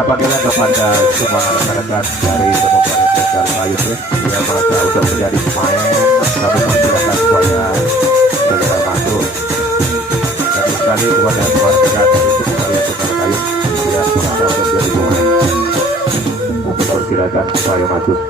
ada panggilan kepada semua rekan-rekan dari Demokrasi Sosial Kayus yang merasa sudah menjadi pemain, kami persilakan supaya segera masuk. Dan sekali kepada semua rekan dari Demokrasi Sosial Kayus yang merasa sudah menjadi pemain, kami persilakan supaya masuk.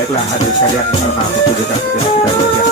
Baiklah hadirin sekalian, karena waktu kita sudah tidak bersiap.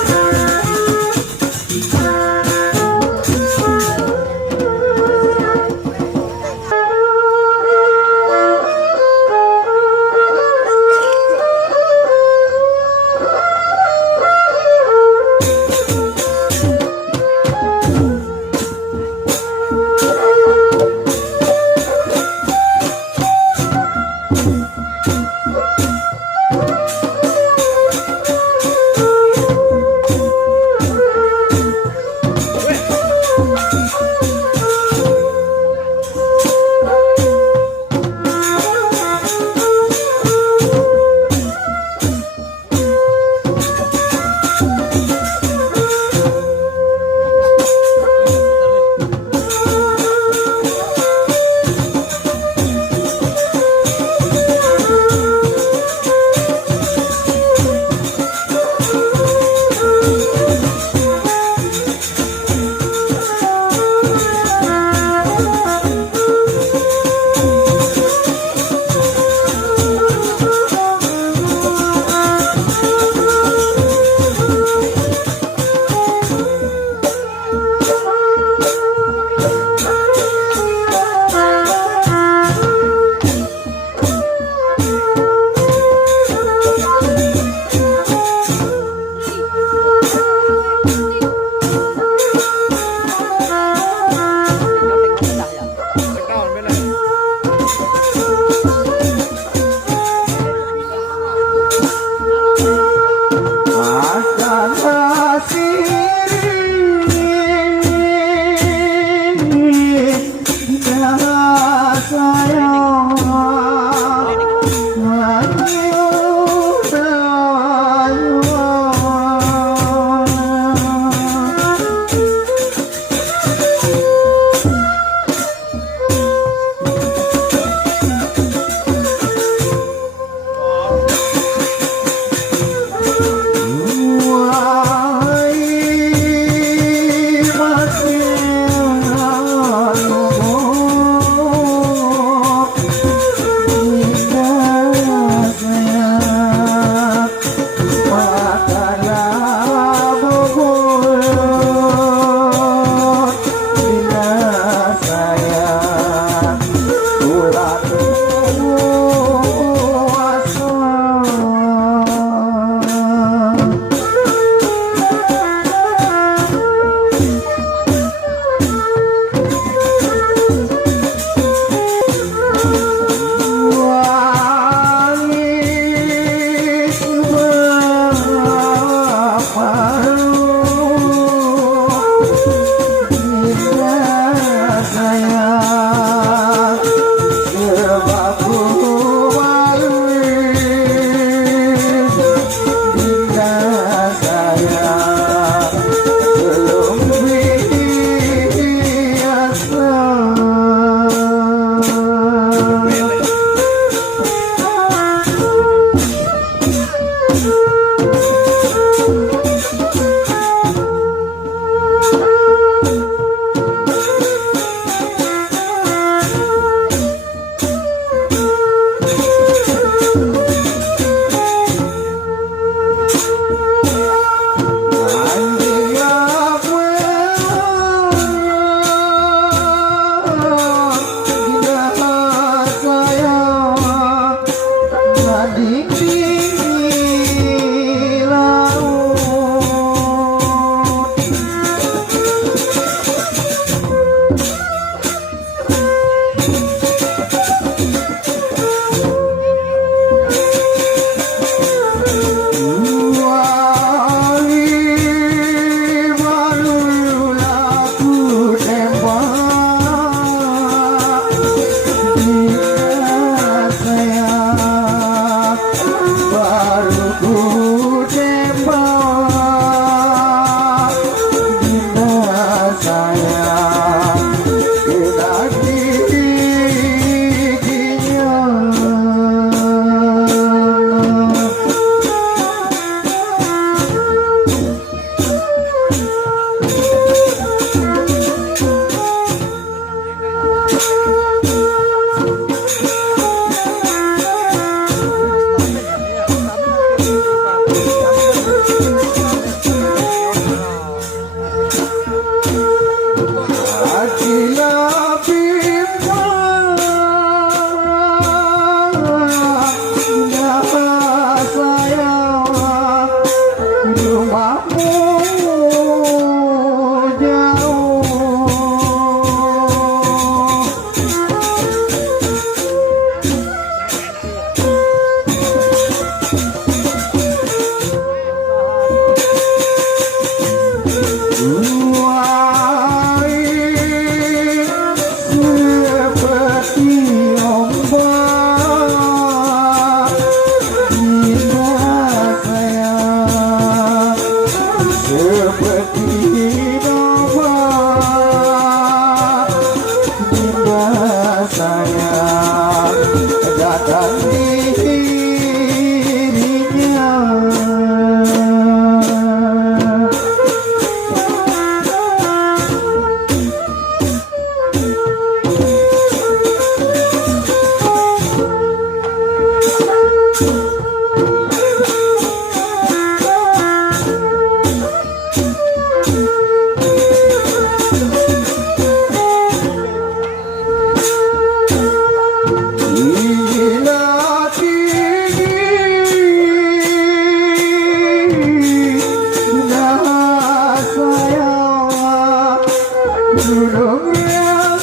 gunung yang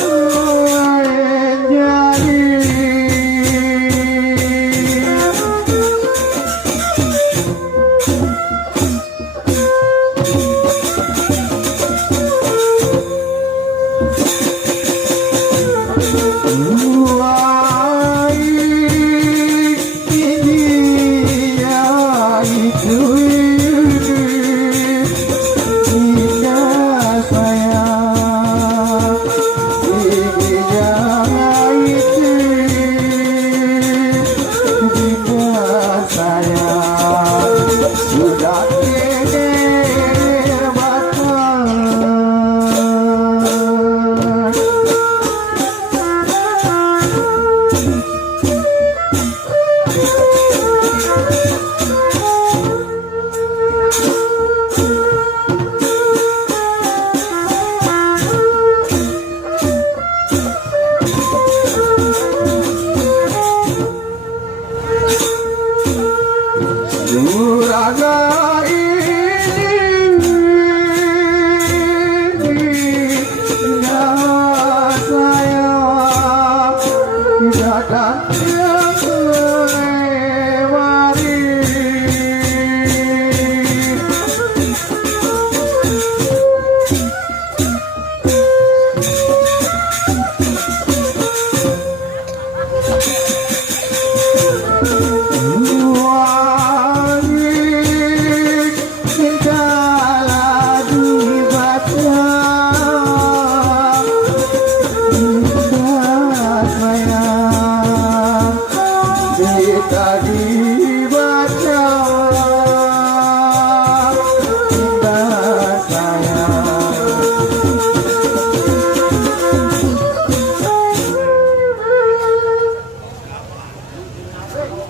jadi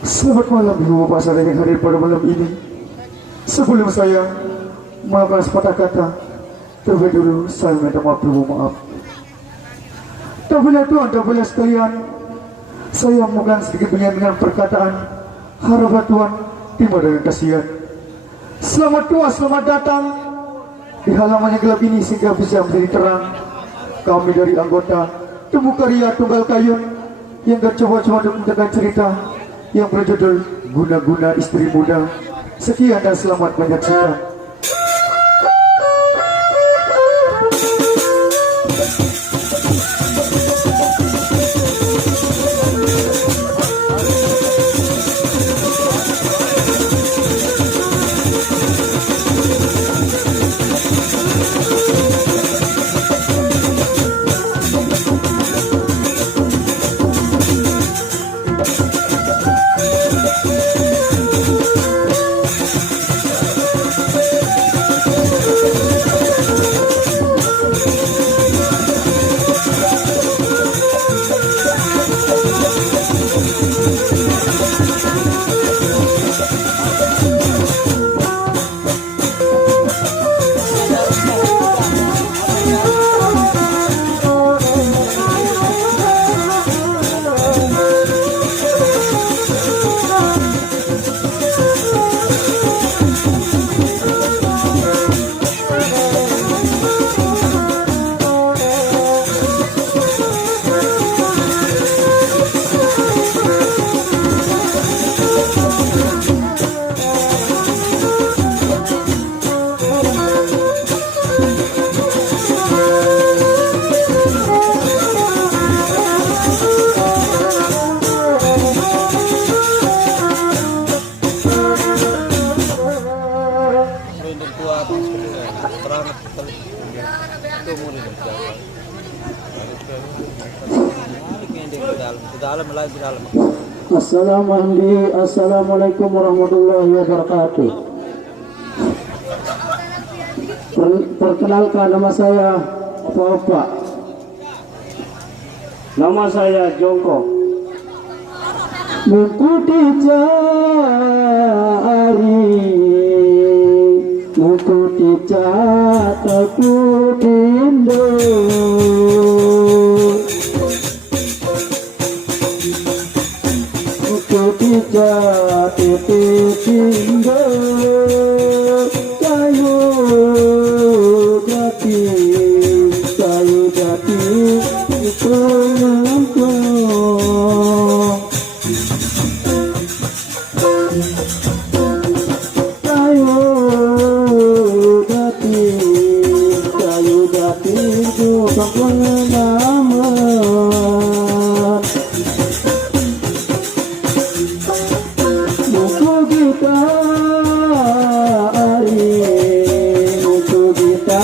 Selamat malam Ibu Bapak Saudara yang hadir pada malam ini. Sebelum saya melakukan sepatah kata, terlebih dulu saya minta maaf dulu, maaf. Apabila Tuhan, apabila sekalian, saya mohon sedikit dengan perkataan harapan Tuhan timbul dengan kasihan. Selamat tua, selamat datang di halaman yang gelap ini sehingga bisa menjadi terang. Kami dari anggota Temu Karya Tunggal Kayun yang coba-coba untuk menjaga cerita yang berjudul Guna-Guna Istri Muda. Sekian dan selamat menyaksikan. Assalamualaikum warahmatullahi wabarakatuh. Perkenalkan, nama saya Bapak. Nama saya Jongko. Mengikuti jari, mengikuti cataku dindo. Jati tindo kayu jati kayu hati itu melengkung. Kayu dati juga pengenaman. Muka kita ari, muka kita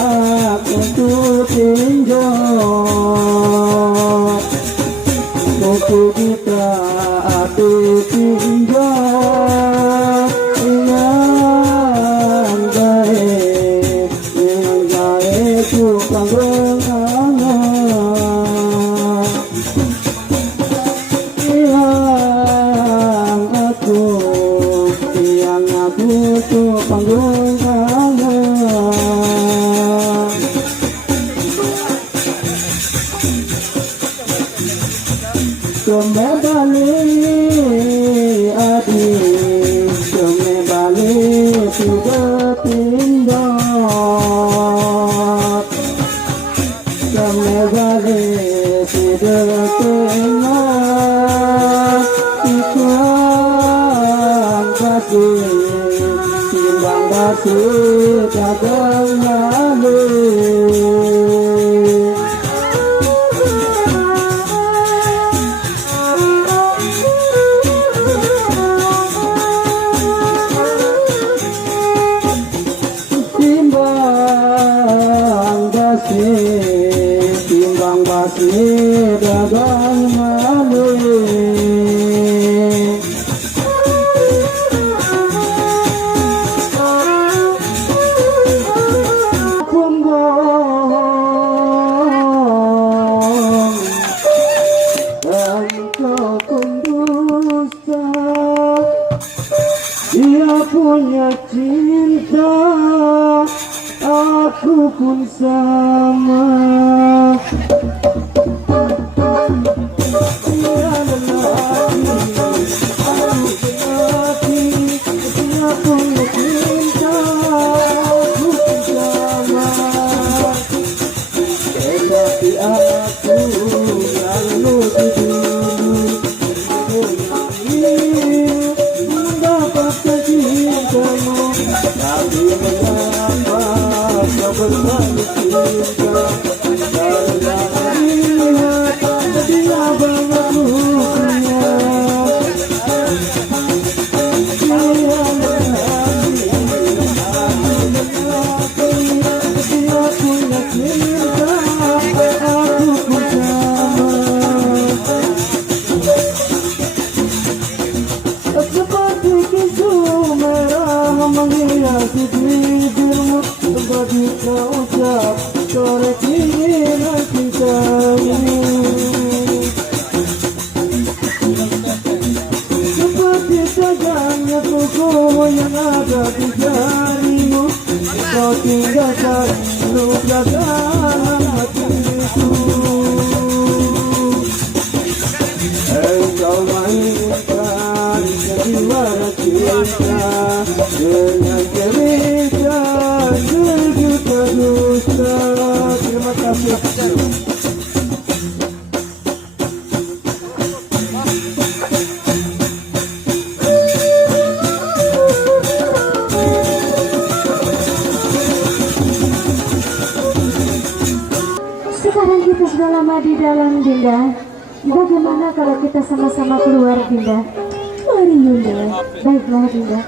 untuk tinjau. Muka kita atu tinjau. Yang gaib tukang rengangan. Yang aku tukang rengangan. Kembali adik, kembali sudah tindak. Kembali sudah tindak. Ikhwan kasih, timbang kasih dagang lalu. Timbang basi dagang malu. Kumbang dan kau pendusta, dia punya cinta, aku pun sama. Dia lelaki, aku lelaki. Dia punya cinta, aku pun sama. Tetapi aku lalu mendapatkan cintamu, tapi mengapa kau berbalik cinta? Karena melihat dia banyak lukanya. Dia lelaki, dia punya cinta, aku pun sama. Seperti kisu merah menghiasi bibirmu, seperti kau ucap korek ingin cintamu. Seperti tajamnya kuku yang ada di jarimu, kau tinggalkan luka dalam hatiku. Engkau mainkan kejuara cinta dengan cerita sejuta dusta. Terima kasih. Sekarang kita sudah lama di dalam, Dinda. Bagaimana kalau kita sama-sama keluar, Dinda? Mari, Yunda. Baiklah, Dinda.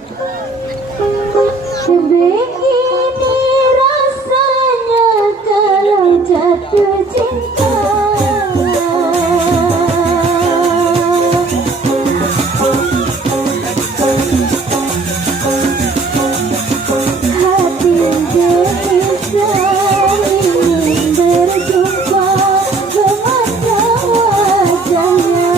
Begini rasanya kalau jatuh cinta. Hati gelisah ingin berjumpa semata wajahnya.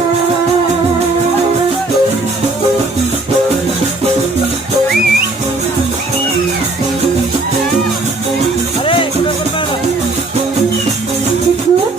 Ikut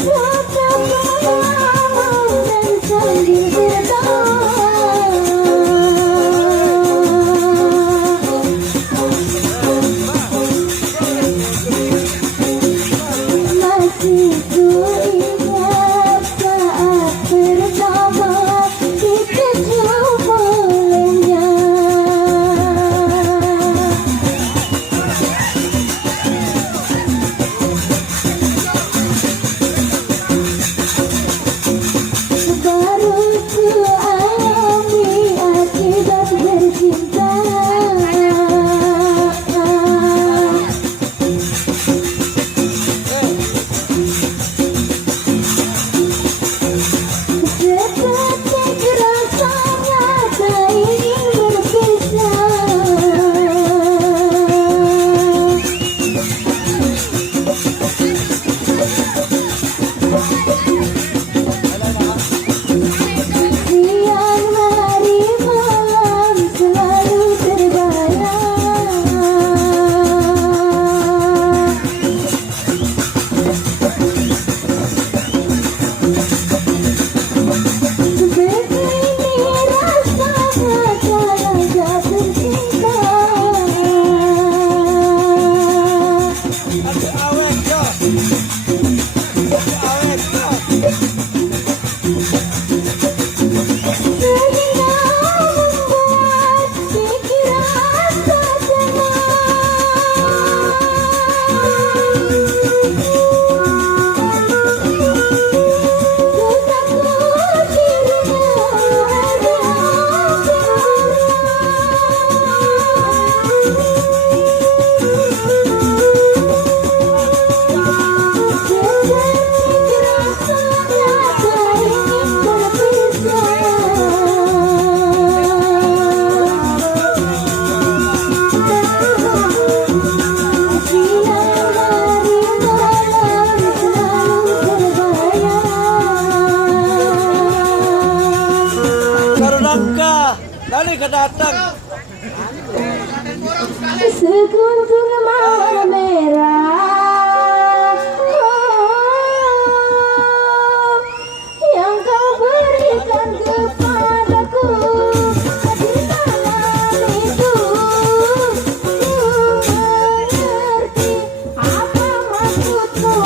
kedatang. Sekuntum mawar merah, yang kau berikan kepadaku di malam itu. Ku mengerti apa maksudmu.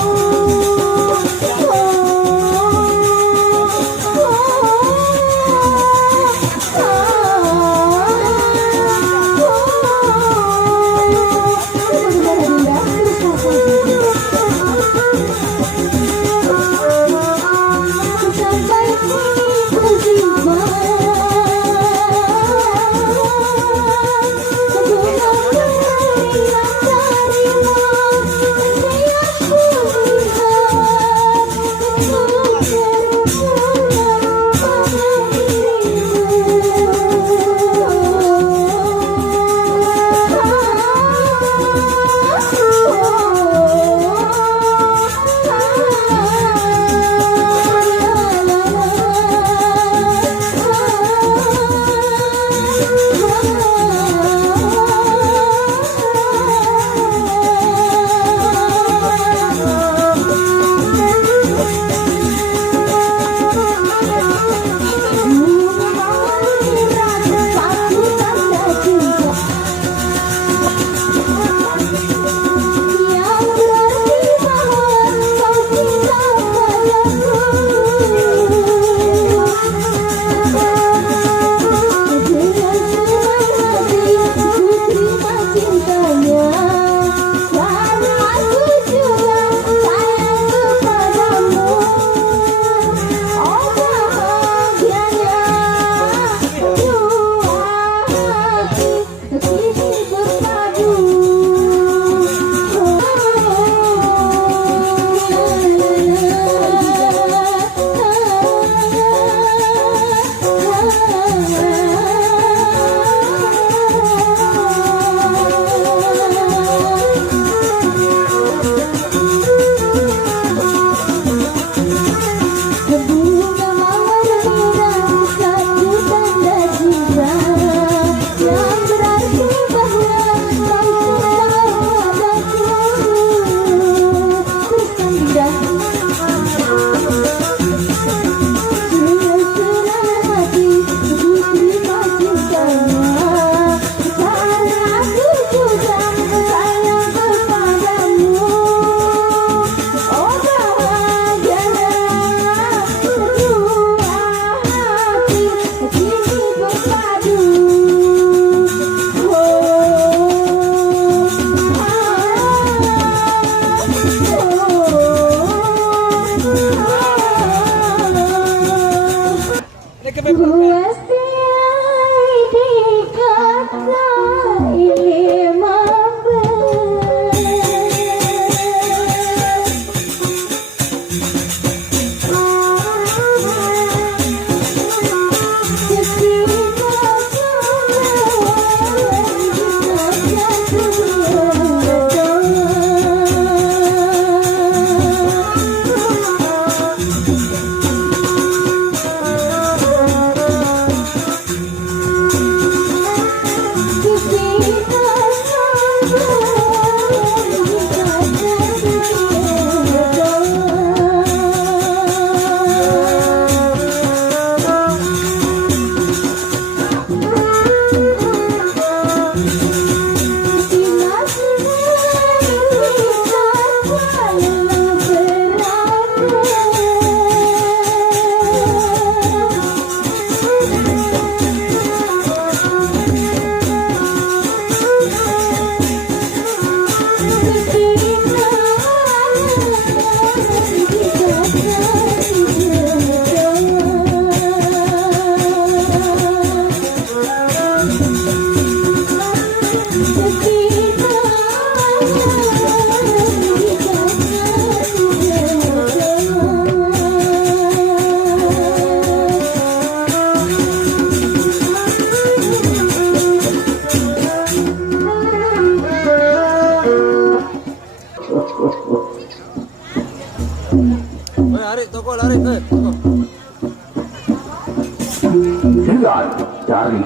dari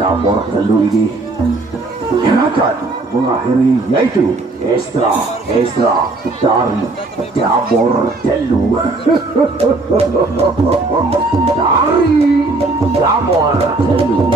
cabur telu ini yang akan mengakhiri yaitu Estra dari cabur telu dari cabur telu.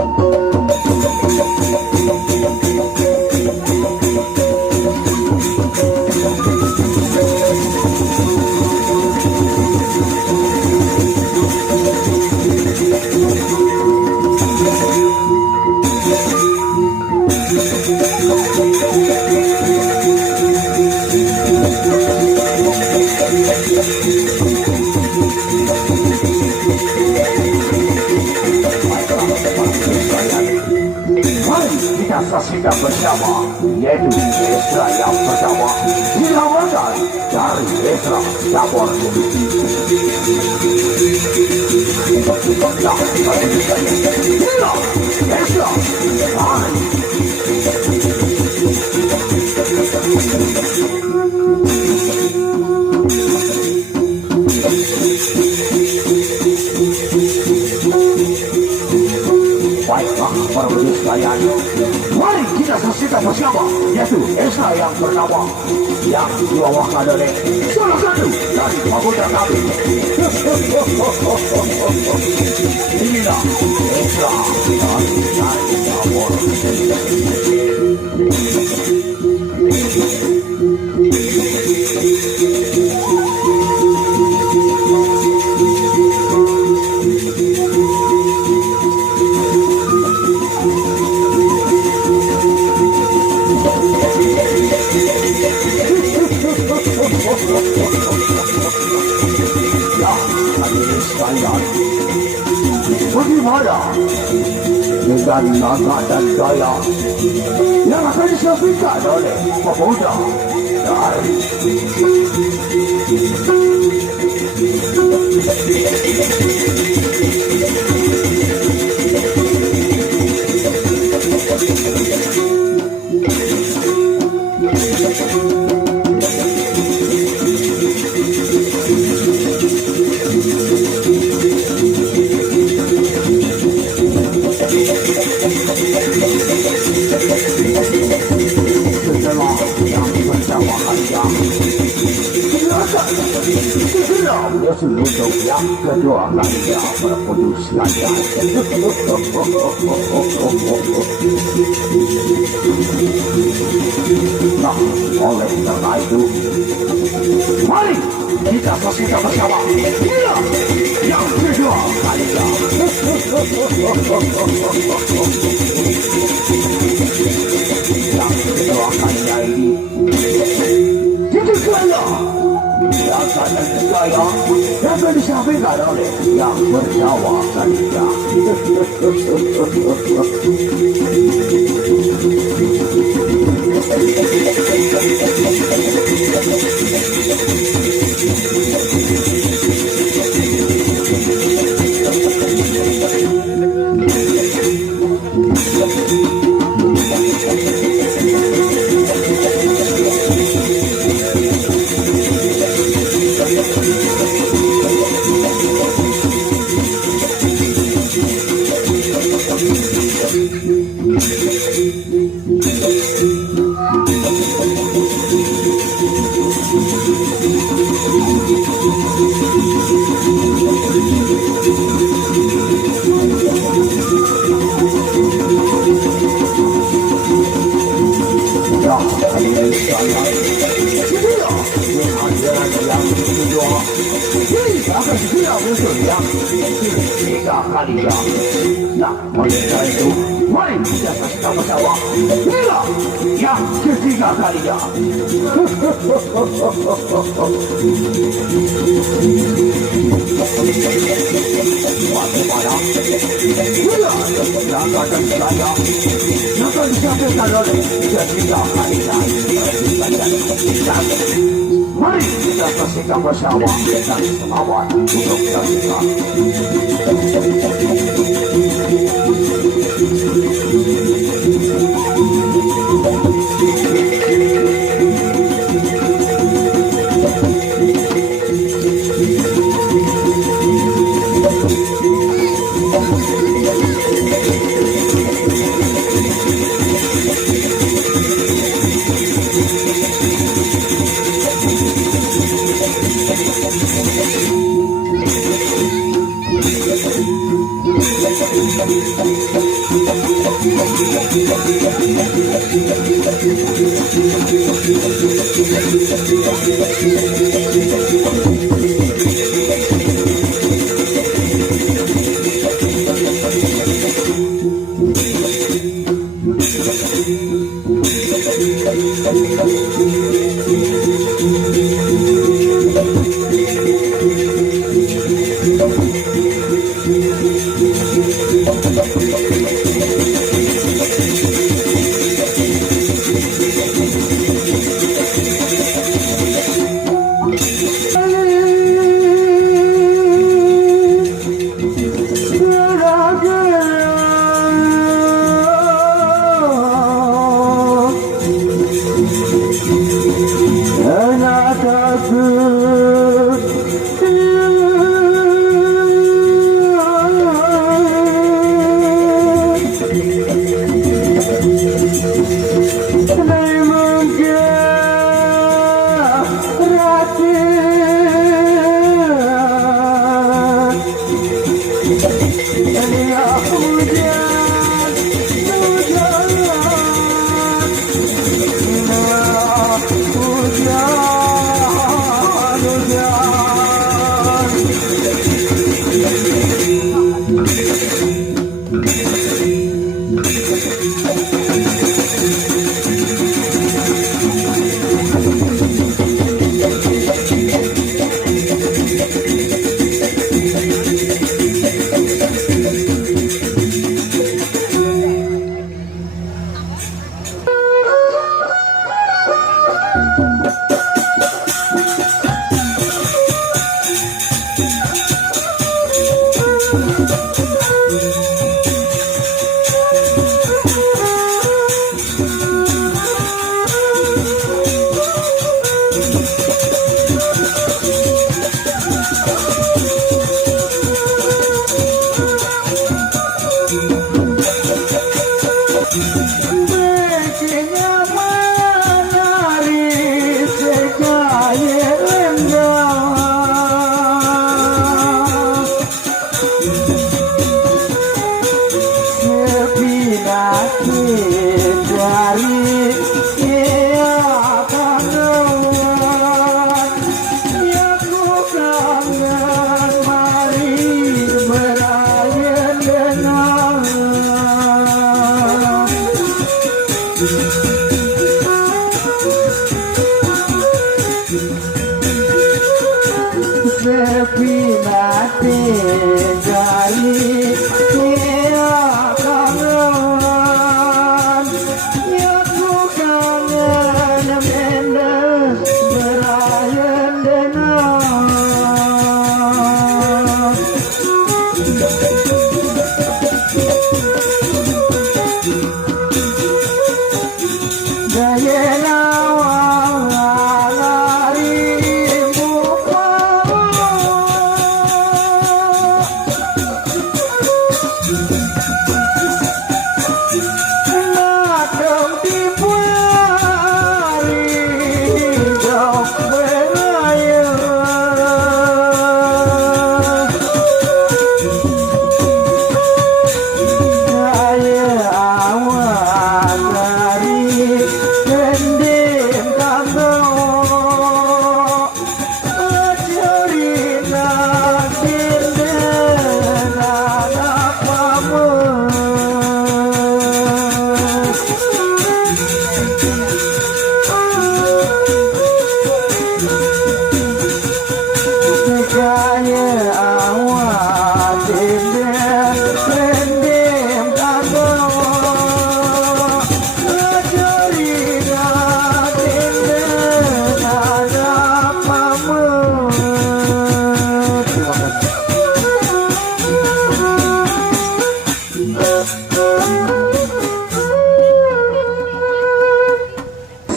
Saksikan bersama yaitu Estra yang pertama dilawankan dari Estra cabur telu. Estra baiklah para penduduk sekalian, mari kita saksikan bersama yaitu Estra yang bernama yang dibawakan oleh salah satu dari pemuda kami. Inilah Estra dari cabur. Bagaimana dengan naga dan daya yang akan disampaikan oleh pemuda dari seluruh yang kedua kalinya berpodus sekalian. Nah, oleh karena itu, mari kita saksikan bersama dia yang kedua kalinya. Yang kedua kalinya ini saya akan disampaikan oleh yang bernyawa kalinya. Nah, oleh karena itu, mari kita saksikan bersama inilah yang ketiga kalinya. Bagaimana? Inilah yang akan saya yang akan disampaikan oleh ketiga kalinya. Mari kita saksikan bersama dan selamat untuk saksikan.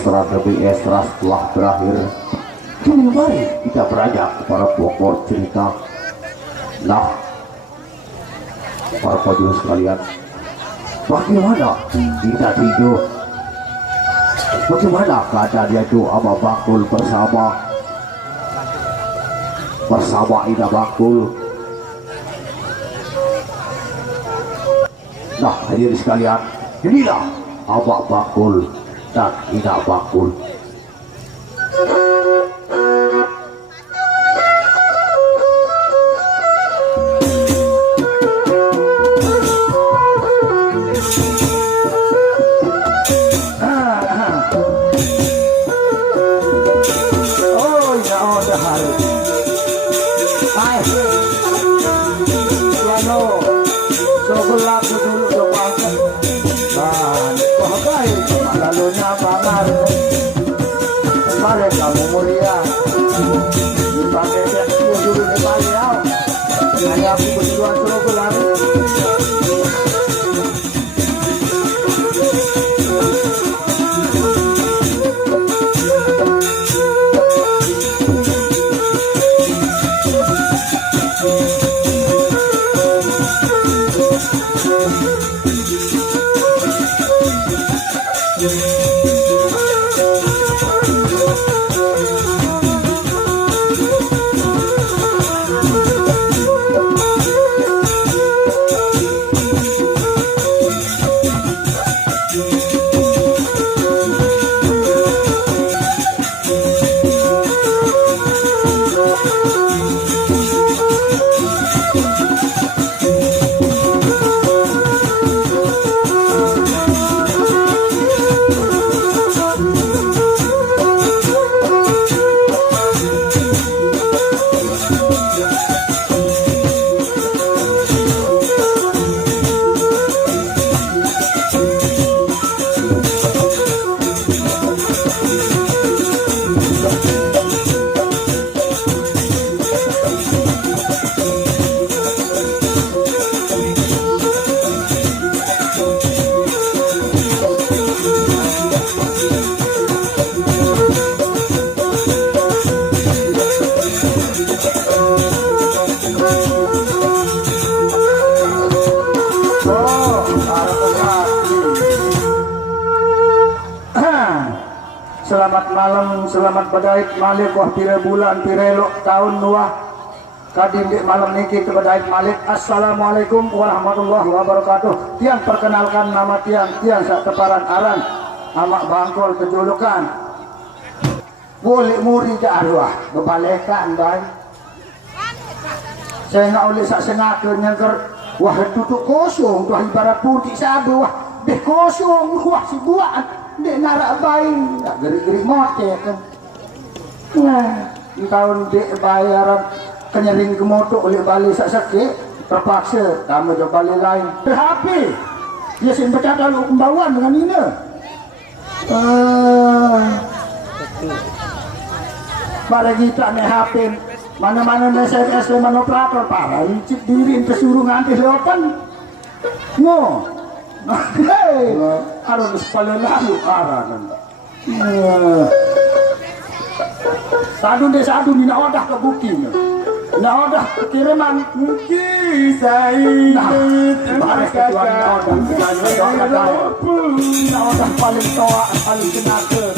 strategi Esra telah berakhir. Kini mari kita beranjak kepada pokok cerita. Nah, para pojok sekalian, bagaimana kita tidur? Bagaimana keadaan dia itu sama Bakul bersama bersama Ina Bakul. Nah, hadirin sekalian, inilah Abah Bakul dan Ina Bakul. Kamu mulia dipakai dia dulu di Baliau saya aku berjuang suruh gelar. Selamat malam, selamat badait malik wah pire bulan pire lok tahun wah kadim di malam niki ke badait malik. Assalamualaikum warahmatullahi wabarakatuh. Tiang perkenalkan nama tiang sak teparan aran amak bangkol kejulukan boleh muri ke arwah bebalekan baik. Saya nggak boleh sak sengaja nyengker wah tutup kosong tuh ibarat putih sabu wah deh kosong wah si buat dek narak bayi nggak geri-geri moce kan. Nah di tahun dek bayaran kenyering ke motor oleh balik sakit terpaksa kamu coba balik lain PHP dia sih bercakap lalu pembawaan dengan ini pada kita nih HP mana-mana SMS mana operator parah licik diri kesuruh nganti leopan no. Hei, harus paling lalu arah nanda. Sadu deh sadu mina odah ke booking, mina odah kiriman mungkin saya. Barang ketuan mina odah, mina odah paling tua paling kenaker.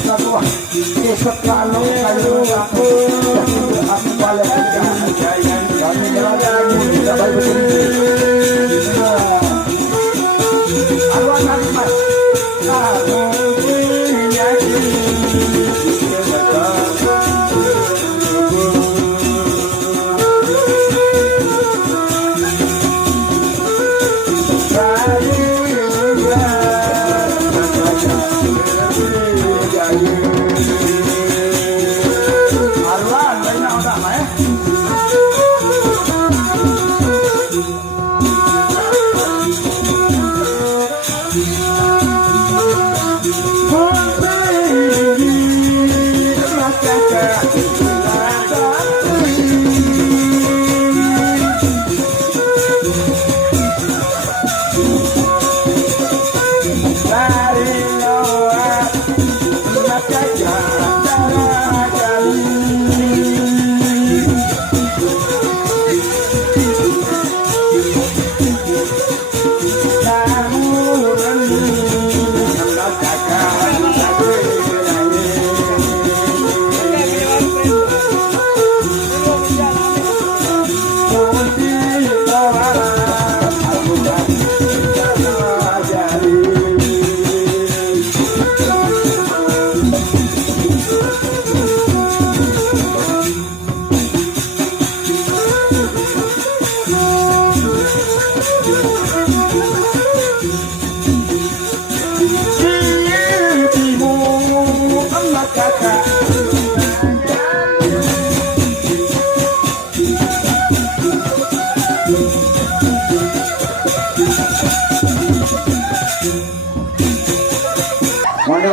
Satu esok kalau kayu aku, aku paling kenaker. Kami jalan tidak baik betul.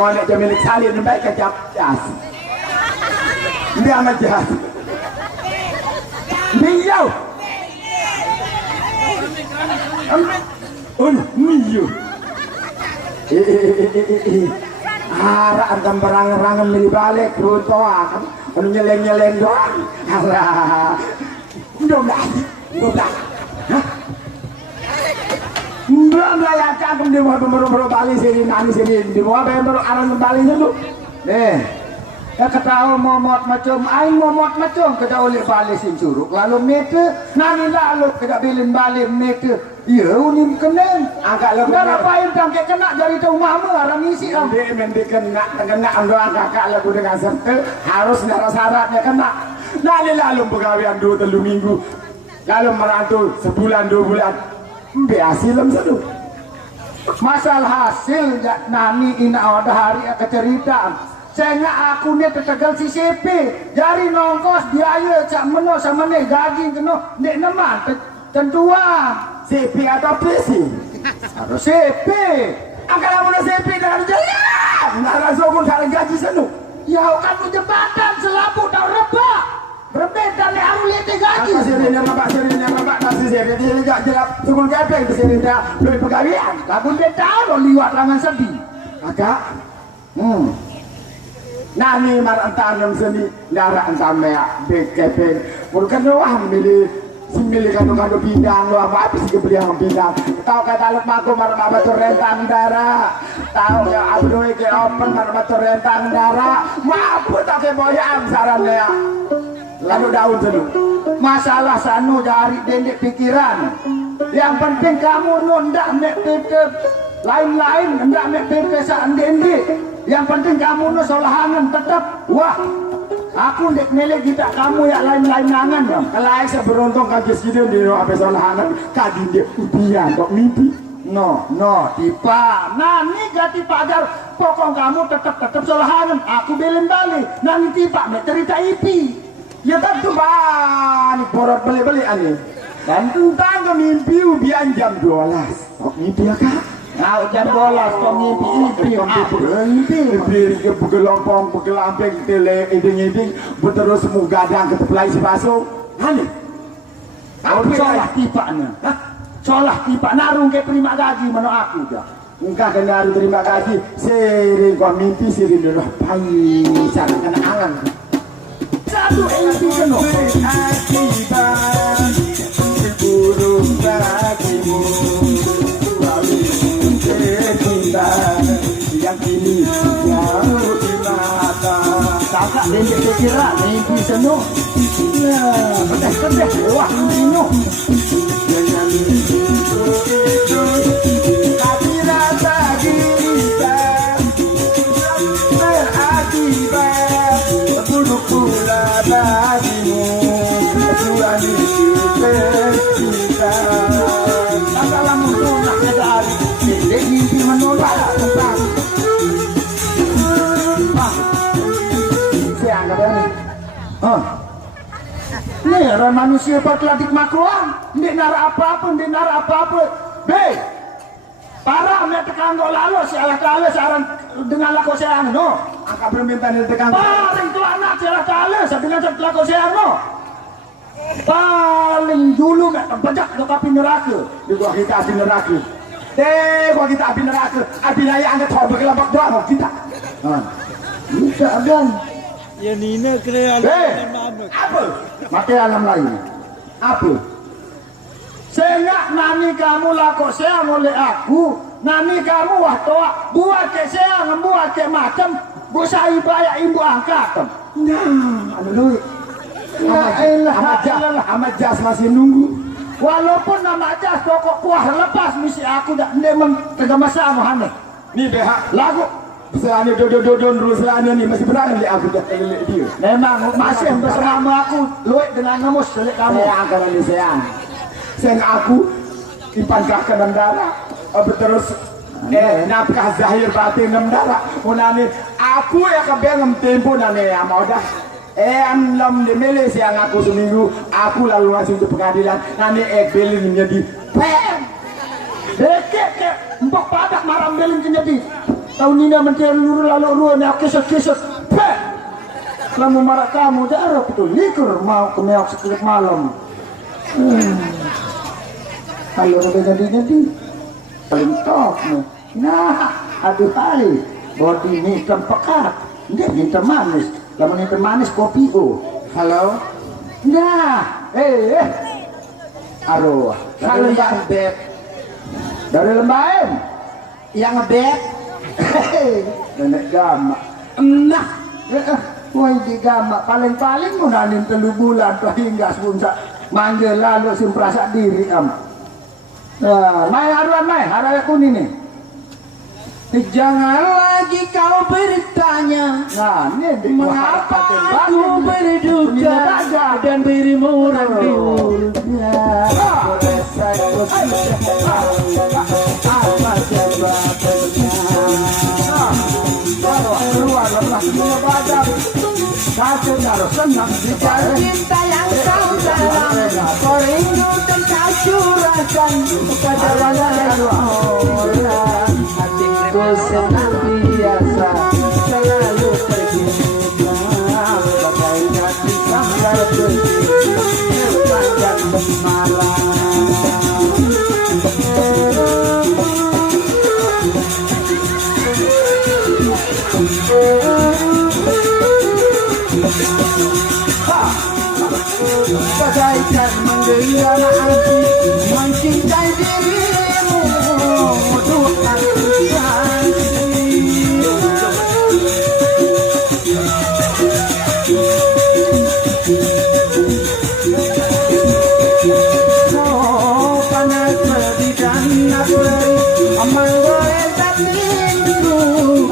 ngonek je milik salin baik kecap jas. Dia amat jas. Miyau. Miyau. Harap antam berang-rangan dari balik runtoa kan anu nyeleng-nyeleng doang. Alah. Udah. Hah? Belum layak cakap di bawah pemberu-beru Bali sini nani sini di bawah pemberu arang Bali itu. Nih, ya ketahu momot macam, aing momot macam ketahu oleh Bali sini curug lalu meter nani lalu kita bilin Bali meter. Iya, unim kenen. Angkat lebih. Dah apain tangke kena dari tu mama arang isi am. Dia mendi kena doang kakak lagu dengan serta harus nara syaratnya kena. Nani lalu pegawaian 2-3 minggu. Lalu merantau sebulan 2 bulan. Hasilem satu. Masalah hasil nani ina ada hari cerita. Saya aku ni tertegal si CP. Jari nongkos biaya cak meno sama ni gaji kena nek neman tentua. CP atau PC? Harus CP. Angkat mana CP dah jalan. Nara sokong kali gaji senu. Ya kan jembatan selapu dah rebak. Berbeda ni aku lihat gaji. Sering apa nasi sering dia juga jelap sokong kepeng sering dia lebih pegawaian. Lagu dia tahu liwat langan sedih. Agak. Nani marantanam seni darah antame kepeng. Bukan wah milih simili kado bidang lo apa sih kebelian bidang tahu kata lu aku marah batur rentang darah tahu ya abdoi ke open marah batur rentang darah mampu tak ke boyang sarannya lalu daun dulu masalah sanu dari dendek pikiran yang penting kamu nondak mek pikir lain-lain ndak mek pikir saan dendek yang penting kamu no solahangan tetap wah aku dek melek kita kamu yang lain-lain nangan dong. Kalau saya beruntung kagis gitu di apa solahangan kadin dia ubian kok mimpi. No, tipa. Nani gati pagar pokok kamu tetap solahangan. Aku belin balik. Nani tipa mek cerita ipi. Ya tentu ban borot beli-beli ane. Dan tentang ke mimpi ubian jam 12. Kok mimpi ya kak? Nah, jam 12 kau mimpi mimpi begelompong begelamping tele iding berterus mugadang ke tepelai si paso hani kau salah tipanya salah tipa narung ke terima gaji mana aku dah enggak kena naruh terima gaji sering kau mimpi sering dulu paisan kena angan satu mimpi kena akibat burung gajimu yang kini yang dimata kakak dendek pikiran mimpi senu ya pedas wah minum jangan itu tapi rasa kita berakibat buruk pula bagimu Tuhan kita dalam mudah dari mimpi menolak tentang saya anggap ini orang manusia berkeladik makluan ini nara apa-apa para ame tekanggo lalu salah kali sekarang dengan laku saya no angka permintaan dari tekanggo paling itu anak salah kali dengan laku saya no paling dulu mek bejak do kapi neraka di gua kita api neraka gua kita api neraka api naya angkat thor berkelabak doang kita bisa abang ya Nina kena apa pakai alam lain apa sehingga nani kamu laku saya oleh aku nani kamu wah toa buat ke saya membuat ke macam busai bayar ibu angkat nah anu duit Amat jas masih nunggu walaupun nama jas pokok kuah lepas misi aku dah memang tegak masa Muhammad ni BH lagu selani dodon dulu selani ni masih berani lihat aku dah lihat dia memang masih bersama aku luik dengan ngemus lihat kamu saya akan ini sayang aku timpankah ke darah terus nafkah zahir batin darah unani aku yang kebengem tempo nani mau dah lam di Malaysia yang aku seminggu aku lalu langsung ke pengadilan nanti belin menjadi pem dekek ke empok padak maram belin menjadi Tahun ini mencari lalu ruang yang kisut-kisut. Bek! Lalu marah kamu, darah betul. Likur mau kemeok sekilip malam. Kalau udah jadi paling top nih. Nah, aduh hai. Bodi ini hitam pekat. Dia hitam manis. Lalu hitam manis kopi o. Halo? Nah, aduh. Kalau yang beb, Dari Lembaen. yang ngebeb, Nenek Gama. nah, Wah di Gama paling-paling mau nanin 3 bulan tuh hingga sepunsa manggil lalu simprasa diri am. Nah, mai haruan mai, haraya kuning nih. jangan lagi kau bertanya Nah, ini di mengapa aku berduka dan berimu randiulnya. Apa sebabnya? keluar lepas punya badan. Kacau harus senang Cinta yang kau dalam, kau rindu dan kau curahkan pada banyak orang. Hatiku senantiasa selalu tergenang, bagaikan disambar berhenti sepanjang malam. Bagaikan menggenggam hati, mencintai dirimu Tuhan oh panas pedih dan nafsu aman goreng tapi rindu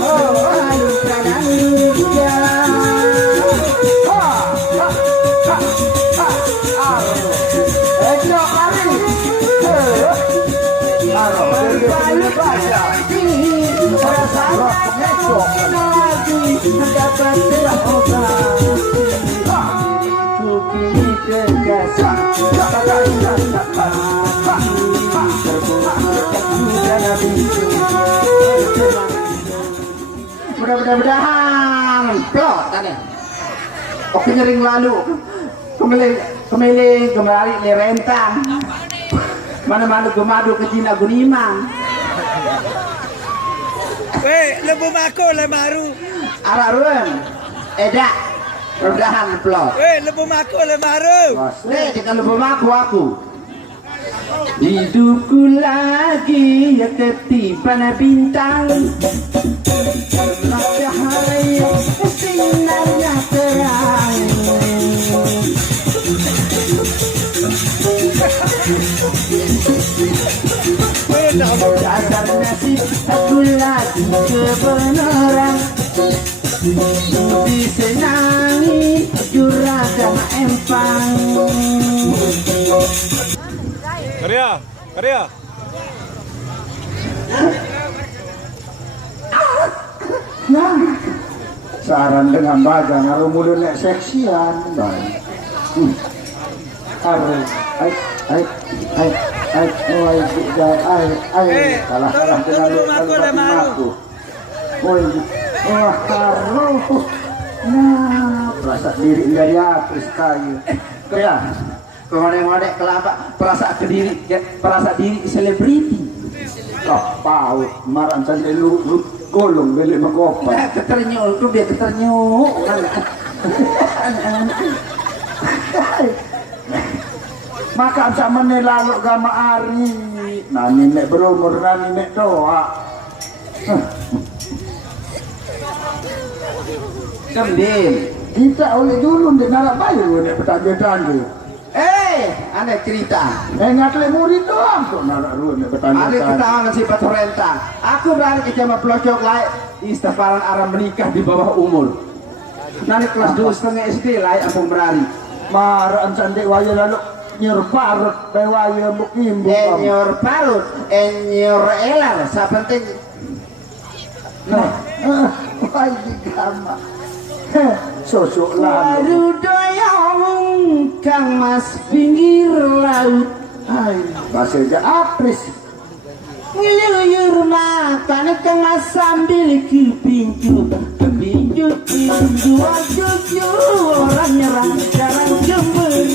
lalu kadang dia mudah-mudahan plot tadi. Oke nyering lalu kemili kembali lerentang. Mana-mana gemadu ke Cina Gunimang. Weh, lebu mako le maru. Ararun, eda, mudahan plot. Weh, lebu mako le maru. Jika lu aku. Hidupku lagi ya ketiban bintang. Cahaya sinarnya terang. Dasar nasib aku lagi kebenaran. Disenangi juragan empang. Karya. Nah, saran dengan badan harus mulai nek seksian, baik. Harus, salah dengan aku. Harus. Nah, perasaan diri dari atas kayu. Ya, kemana-mana kelapa perasaan diri selebriti. Kapau, marah saja lu golong beli makopa. Keternyul tuh biar keternyul. Maka sama nih lalu gama ari. Nani nek berumur, nani nek doa. Kembali. Kita oleh dulu di narak bayu nek petanya-tanya. Ada cerita. Ngatle murid doang kok narak ruang nek Ada petanya-tanya. ketahuan si Patorenta. Aku berani ke Jama Pelocok lain. Istighfaran arah menikah di bawah umur. Nanti kelas 2,5 SD lain aku berani. Maraan cantik waya lalu nyerparut bewaya mbok imbu. Enyor parut, enyor elar, sapenting. Nah, wah di gama. Sosok lah. Waduh doyong Kang Mas pinggir laut. Hai, bahasa aja apris. Ngiluyur makan kemas sambil kepincut jual orang nyerang jarang cemberut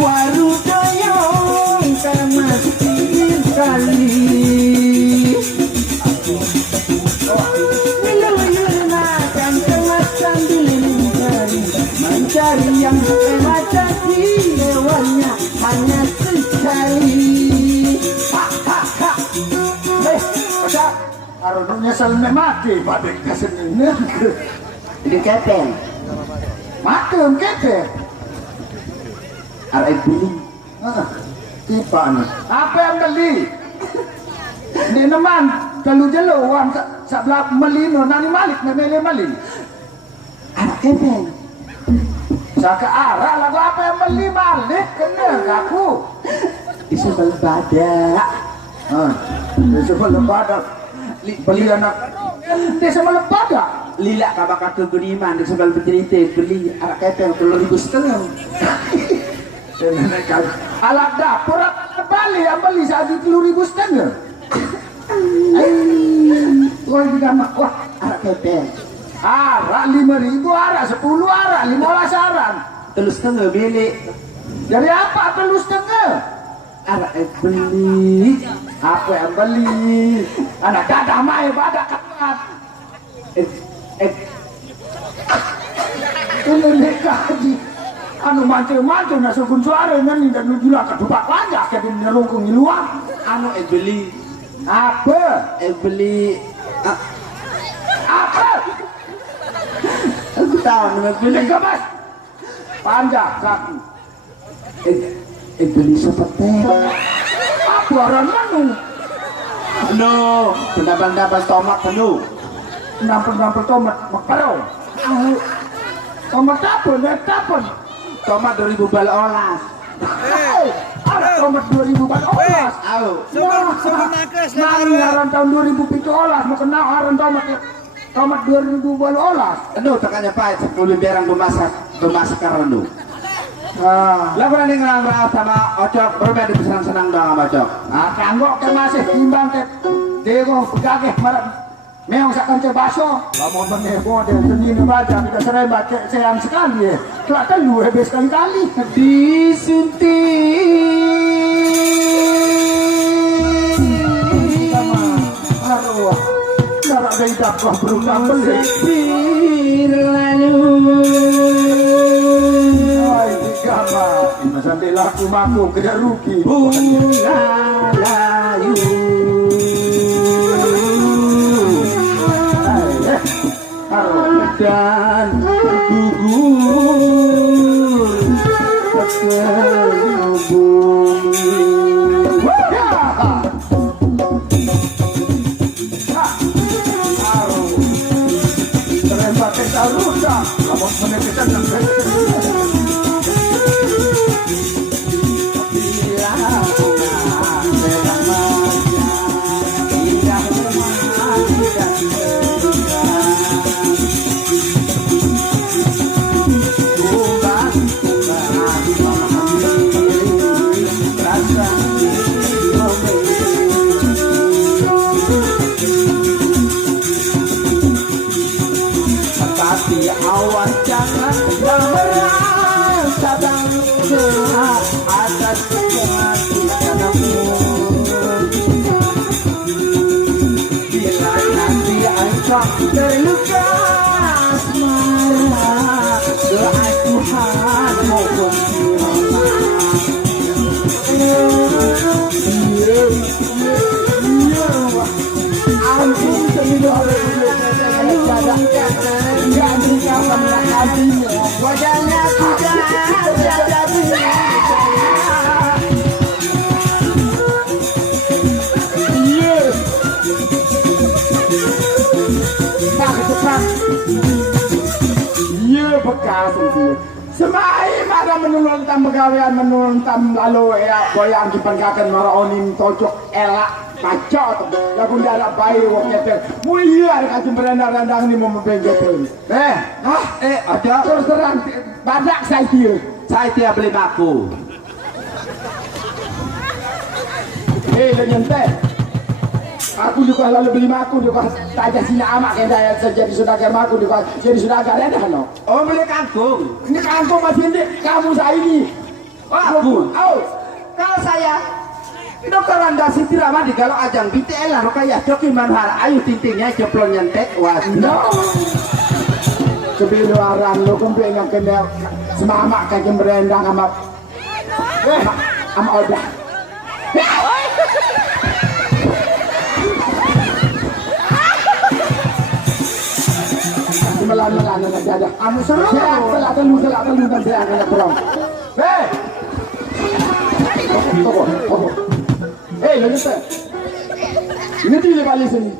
waru doyong kemas pinggir kali ngiluyur makan kemas sambil mencari yang hebat hati hewannya hanya sekali. Ada arunya selme mati pada kesenian. Ini keteng, Makem kete. arek beli. Tipa nih. Apa yang beli? Di neman kalau jeluan sebelah melino nani malik memele malik. Arek keteng. Saka arah lagu apa yang beli malik kena aku. Di sebelah badak. Di sebelah badak beli anak. Di sebelah badak. Lila kabakar ke Budiman di sebelah bercerita beli arek keteng 3.500. Alat dapur Bali yang beli saat 3.500. Wah juga mak wah Arek keteng. arak 5.000 arak 10 arak 15 arak. 3,5 milik. Dari apa 3,5? Arek beli. Apa yang beli? Anak dadah mai badak ketat. Ini mereka di anu mantul-mantul na sukun suara nani dan nujula kedupak pajak ke di nerungkung luar. Anu beli. Apa? Beli. Apa? Aku tahu nama beli. Beli kemas. Panjang kaki. Beli seperti. Apa orang manu? No, pendapatan tomat penuh. Nampel-nampel tomat makarau. Tomat apa? Net apa? Tomat 2.000 bal olas. Ada tomat 2.000 bal olas. Au. Suka makras le Nang maru. ngaran tahun 2007 olas mau kena aran tomat 2.000 bal olas. Aduh, tekannya pahit. 10 berang bemasak karena lu. Lah pernah nih ngerang sama Ocok, berbeda di senang-senang dong sama Ocok. Kanggok ke masih timbang ke dego pegageh marah meong sakan ke baso lama menego deh seni baca kita serai baca sayang sekali ya kelihatan lu hebes kali-kali disuntik sama arwah darah dari dakwah berutang beli sampai laku maku tidak rugi Bunga layu dan gugur ke bumi. Terembak kita rusak kamu meneteskan awas jangan merasa bangga atas kehadiranmu. Bila nanti engkau terluka asmara, doa Tuhan mohon ampun semua wajahnya sudah jadi bekas itu semai ada menuluntam pegawaian menuluntam lalu ya goyang dipengkakan maraonin cocok elak kacau ya bunda ada bayi wong nyetel mulia ada kasih berandang-randang ini mau membengetel ada terus terang badak saya kira saya tidak beli maku Lo nyentek. Aku juga lalu beli maku juga tajah sini amak yang daya jadi saudagar maku juga jadi saudagar ya dah no. Oh beli kangkung. Ini kangkung masih ini kamu saya ini. Oh aku. Oh. Kalau saya Dokter Anda Siti Ramadi kalau ajang BTL lah kayak Coki Manhara ayu tintingnya jeplon nyentek No. Kebiluaran lo kumpul yang kena semamak kayak merendang sama odah. Melan-melan anak jadah. Anu seru. Telak telu dan saya akan pulang. Hei. Lo nyata. Ini dia balik sini.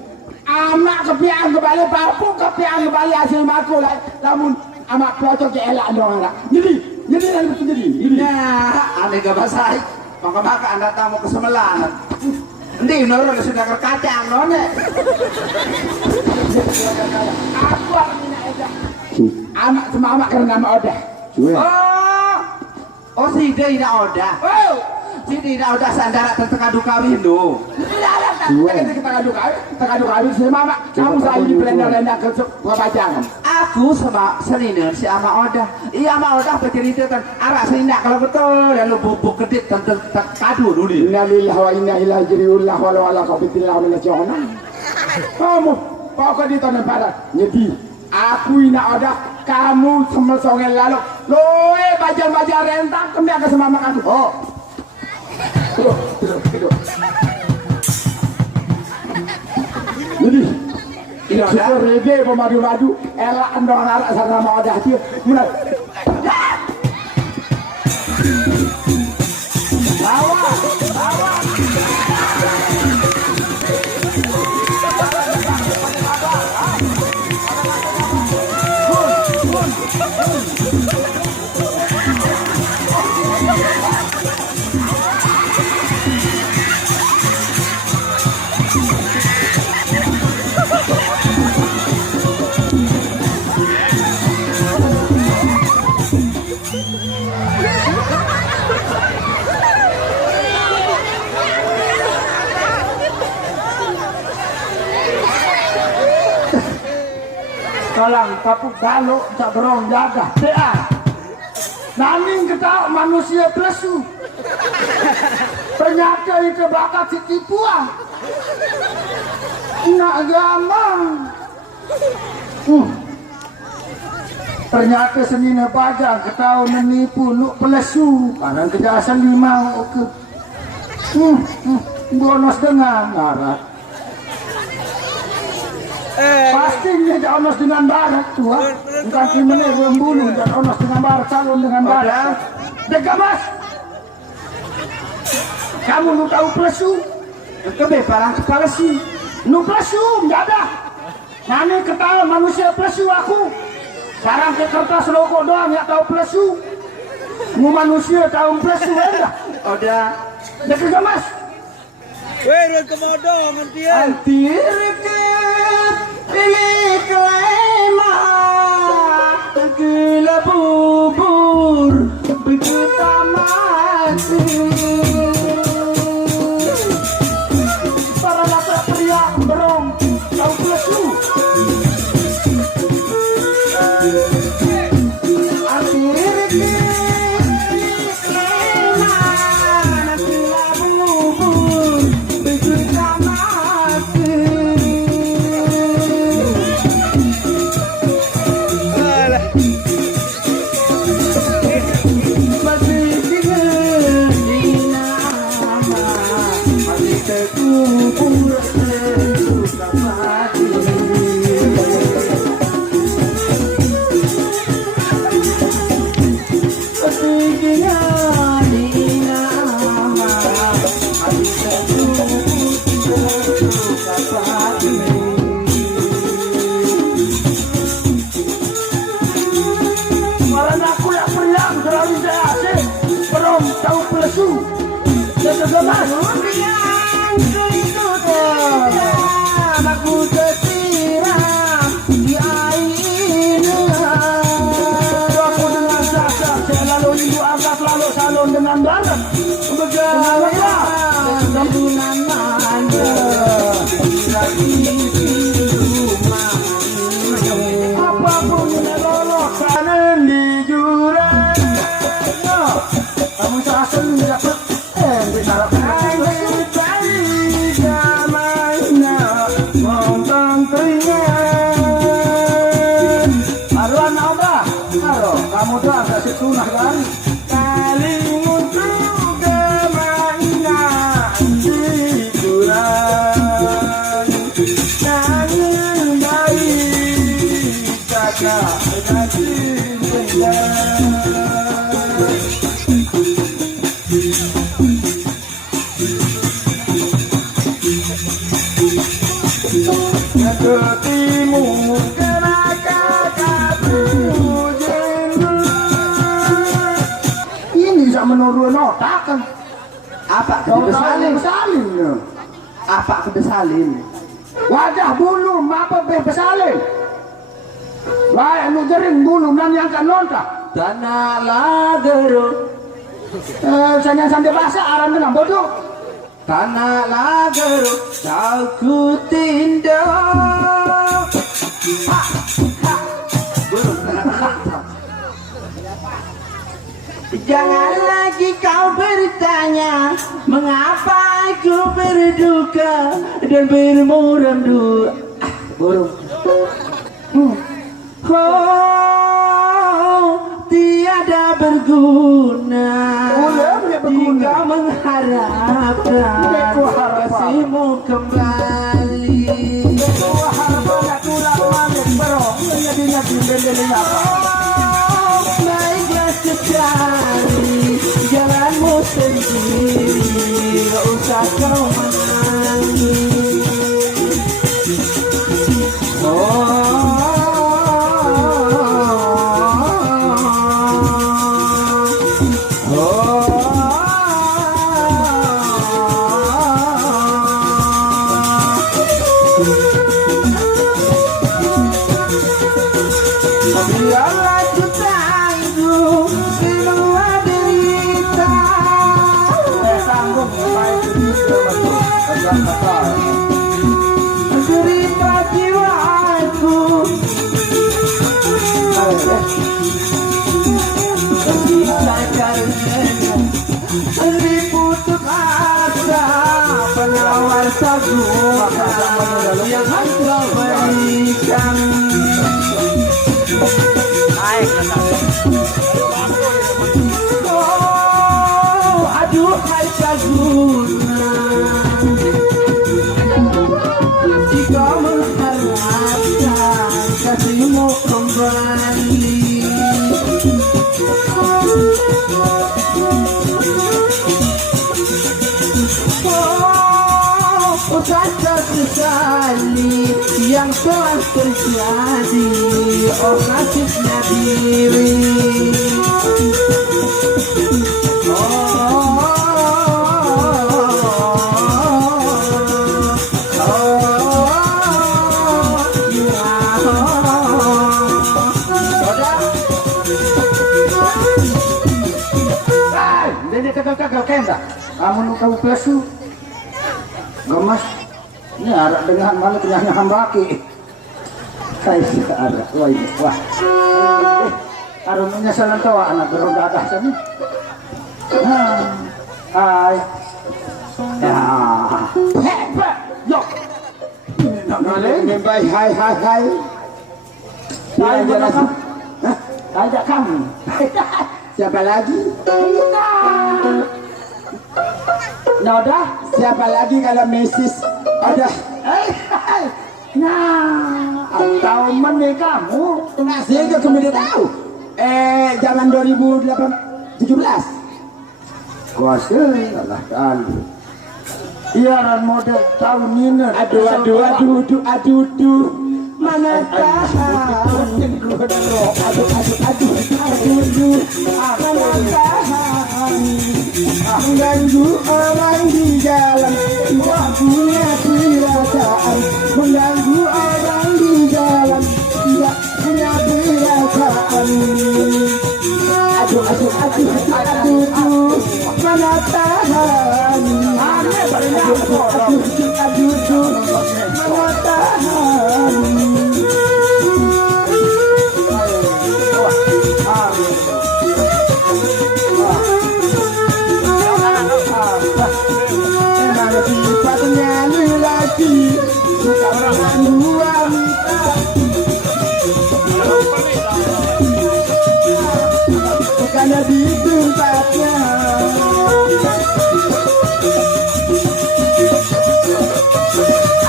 Anak kepiang kembali papu kepiang kembali hasil maku lah. Namun amak pelocok ke elak dong anak. Jadi dan betul jadi. Nah, aneh gak basah. Maka Anda tamu ke Semelan. Ndi nurun sudah kerkacang none. Aku akan anak sama amak karena nama odah. Oh si dia tidak odah. Oh, si tidak odah sandara tertekadu kawin do. kita kadu kawin sama amak. Kamu saya di pelendang-pelendang ke pajangan. Aku sama seliner si ama odah. Iya ama odah berceritakan arah selindak kalau betul lalu bubuk kedit tertekadu dulu. Innalillahi wa inna ilaihi raji'un wala qabitillah min syaitan. Kamu pokok di tanah barat. Jadi aku ina ada kamu sama songen lalu loe bajar rentang kami akan sama makan oh tidur jadi syukur rege pemadu-madu elak andong anak sama odah dia mulai bawa Kalang kapuk balok tak berong jaga TA naning kita manusia plesu ternyata itu bakat si tipuan nak agama ternyata senina pajang ketau menipu nuk plesu karena kejahatan limau ke bonus dengan ngarat pastinya jangan onos dengan barat tua bukan kimene bulu jangan onos dengan barat calon dengan barat dega mas kamu nu tahu plesu kebe parang kepala sih nu plesu nggak ada nani ketahuan manusia plesu aku sekarang ke kertas rokok doang ya tahu plesu mu manusia tahu plesu enggak udah dega mas Weh, komodo ngantian. Antirket pilih kelema gila bubur begitu mati para laki pria berong tahu plesu dengan barat, dengan Halo, kamu tuh agak setunah kan? Kali untuk kemainan hiburan nangis baik kakak kasih ketimu ini bisa menurun otak kan Apa kebesalin? salin Apa kebesalin? wajah bulu apa besalin wah anu jering bulu nan yang kan lontak Tanah lagero, sanya sandi bahasa aran dengan bodoh tanah lagero, kau ku tindak. Jangan lagi kau bertanya mengapa aku berduka dan bermuram dua. Burung. Oh, tiada berguna jika mengharapkan kasihmu kembali. Baiklah sekali jalanmu sendiri, gak usah kau menangis. Biarlah ku tanggung semua derita. Derita jiwaku. Bisa karenanya diputus asa penawar sagu yang kau berikan. Oh, aduhai Saguna, jika mengharapkan kasihmu kembali. Oh, kata sesali yang telah terjadi. Oh nasibnya diri. Kamu nu kau plesu gemas ini arak dengan malu kenyahnya hambaki kayak arak wah arumnya salah tawa anak berodadah sini hai ya hebat yo ngaleng baik hai ajak kamu siapa lagi Noda, siapa lagi kalau Mesis? Ada. Nah, atau kamu? Nah, saya juga kemudian tahu. Zaman 2017. Kuasa, Allah kali. Iya, ran model tahun ini. Aduh. Mana tahan? Aduh. Mana tahan? Mengganggu orang di jalan, tidak punya perasaan. Mengganggu orang di jalan, tidak punya perasaan. Aduh, mana tahan? Aduh, mana tahan? Sifatnya lelaki suka orang wanita. di tempatnya.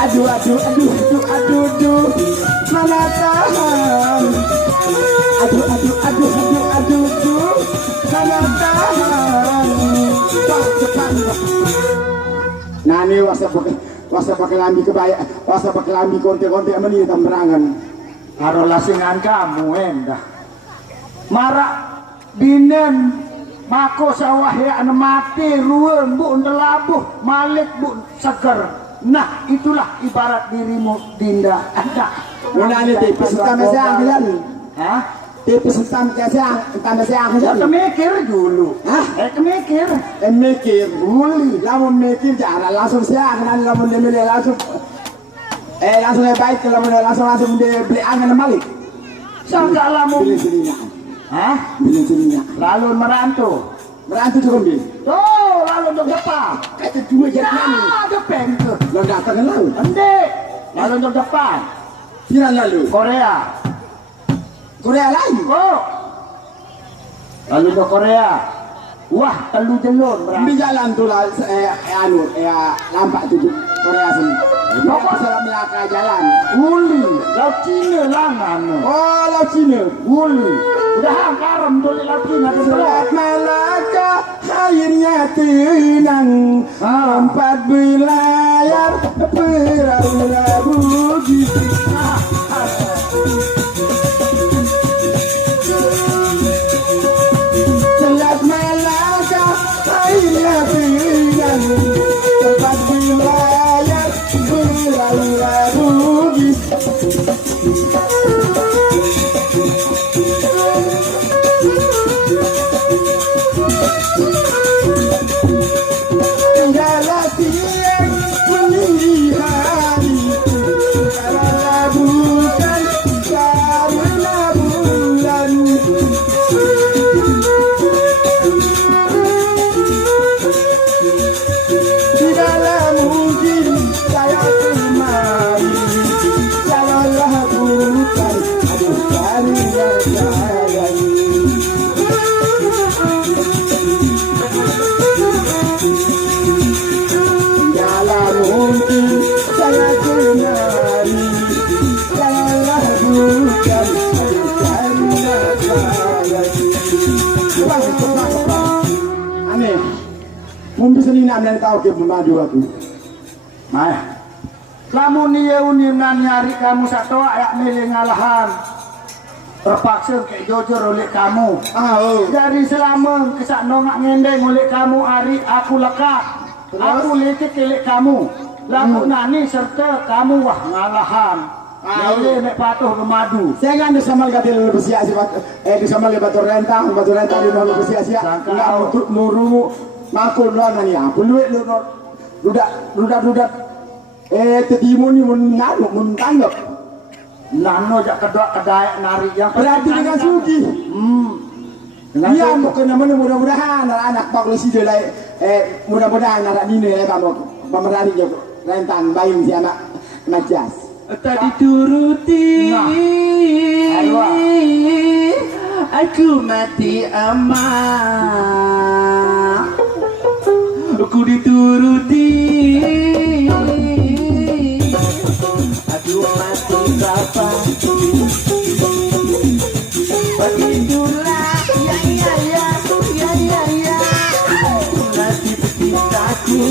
Aduh, aduh, aduh, aduh, aduh, aduh, mana tahan. Aduh, aduh, aduh, aduh, aduh, aduh, mana tahan. Cepat. Nah ini wasa pakai lambi kebaya, wasa pakai lambi konte-konte meni tamberangan. Karo lasingan kamu endah. Marak binen mako sawah ya anu mati ruwen bu ndelabuh malik bu seger. Nah itulah ibarat dirimu Dinda. Ada. Mana ini tipis tambah siang kan? Hah? Tipis tambah siang kan? Kemikir dulu. Hah? Kemikir. Mikir, uli, lamun mikir jangan langsung siang kan lamun dia milih langsung. Langsung baik kalau langsung dia beli angin balik. Sangka lamu. Beli sininya. Hah? Beli sininya. Lalu merantau. Merantau cukup bi. Oh, lalu dok depan. Kata dua jadi nani. Ada pengke. Lo datang lalu. Ande. Lalu dok depan. Tidak lalu. Korea. Korea lain. Oh. Lalu ke Korea. Wah, telu jelur. Di jalan tuh lah, lampak tuh Korea sini. Dia bisa melaka jalan. Uli, laut Cina langan. Oh, laut Cina. Uli, udah karam tuh laut Cina. Selat Malaka airnya tenang. Empat belayar perahu bugis. Selat Malaka airnya tenang. Empat belayar perahu bugis. Tinggallah siang meninggi hari, karena bukan karena bulan. Tidaklah mungkin saya kemari, kalaulah bukan aduh karena saya. Tidaklah mungkin saya kemari, kalaulah bukan aduh karena saya. Aneh, mungkin senina dan kau ke memadu aku. Nah, lamun dia uninan nyari kamu satu ayak milih ngalahan. Terpaksa kayak jujur oleh kamu. Oh. Dari selama kesak nongak ngendeng oleh kamu hari aku lekat. Aku lecet oleh kamu. Lalu nani serta kamu wah ngalahan. Jadi mek patuh ke madu. Saya kan disamal katil bersia-sia, disamal batu rentang di dalam bersia-sia. Enggak untuk muru makul lo nani apa lu rudak tetimu ni mun tanggap. Nano jak kedua kedai nari yang Berarti dengan sugi. Iya, bukan namanya mudah-mudahan anak Pak Lusi dia mudah-mudahan anak ini pemerani juga rentang bayi si anak najas. Tadi turuti aku mati amat, aku dituruti aku mati berapa. Begitulah ya mati pecintaku.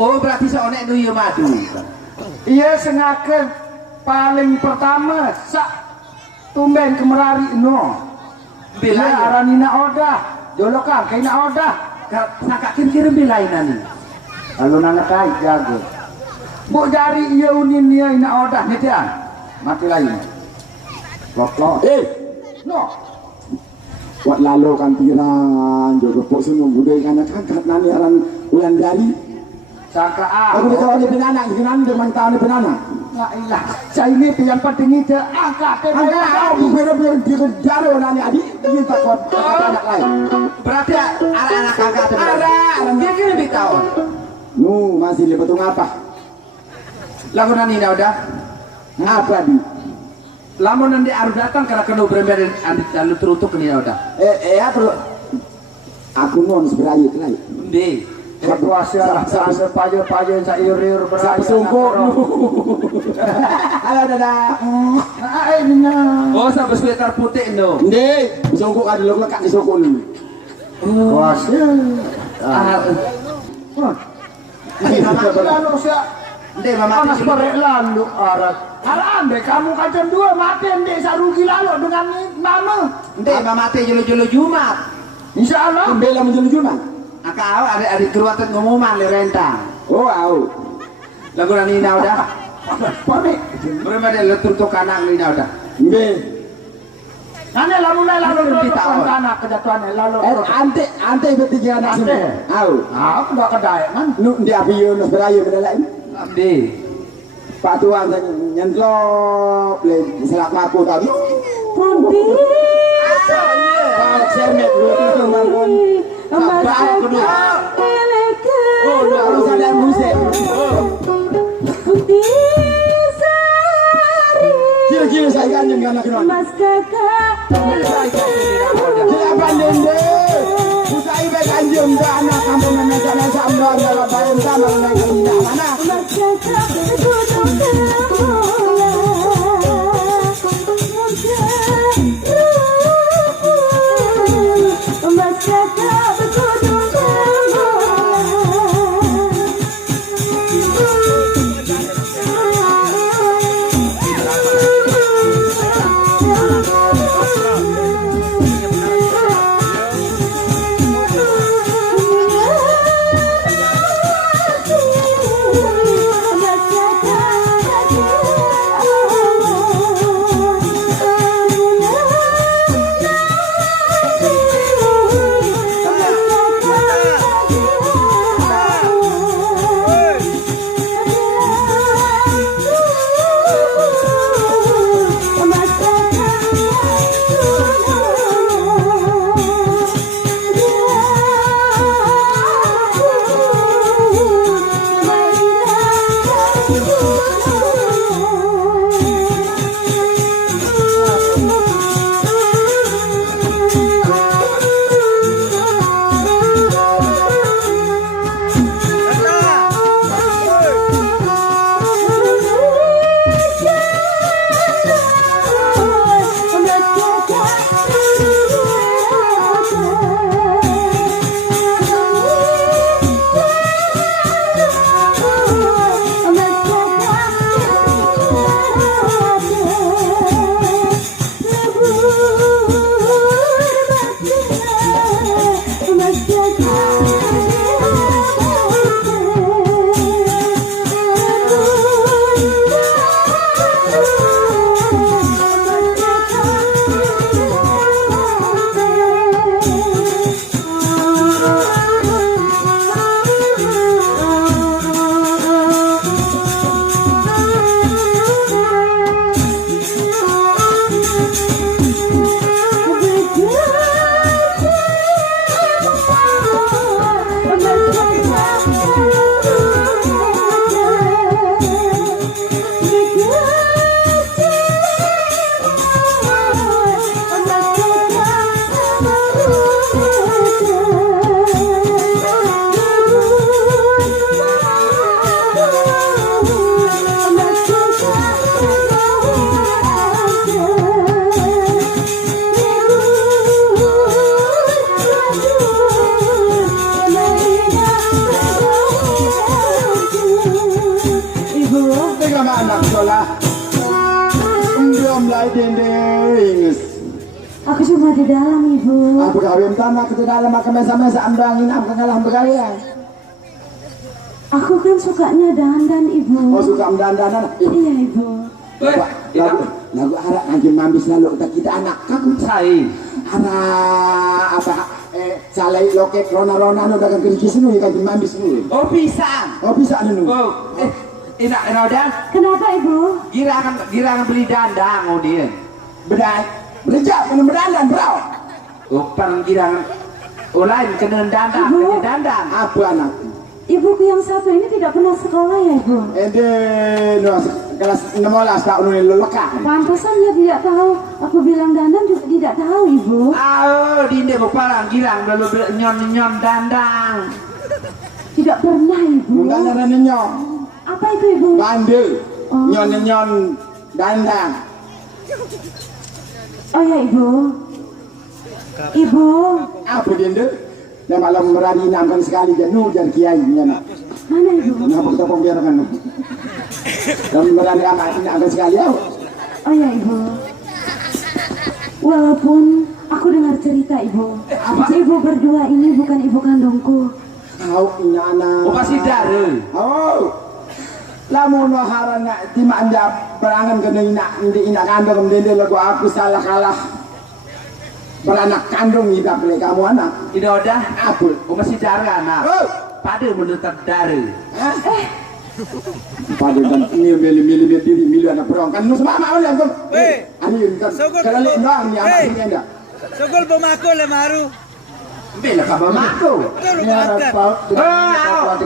Oh berarti seonek nuyu madu. Iya sengaja paling pertama sak tumben kemerari no. Bila aranina odah, jolokan kaina odah, sangka kirim bilainan. Lalu nangakai jago. Bu jari iya unin iya ina odah nitian. Mati lain. Lok. No. Buat lalu kan pirang, jodoh pok semua budaya kan kakak nani aran ulan dari. Sangka Aku tahu ni penana, gimana dia main tahu ni penana. Nggak ilah. Saya ini yang penting itu angkat. Angkat, bukan dia jaro nani adik, dia takut anak lain. Berarti anak kakak tuh. Dia kira lebih tahu. Nu masih lepas tu ngapa? Lagu nani udah. Ngapa di? Lama nanti arus datang karena kena bermain andi lalu terutuk ni udah. Aku aku non seberaya kelai. Di. Berkuasa rasa pajo-pajo sayur-sayur beraya. Sungguh. Halo dadah. Ini Oh sampai sweater putih no. Ndek, sungguh ada lo lekat di sokol. kuasa. Lalu saya Ndek mama panas korek lalu arat. Ande kamu kacang dua mati ndek sarugi lalu dengan nama. Ndek mama teh jolo-jolo Jumat. Insya Allah. Bela menjadi cuma. Akau ada keruatan ngumuman le rentang. Oh, au. Lagu nani udah. Pami. Bermain le tutuk kanan ni udah. Mbe. Nane lalu Lebih tahu. tanah kejatuhannya lalu. Ante bertiga anak Ante. semua. Au. Aku nggak kedai man. Nu dia apiun seberaya berdalain. Di. Pak Tuan nyentlok le selak maku tadi. Pundi Pak Semet lu mangun. Mas kudu. Oh, lu harus ada musik. Pundi Sari Kira-kira saya kan yang anak kenon. Mas kakak Siapa nende? Usai be kanjeng da anak kampung nama samron dalam bayam sama dengan mana? Mas kakak gunung Temula Mas kakak bergunung Aku cuma di dalam, Ibu. Aku kawin tanah ke dalam makan mesa-mesa ambangin apa ngalah bergaya. Aku kan sukanya dandan, Ibu. Oh suka dandanan. Iya, Ibu. lagu arak anjing mambis lalu kita anak kaku Sai. anak apa salai loket rona no dagang kerja sini anjing mambis nu. Oh pisang. Oh bisa anu. Oh, ina udah. Kenapa ibu? Girangan beli dandang oh dia. Bedai. Berjak beneran bro. Oh pan girangan. Oh lain kena dandang, Ibu. kena dandang. Apa anak? Ibuku yang satu ini tidak pernah sekolah ya ibu? No kelas 16 tahun ini lekat. Pantesan dia tidak tahu. Aku bilang dandan juga tidak tahu ibu. Oh, dinde bapak girang lalu nyon dandang. Tidak pernah ibu. Bukan ada nyon. Apa itu ibu? Bandel. Oh. Nyon dandang. Oh ya ibu. Ibu. Apa dia tu? Dan malam merari namkan sekali dan nu jar kiai nyana. Mana ibu? Ngapa kita pembiarkan? Dan merari amat namkan sekali ya. Oh ya ibu. Walaupun aku dengar cerita ibu. Ibu berdua ini bukan ibu kandungku. Kau nyana. Oh kasih darah. Oh. Lamun harana timak anda berangan kena ina kandung dia lagu aku salah kalah. Beranak kandung hidup oleh kamu anak. Ini udah. Apa? Oh masih darah anak. Oh. Pada menurut darah. Pada dan milih diri anak perang kan nu sama mau lah kau. Ani kan kalau le nang ni anak ni anda. Sogol pemako le maru. Bela ka bamako. Ni anak pau.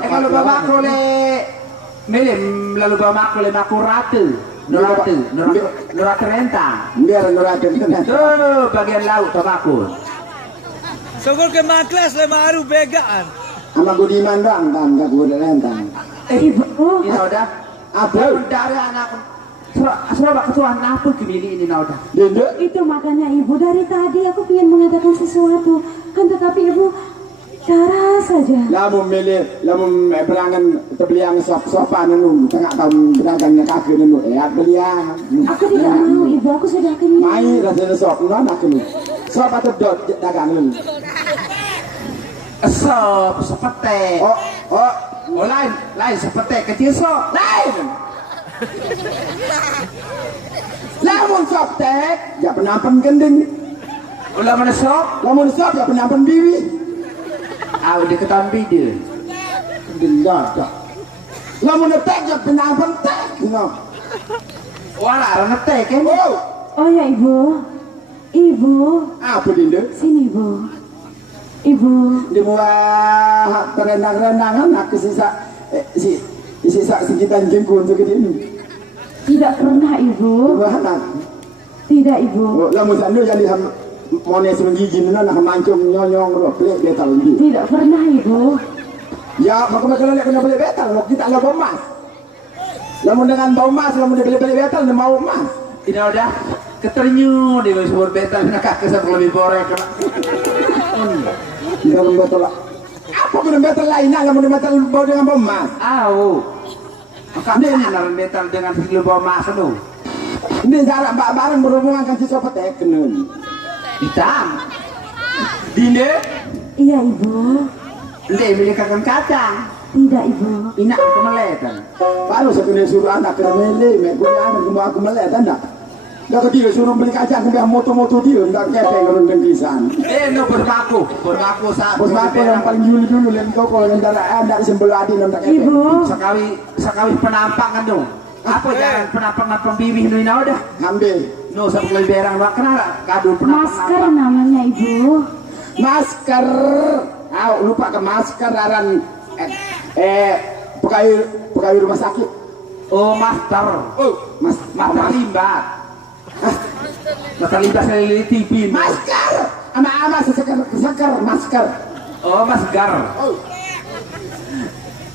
Kalau bamako le Melem lalu bamako le makurate. Norate rentang. Biar nuratin kena. Tuh bagian laut tabako. Sogol ke maklas le maru begaan. Ama gudiman doang kan gak gua rentang. Ibu. Ini udah. Apa? Dari anak. Surabaya ketuaan apa kemili ini udah. Dia Itu makanya ibu dari tadi aku ingin mengatakan sesuatu. Kan tetapi ibu cara saja. lamun berangan terbeliang sop-sopan nu tengah tahun beragangnya kaki nu beliang. Aku tidak mau ibu, aku sudah kenyang. Mai rasanya sop nu anak nu. Sop atau dot dagang nu. Sop sepete. Oh lain sepete kecil sop. Lain. Lamun sop tek, ya penampan gending. Ulah mana sop? Lamun sop ya penampan biwi. Di ketan video. Gendang dah. Lamun tek ya penampan tek. No. Wala orang ngetek kan? Oh ya ibu. Ibu. Apa dinda? Sini ibu. Ibu. Di buah terendang-rendangan aku sisa sekitar jengkul untuk ini. Tidak pernah ibu. Buah anak. Tidak ibu. Lamun sandu jadi mone suruh gigi nuna nak mancung nyonyong ro plek betal ndi. Tidak pernah ibu. Ya maka kalau nak kena beli betal lo kita lo emas. Lamun dengan bau emas lamun dia beli betal dia mau emas. Ini udah keternyuh di sumur betal nak kesat lebih borek. Kita betul lah. Apa guna betal lain lamun betal bau dengan bau emas. Maka mana betal dengan kilo bawa mas tu? Ini jarak barang berhubungan kan si sopat kenen. Hitam. Dine? Iya ibu. Le beli kacang. Tidak ibu. Inak kemeletan. Baru sebenarnya suruh anak kena mele, gue anak cuma aku melihat anda. Dah dia suruh beli kacang sampai moto-moto dia, ndak kepeng rendeng pisan. No bermaku saat. Bos apa yang paling dulu yang toko yang darah anda sebelah adi ndak kepeng. Ibu. Sekali penampangan dong. Apa jangan penampang bibih nu ina udah. Ambil. No sa berang mak kenapa? Kado Masker namanya ibu. Masker. Lupa ke masker aran pegawai rumah sakit. Oh master. Master limbat. Master limbat sekali TV. Masker. Ama sesekar masker. Oh masker.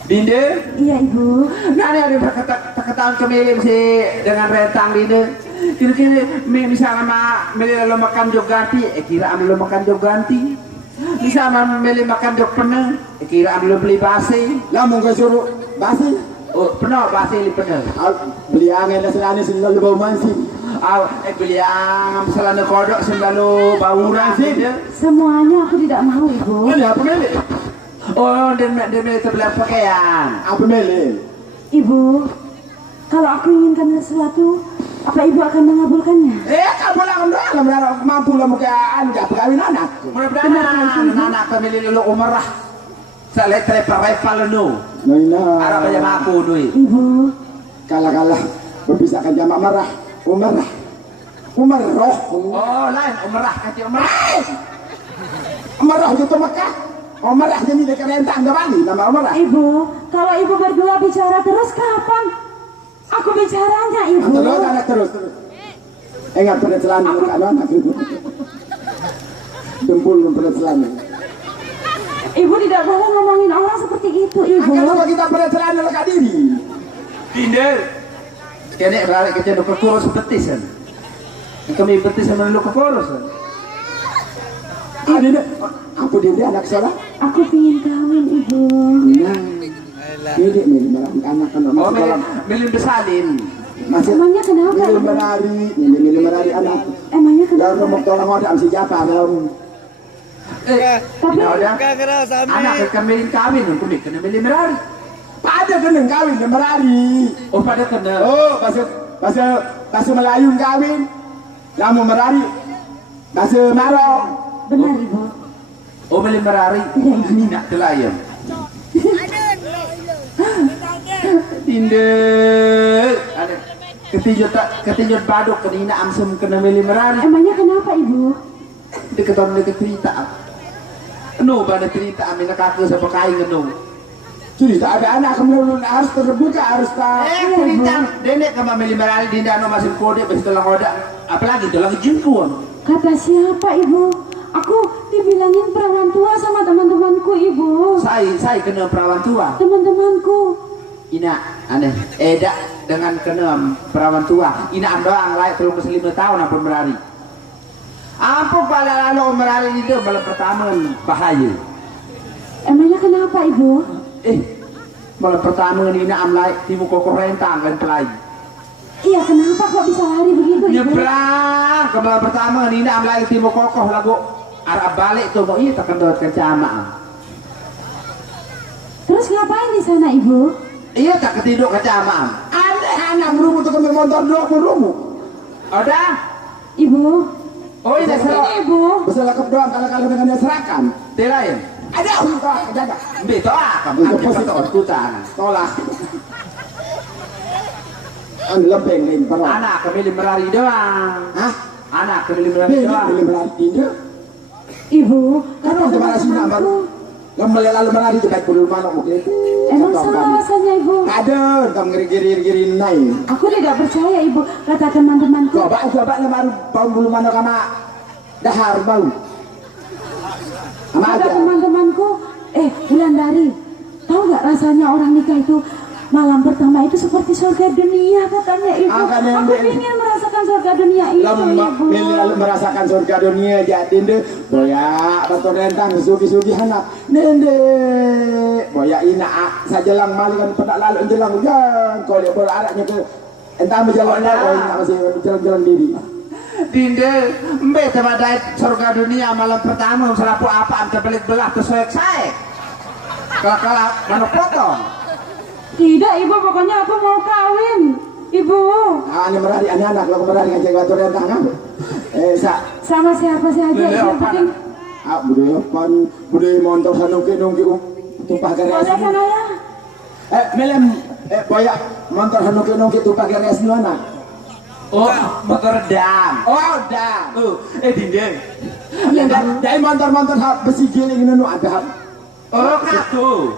Dinde? Iya ibu. Nah ada ketahuan kemilih si dengan rentang dinde. Kira-kira misalnya milih lo makan jog ganti, kira ambil lo makan jog ganti. Misalnya milih makan jog penuh, kira ambil lo beli basi. Lah mau suruh basi. Oh penuh basi li penuh. Beli angin dan selani selalu bau mansi. Beli yang selana kodok selalu bau nasi. Semuanya aku tidak mau ibu. Ini apa milih? Oh dia milih terbelah pakaian. Apa milih? Ibu. Kalau aku inginkan sesuatu, Apa ibu akan mengabulkannya? Kamu lah mampu lah muka anu gak berkawin anak. Mudah-mudahan anak kami lilo umarah. Sa letre parepa leno. Nah, Ara kaya mampu duit. Ibu, kalah berpisahkan jamak marah. Umarah. Oh, lain umarah kati umarah. Umarah itu Mekah. Umarah jadi dekat rentang ke Bali nama umarah. ibu, kalau ibu berdua bicara terus kapan? Aku bicaranya ibu. Terus anak terus. Ingat pada celana muka anak. Dempul pada celana. Ibu tidak boleh ngomongin orang seperti itu ibu. Kalau kita pada celana lekat diri. Tinder. Kene balik ke cendok kurus betisan. Kami betisan menelu ke kurus. Ada apa dia anak salah? Aku ingin kawin ibu. Ini malah anak kan Oh, milih besalin. masih Emangnya kenapa milih ibu? menari anak. Emangnya kenapa? Lalu mau tolong ada si Japa dalam. Tapi Ada Kak kenal sama. anak akan milih kawin, kami kena milih merari. Pada kena kawin dan menari. Oh, pada kena. Oh, bahasa Melayu kawin. Namun menari. Bahasa Maro. benar ibu. Oh, milih merari. Ini nak telayam. Tinder. Ada ketijot baduk kena amsem kena milih merari. Emangnya kenapa ibu? Deketan deket cerita. No, pada cerita amina kakak siapa kain no. Jadi tak ada anak kemudian harus terbuka harus tak. Cerita nenek kama milih merari di dano masih kode besi telang koda. Apalagi telang jengkuan. Kata siapa ibu? Aku dibilangin perawan tua sama teman-temanku ibu. Saya kena perawan tua. Teman-temanku. Ina aneh. Eda dengan kena perawan tua. Ina doang layak 35 tahun apa merari. Apa pada lalu merari itu malam pertama bahaya. Emangnya kenapa ibu? Malam pertama ini am layak timu kokoh rentang kan pelai. Iya kenapa kok bisa lari begitu ibu? Nyebrang ke malam pertama ini am layak timu kokoh lagu arah balik tuh mau iya takkan dot kecama. Terus ngapain di sana ibu? Iya tak ketiduk kecama. Aneh anak berumu tuh kami motor dua berumu. Ada? Ibu. Oh ini Ini serok. ibu. Besar lekap doang kalau dengan dia serahkan. Telain. Ada unta jaga. Beto kamu Itu ambil pasti kata kutan. tolak. Lebeng lain perang. Anak kemilih merari doang. Hah? Anak kemilih merari Beli doang. berarti dia. Ibu. Karena untuk mana sih nampak? Kamu lalu menari cepat bulu mana mungkin? Emang sama rasanya ibu? Ada, kamu ngiri naik. Aku tidak percaya ibu. Kata teman-temanku. Coba baru bau bulu mana kama dahar bau. Sama Kata aja. teman-temanku. Wulandari. Tahu nggak rasanya orang nikah itu malam pertama itu seperti surga dunia katanya ibu. Makanya Aku Mbak. ingin merasakan surga dunia itu ibu. Lalu merasakan surga dunia jadi deh. Boya batu rentang sugi-sugi anak. Nende. Boya ina sajelang mali kan pernah lalu jelang hujan. Kau lihat bola araknya ke entah berjalan lah. Ina masih jalan-jalan diri. Dinde, mbak sama dait surga dunia malam pertama selapu apa anta belit belah tersoek-saek. Kalau mana potong. Tidak ibu, pokoknya aku mau kawin. Ibu. Ini merari anak lalu merari ngajak batu rentang kan. Sama siapa saja. Boleh Yang apa? penting budaya montor nungki tumpah boleh garis. kan ayah? Melem boya montor nungki tumpah garis mana? Oh, motor dam. Oh, dah. Dinde. Iya Dari montor besi giling ini ada. Oh, katu.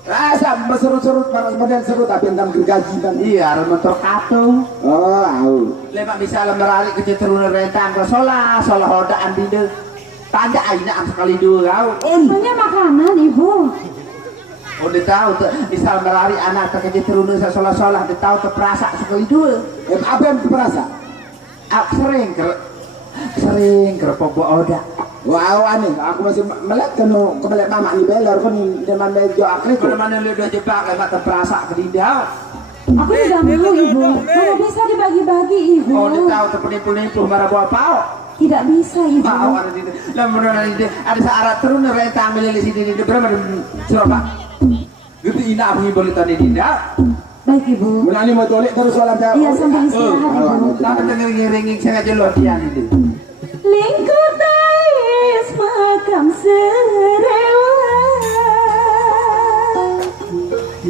Rasa berserut-serut model serut tapi tentang gergaji kan. Iya, ada motor katu. Oh, au. Lemak bisa merari ke ceteruna rentang ke solah hodaan dinde. Tanda aina am sekali dua kau. Emangnya makanan ibu. Udah tahu tuh, misal merari anak ke ceteruna solah dia tahu terperasa sekali dua. Apa yang terasa? Aku sering kerupuk buah oda. Wow, aneh. Aku masih melek kan kemelek mama ni beler kan dengan mejo akrik. Mana lu udah jebak lemak terperasa ke dindau. Aku tidak mau ibu. Mana bisa dibagi-bagi ibu. Oh, dia tahu terpenipu-nipu marah buah pau. Tidak bisa ibu. Pau ada di lamun ada syarat terus rentang milih di sini di berapa Surabaya. Gitu ina abang boleh tadi dindau. Baik ibu. Menani mau toilet terus malam jauh. Iya sambil istirahat ibu. Tak dengar-dengar sangat jelas pian itu. Lingkar tais makam serewa,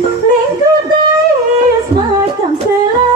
lingkar tais makam serewa.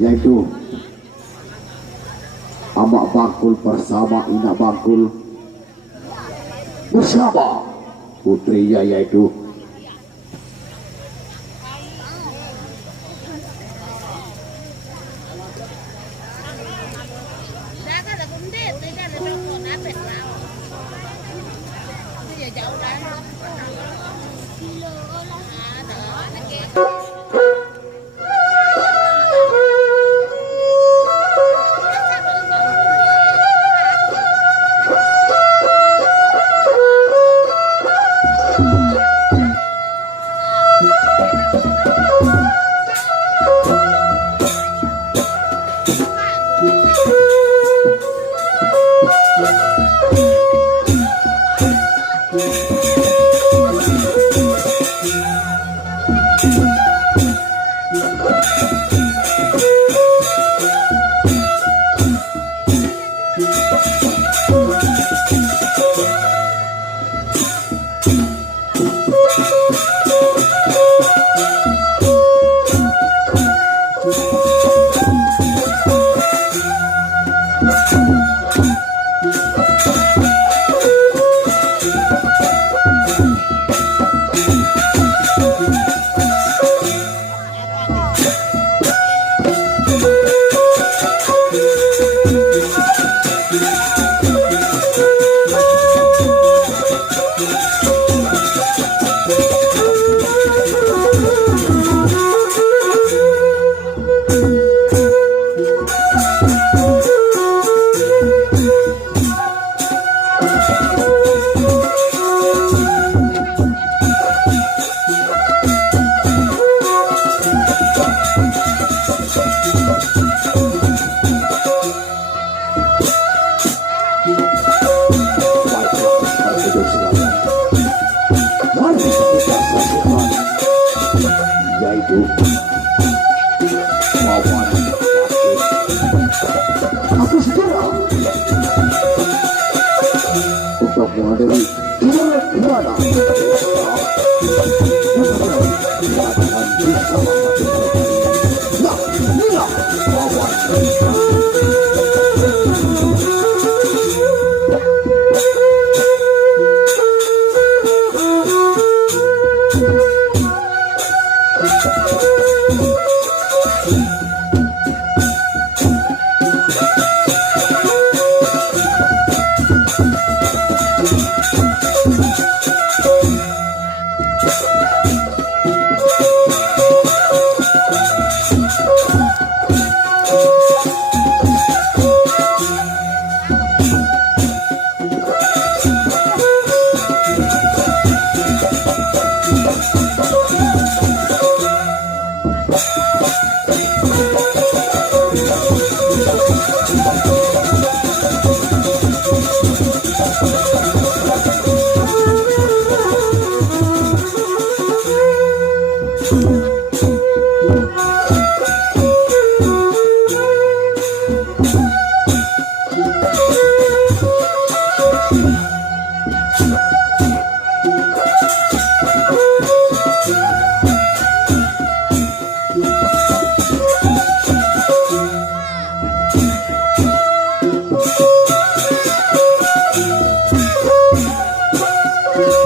Yaitu Amak Bangkul bersama Ina Bangkul bersama putrinya yaitu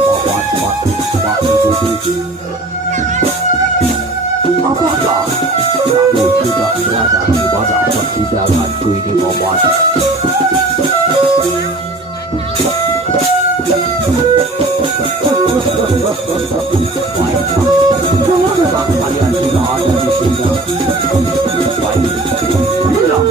Paman Patih Batu Budi. Apakah kamu sudah berada di mana persidanganku ini, Paman? Baiklah, kalau memang kalian sudah ada di sini, baik, bilang.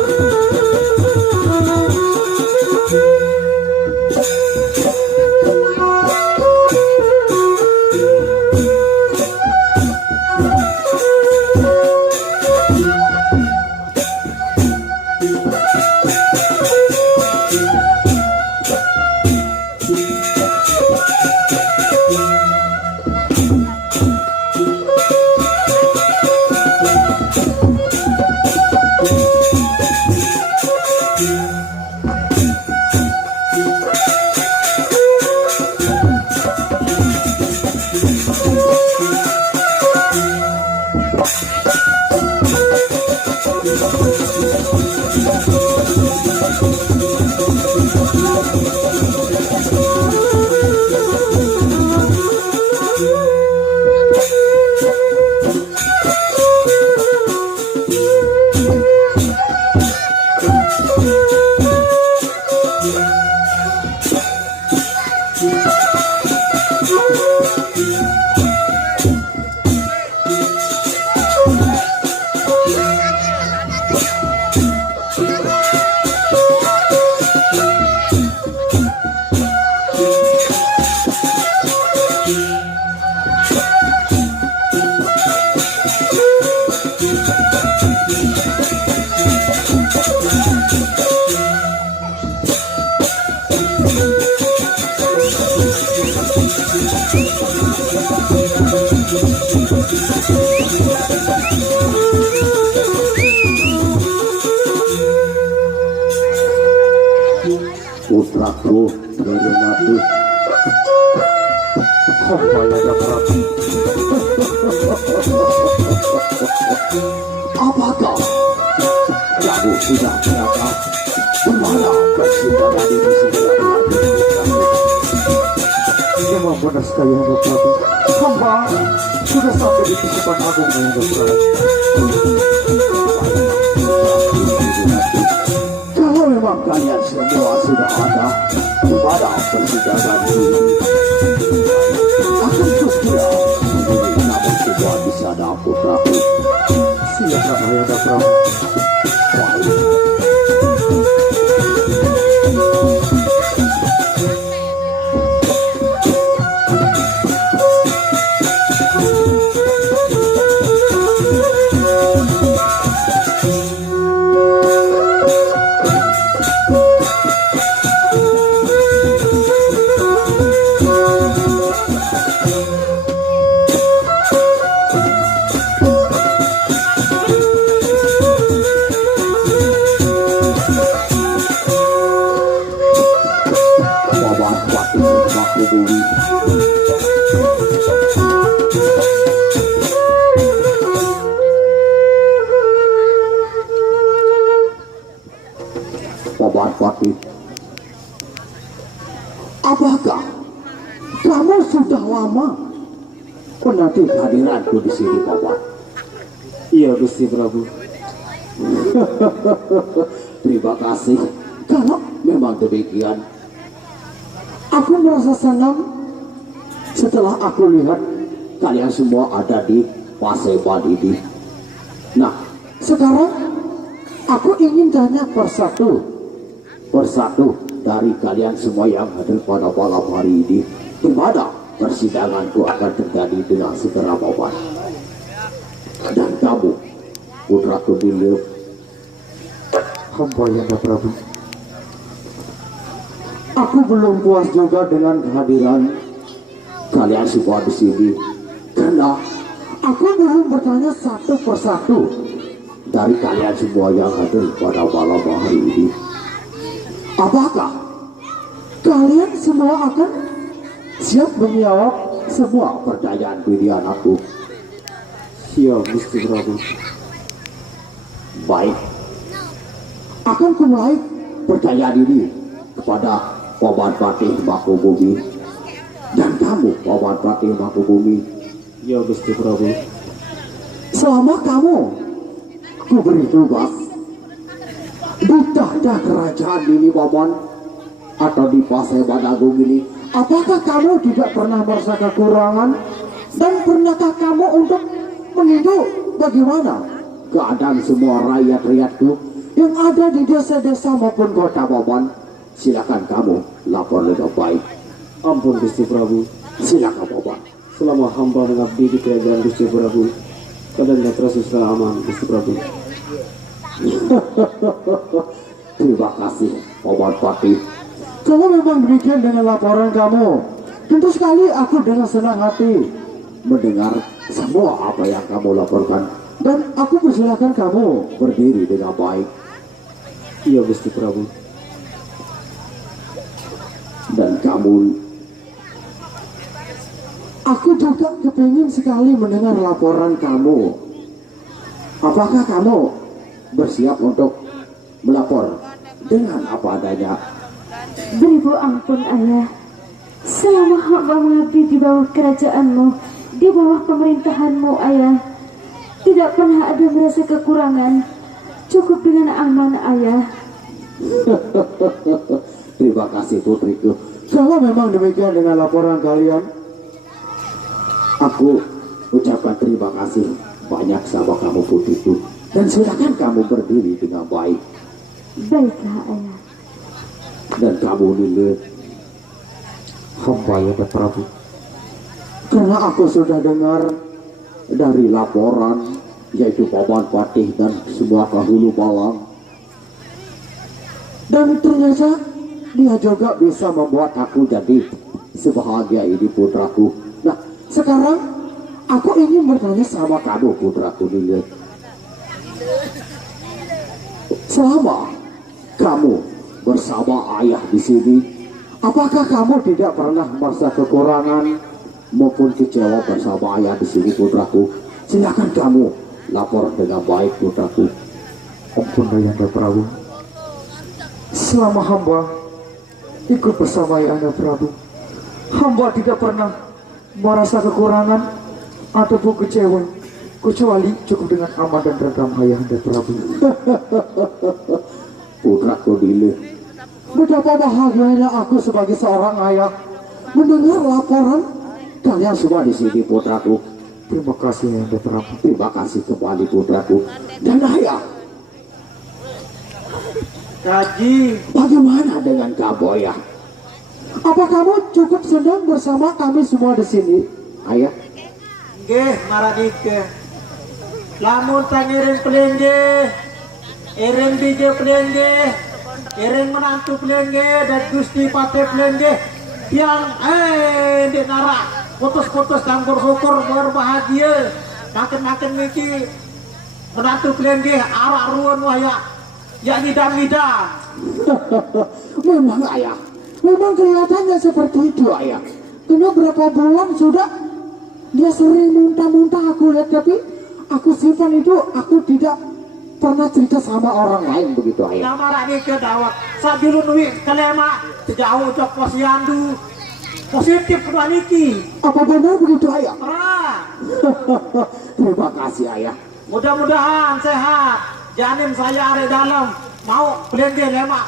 Putraku Renati, Hamba Prabu. Apakah kamu sudah berada di mana persidangan ini sudah memang benar sekali, Hamba Prabu. Hamba sudah sampai di Kesupan Agung, Hamba Prabu. Kalau memang kalian semua sudah ada pada persidangan ini, akan segera menjadi nama semua di sana, putraku. Silakan, Ayahanda Prabu. Apakah kamu sudah lama menanti kehadiranku di sini, Paman? Iya, Gusti Prabu. Terima kasih. Kalau memang demikian, aku merasa senang setelah aku lihat kalian semua ada di Paseban ini. Nah, sekarang aku ingin tanya persatu dari kalian semua yang hadir pada malam hari ini, di mana persidanganku akan terjadi dengan segera, Paman. Dan kamu, putraku William, hamba Ayahanda Prabu. Aku belum puas juga dengan kehadiran kalian semua di sini, karena aku belum bertanya satu persatu dari kalian semua yang hadir pada malam hari ini. Apakah kalian semua akan siap menjawab semua pertanyaan pilihan aku? Siap, Gusti Prabu. Baik, akan kumulai pertanyaan ini kepada Paman Patih Mangkubumi, dan kamu Paman Patih Mangkubumi. Ya Gusti Prabu. Selama kamu kuberi tugas di tahta kerajaan ini Paman, atau di Paseban Agung ini, apakah kamu tidak pernah merasa kekurangan? Dan pernahkah kamu untuk menghidup bagaimana keadaan semua rakyat-rakyatku yang ada di desa-desa maupun kota Paman? Silakan kamu lapor dengan baik. Ampun Gusti Prabu. Silakan Paman. Selama hamba mengabdi di kerajaan Gusti Prabu, keadaannya terasa aman Gusti Prabu. Terima kasih Paman Patih. Kalau memang demikian dengan laporan kamu, tentu sekali aku dengan senang hati mendengar semua apa yang kamu laporkan, dan aku persilakan kamu berdiri dengan baik. Iya Gusti Prabu. Dan kamu, aku juga kepingin sekali mendengar laporan kamu. Apakah kamu bersiap untuk melapor dengan apa adanya? Beribu ampun ayah, selama hamba mengabdi di bawah kerajaanmu, di bawah pemerintahanmu ayah, tidak pernah ada merasa kekurangan. Cukup dengan aman ayah. Terima kasih putriku. Kalau memang demikian dengan laporan kalian, aku ucapkan terima kasih banyak sama kamu putriku. Dan silakan kamu berdiri dengan baik. Baiklah ayah. Dan kamu Nile, Hamba ya Prabu. karena aku sudah dengar dari laporan, yaitu Paman Patih dan semua kahulu malang, dan ternyata dia juga bisa membuat aku jadi sebahagia ini putraku. Nah, sekarang aku ingin bertanya sama kamu putraku Nile. Selama kamu bersama ayah di sini, apakah kamu tidak pernah merasa kekurangan maupun kecewa bersama ayah di sini putraku? Silakan kamu lapor dengan baik putraku. Ampun Ayahanda Prabu. Selama hamba ikut bersama Ayahanda Prabu, hamba tidak pernah merasa kekurangan ataupun kecewa, kecuali cukup dengan aman dan tentram Ayahanda Prabu. Putraku Nile, betapa bahagianya aku sebagai seorang ayah mendengar laporan kalian semua di sini putraku. Terima kasih Ayahanda Prabu. Terima kasih kembali putraku. Dan ayah, Kaji. bagaimana dengan kamu ayah? Apa kamu cukup senang bersama kami semua di sini, ayah? Nggih, maranike. Lamun tangiring pelengge, iring bije pelengge, iring menantu pelengge, dan Gusti Patih pelengge, yang di nara putus-putus dan bersyukur berbahagia, makin-makin niki menantu pelengge arah ruan waya, ya ngidam-ngidam. Memang ayah, memang kelihatannya seperti itu ayah. Karena berapa bulan sudah dia sering muntah-muntah aku lihat, tapi aku simpan itu, aku tidak pernah cerita sama orang lain begitu ayah. Nama lagi ke dawat, saat dulu nuwi kelema sejauh cok posyandu positif kedua niki. Apa benar begitu ayah? Terang. Terima kasih ayah. Mudah-mudahan sehat. Janin saya ada dalam mau belanja lemak.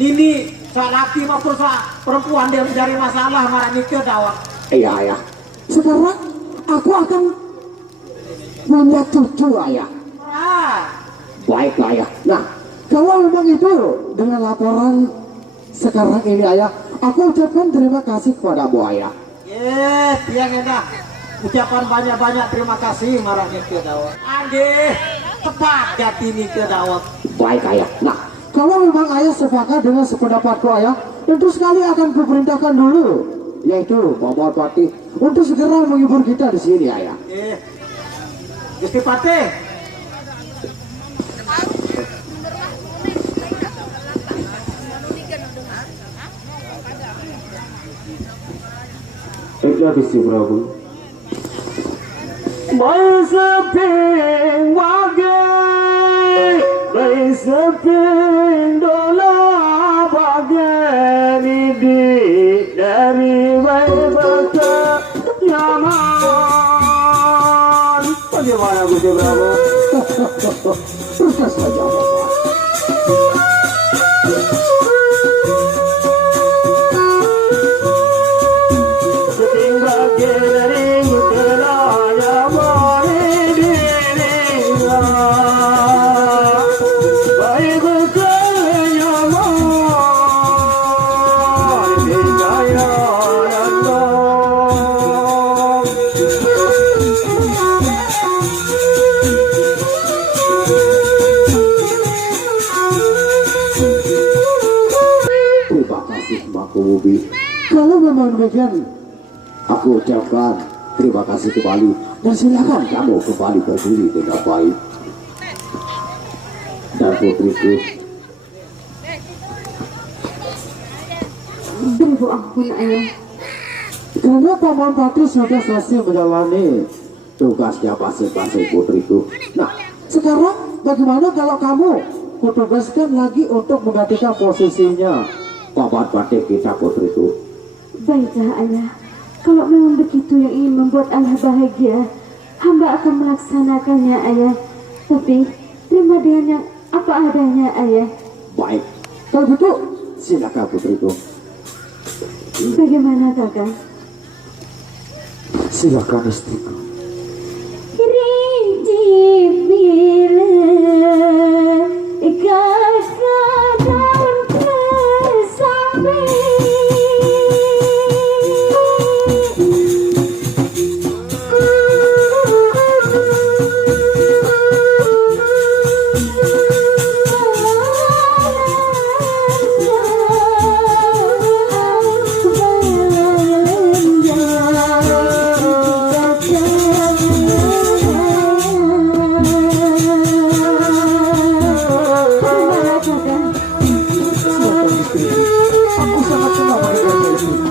Nini saya laki maupun saya perempuan dia mencari masalah marah nikah dawat. Iya ayah. Sekarang aku akan punya cucu ayah. Baiklah ayah. Nah, kalau memang itu dengan laporan sekarang ini ayah, aku ucapkan terima kasih kepadamu ayah. Tiang enak. Ucapan banyak-banyak terima kasih marah nikah dawat. Anggih, tepat jati nikah dawat. Baik ayah. Nah, kalau memang ayah sepakat dengan sependapatku ayah, tentu sekali akan kuperintahkan dulu, yaitu Paman Patih untuk segera menghibur kita di sini ayah. Gusti Patih. Baiklah Gusti Prabu. Seping wage, seping dola bage. dari baik nyaman. Bagaimana Gusti Prabu? Terus saja Paman. Setinggal dari mutelaya mari dirinya. Baik nyaman percaya Terima kasih Mangku Bumi. Kalau memang demikian, aku ucapkan terima kasih kembali dan silakan kamu kembali berdiri dengan baik. Dan putriku, Beribu ampun ayah. karena Paman Pati sudah selesai menjalani tugasnya masing-masing putriku. Nah, sekarang bagaimana kalau kamu kutugaskan lagi untuk menggantikan posisinya Paman Pati kita putriku? Baiklah ayah. Kalau memang begitu yang ingin membuat ayah bahagia, hamba akan melaksanakannya ayah. Tapi terima dengan yang apa adanya ayah. Baik, kalau gitu silakan putriku. Bagaimana kakak? Silakan istriku. Rinci bila kakak daun kesambi. Aku sangat senang mendengarnya istriku.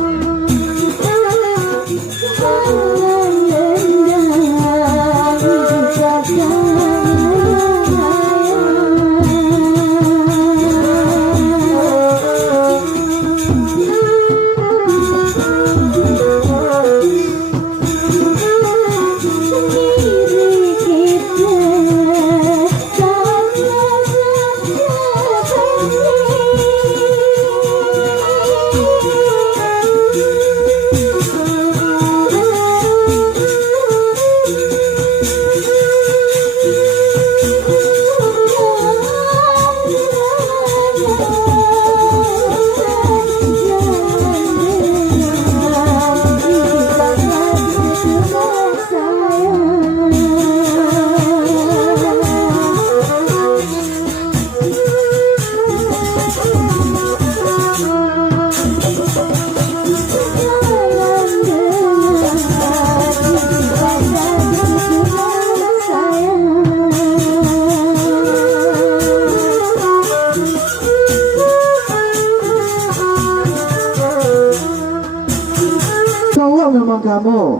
Kalau memang kamu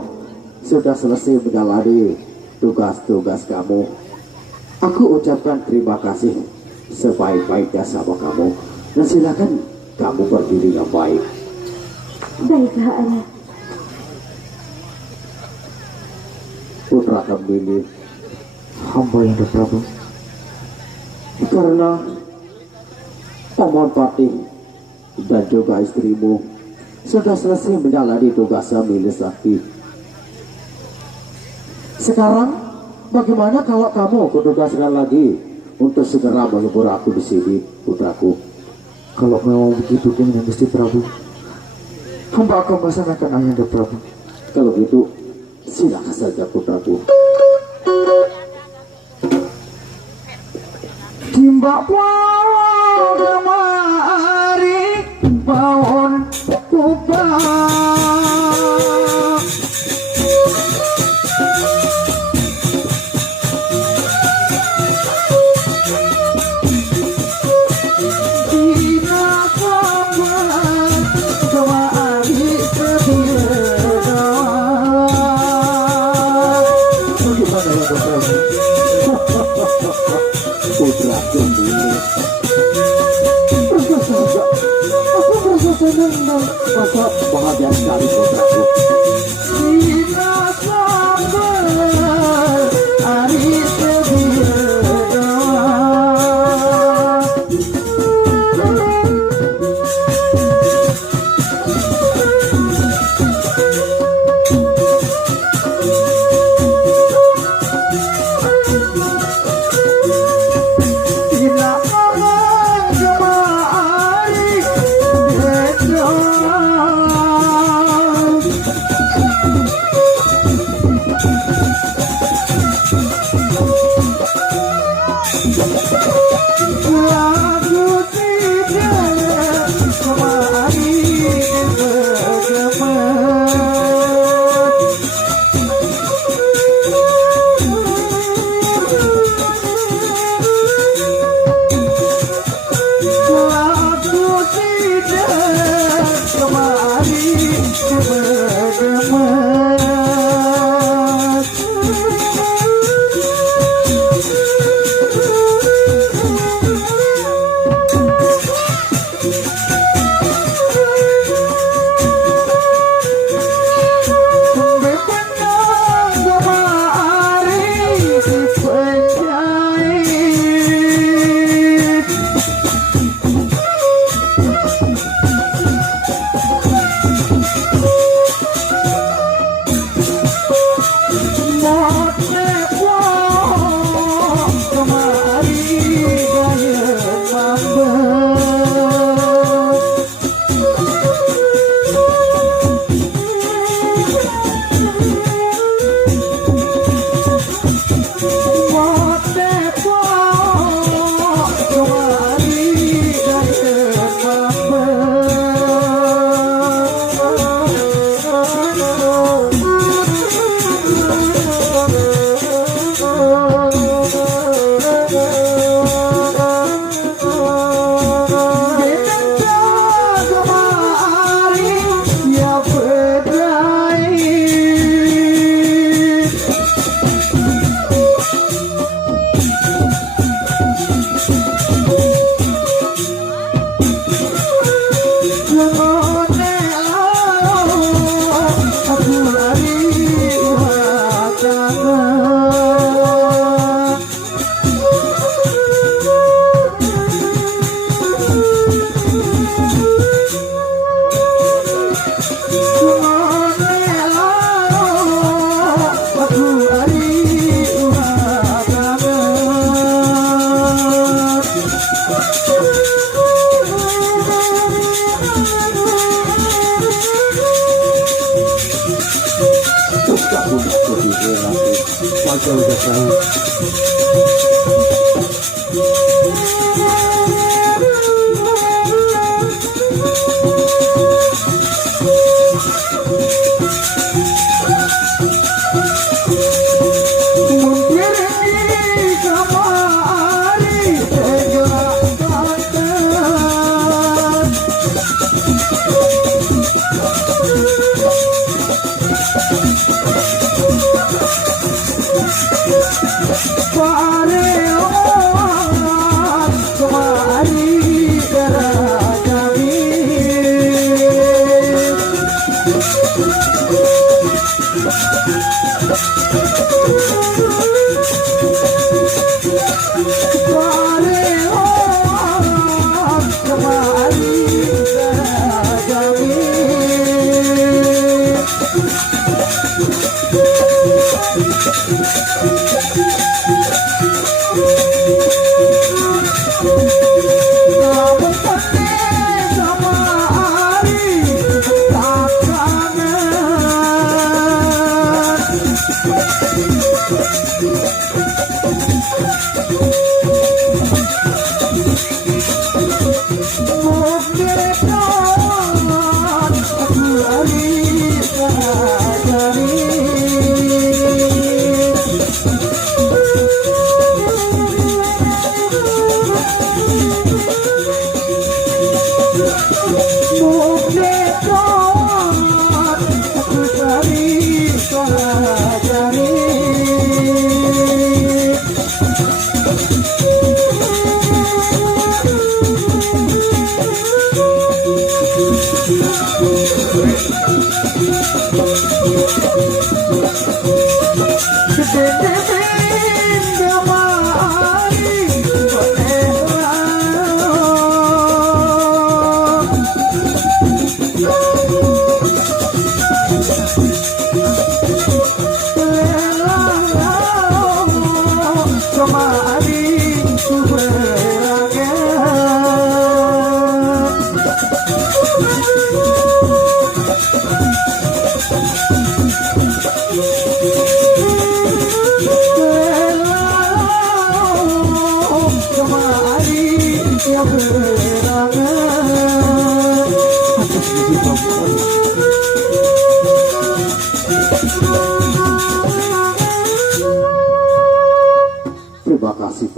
sudah selesai menjalani tugas-tugas kamu, aku ucapkan terima kasih sebaik-baiknya sama kamu. Dan silakan kamu berdiri dengan baik. Baiklah ayah. Putra kami hamba yang Prabu. Karena Paman Pati dan juga istrimu sudah selesai menjalani tugasnya milik sakti. Sekarang bagaimana kalau kamu kutugaskan lagi untuk segera menghibur aku di sini, putraku? Kalau memang begitu dengan Gusti Prabu, hamba akan melaksanakan Ayahanda Prabu. Kalau gitu, silakan saja putraku. Timbak pawon kemari pawon kupang. Putra kebahagiaan dari putraku.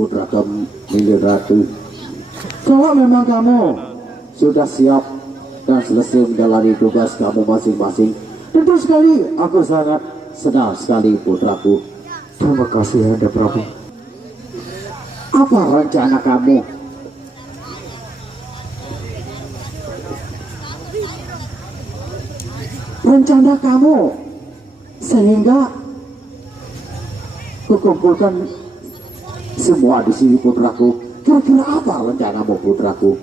putra Mili Ratu. Kalau memang kamu sudah siap dan selesai menjalani tugas kamu masing-masing, tentu sekali aku sangat senang sekali putraku. Terima kasih Ayahanda Prabu. Apa rencana kamu? Rencana kamu sehingga kukumpulkan semua di sini putraku. Kira-kira apa rencanamu putraku?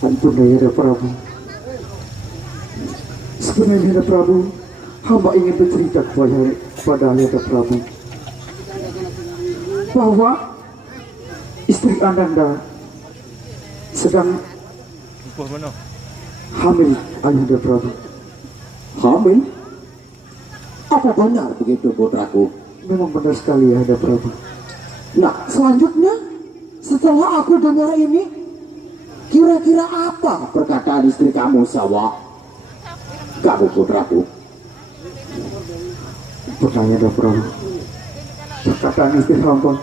Ampun Ayahanda Prabu. Sebenarnya Ayahanda Prabu, hamba ingin bercerita kepada Ayahanda Prabu bahwa istri Ananda sedang hamil Ayahanda Prabu. Hamil? Apa benar begitu putraku? Memang benar sekali Ayahanda Prabu. Nah, selanjutnya setelah aku dengar ini, kira-kira apa perkataan istri kamu, Sawa? Kamu putraku. Benar Ayahanda Prabu. Perkataan istri hamba,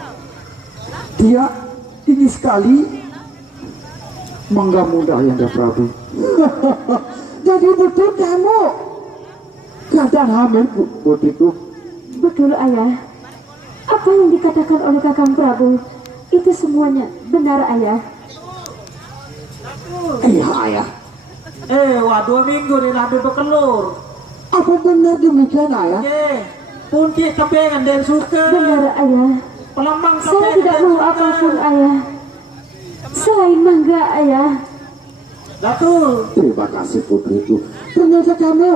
dia ingin sekali menggamuda Ayahanda Prabu. Jadi betul kamu keadaan hamil, putriku? Betul ayah. Apa yang dikatakan oleh Kakang Prabu itu semuanya benar ayah. Iya ayah. Wah 2 minggu nih nabi berkelur. Apa benar demikian ayah? Punti kepengen dan suka. Benar ayah. Pelambang Saya tidak mau apapun ayah selain mangga ayah. Betul. Terima kasih putriku. Ternyata kamu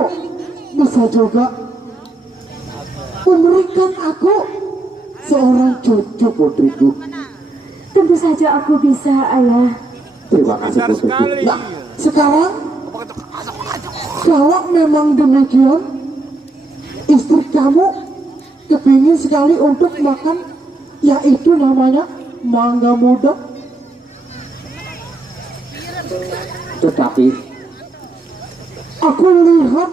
bisa juga memberikan aku seorang cucu putriku. Tentu saja aku bisa ayah. Terima kasih putriku. Nah, sekarang kalau memang demikian, istri kamu kepingin sekali untuk makan, yaitu namanya mangga muda. Tetapi aku lihat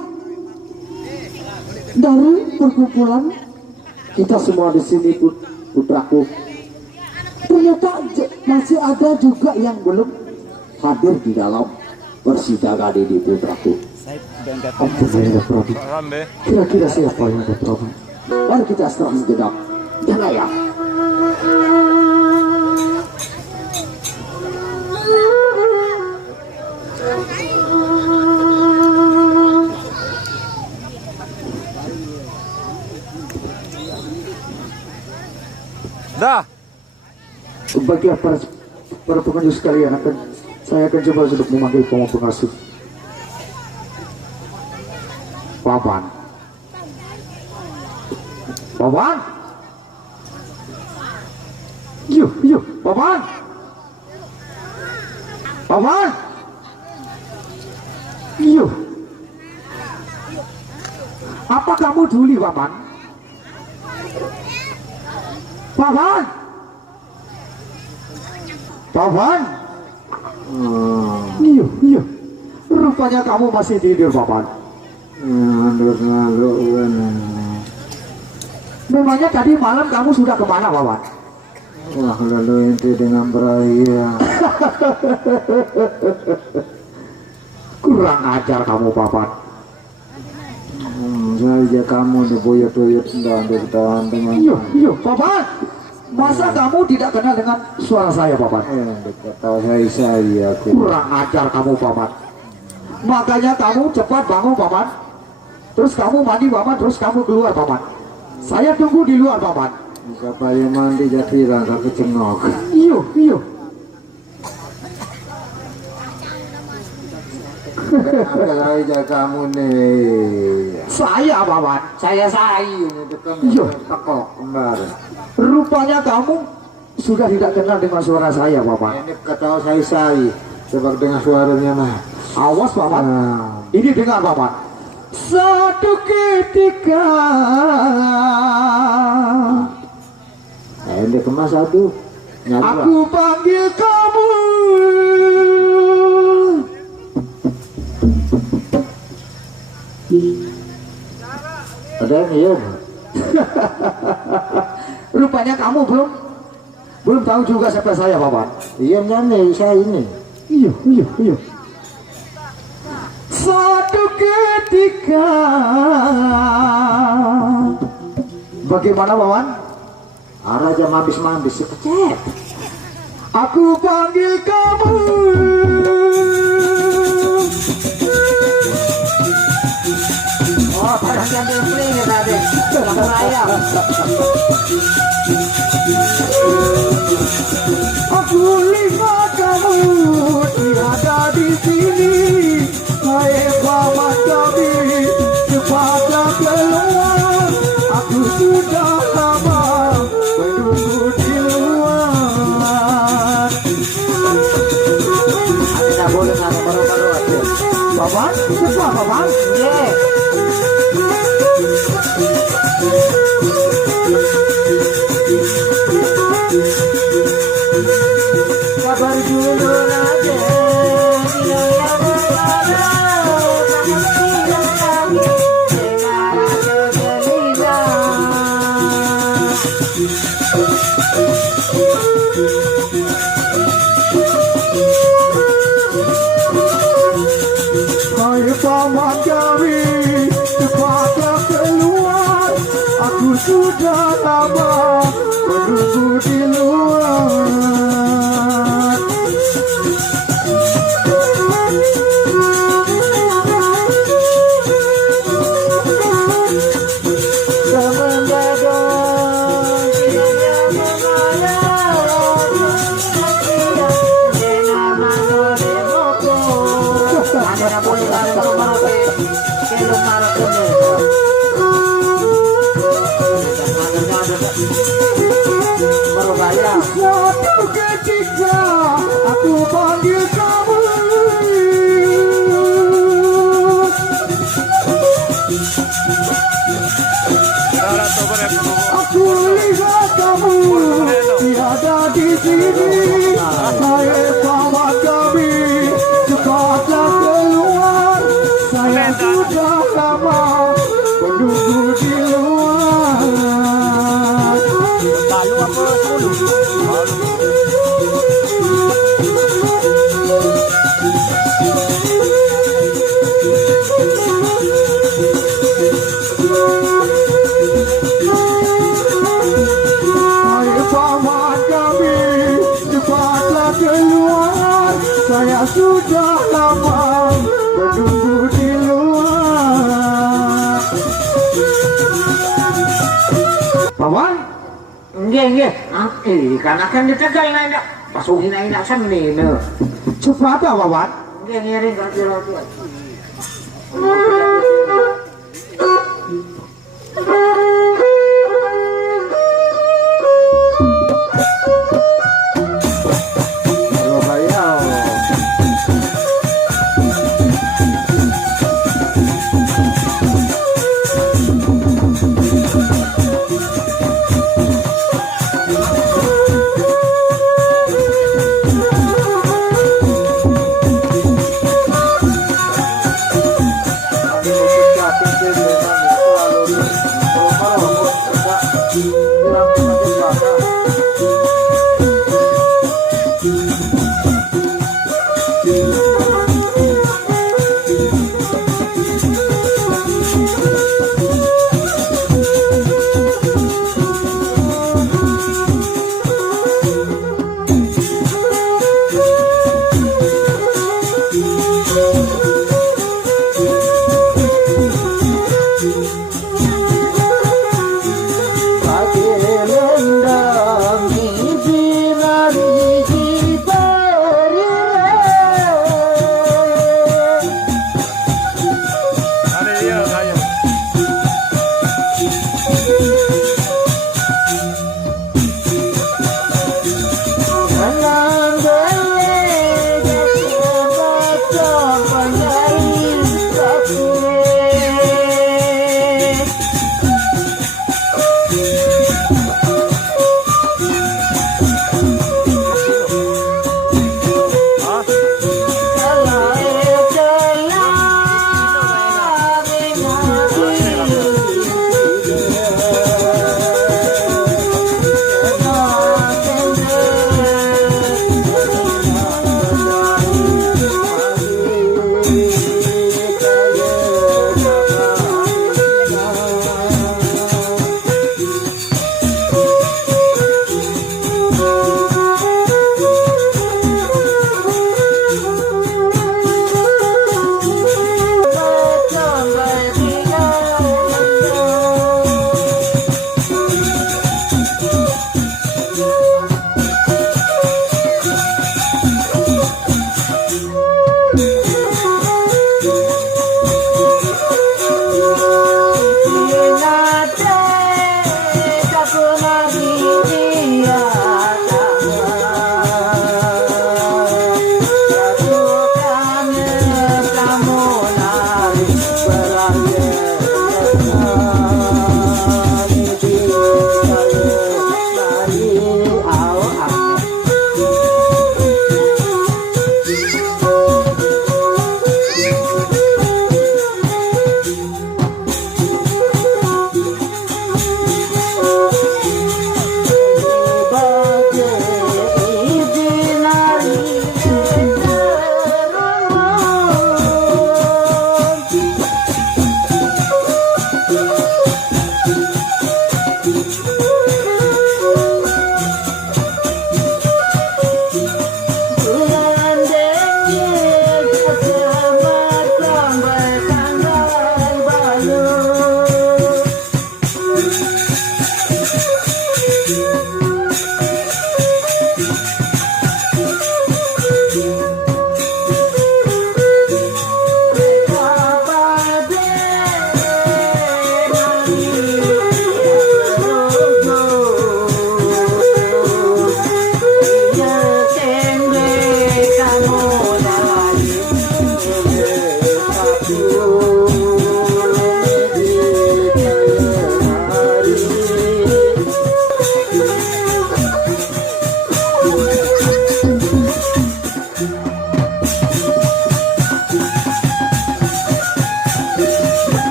dari perkumpulan kita semua di sini putraku, ternyata masih ada juga yang belum hadir di dalam persidangan ini putraku. Ampun Ayahanda Prabu. Kira-kira siapa Ayahanda Prabu? Mari kita istirahat sejenak. Jangan ya. Dah. Baiklah para pengunjung sekalian, saya akan coba untuk memanggil pengasuh. Paman. Paman. Yuk, Paman. Paman. yuk. Apa kamu duli, Paman? Paman. Paman. Yuk. Rupanya kamu masih tidur, Paman. Memangnya tadi malam kamu sudah kemana, Paman? Wah, lalu inti dengan beraya. Kurang ajar kamu, Paman. Saja kamu diboyot-boyot dan bertahan dengan. Yuk, Paman. Masa kamu tidak kenal dengan suara saya, Paman? Kata saya aku. Kurang ajar kamu, Paman. Makanya kamu cepat bangun, Paman. Terus kamu mandi, Paman. Terus kamu keluar, Paman. Saya tunggu di luar, Paman. Siapa yang mandi jatiran aku cengok. Yuk. Apa aja kamu nih? Saya, Paman. Saya sayu itu kan Iya. tekok kembar. Rupanya kamu sudah tidak kenal dengan suara saya, Paman. Ini kata saya sayu. Coba dengar suaranya mah. Awas, Paman. Nah, Ini dengar, Paman. Satu ketika ini kemas satu. aku panggil kamu. Ada yang iya. Rupanya kamu belum Belum tahu juga siapa saya, paman. Iya nih, saya ini. Iya. Suatu ketika, bagaimana, paman? Raja mabis-mabis sekecet. Aku panggil kamu. Oh, pada jangan beli ya tadi. Jangan raya. Aku lihat kamu tiada di sini. Hai paman kami, cepatlah keluar. Aku sudah lama menunggu di luar. Tidak boleh ada baru-baru aja. Paman, cepat paman. Iya. Kabar dulu raja, dia yang berada, tangan kami, dengan raja gelisah. Hai paman kami, cepatlah keluar. Aku sudah lama menunggu di luar. Suatu ketika aku panggil kamu. Aku lihat kamu tiada di sini. Hai paman kami, cepatlah keluar. Saya sudah lama menunggu di luar. Lalu apa dulu? Hai paman kami, cepatlah keluar. Saya sudah lama menunggu di luar. Paman, Nggih. Karena kan ditegal na pasukin na seni no. cepat ya paman. Nggih ngiring ka roti.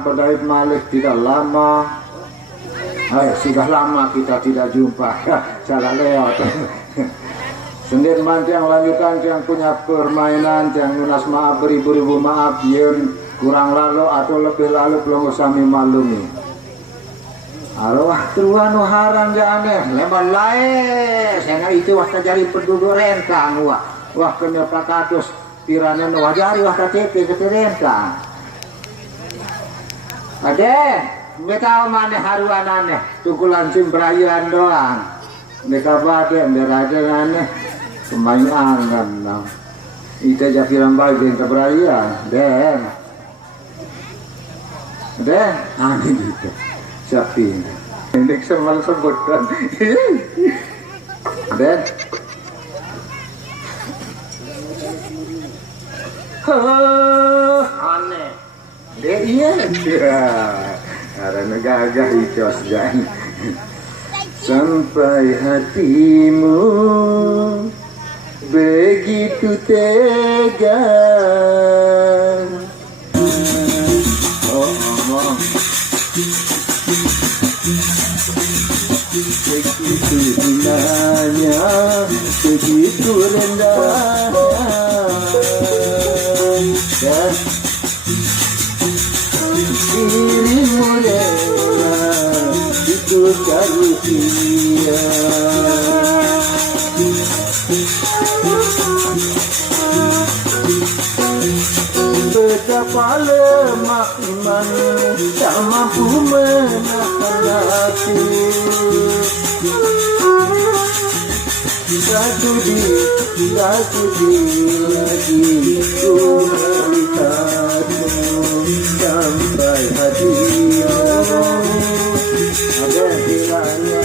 Pedait Malik tidak lama. Sudah lama kita tidak jumpa. Salah lewat. Sendiri yang lanjutan yang punya permainan yang lunas maaf beribu-ribu maaf yen kurang lalu atau lebih lalu belum sami malumi. Arwah tuan haran jane leman lae saya itu wah jari penduduk rentang wah kena pakatus tirane wajari wah KTP rentang. Ade mereka mana haruan aneh tukulan simbrayuan doang mereka bade berada aneh pemain angan itu jakiran baik dan keberayuan den gitu siapa ini semal sebutan den aneh deh iya karena gagah icos jangan sampai hatimu begitu tega. Begitu hinanya, begitu rendahnya. Dirimu rela ditukar rupiah. Betapa lemah iman tak mampu menahan hati. Satu lagi ku melihatmu sampai hatimu ada hilangnya.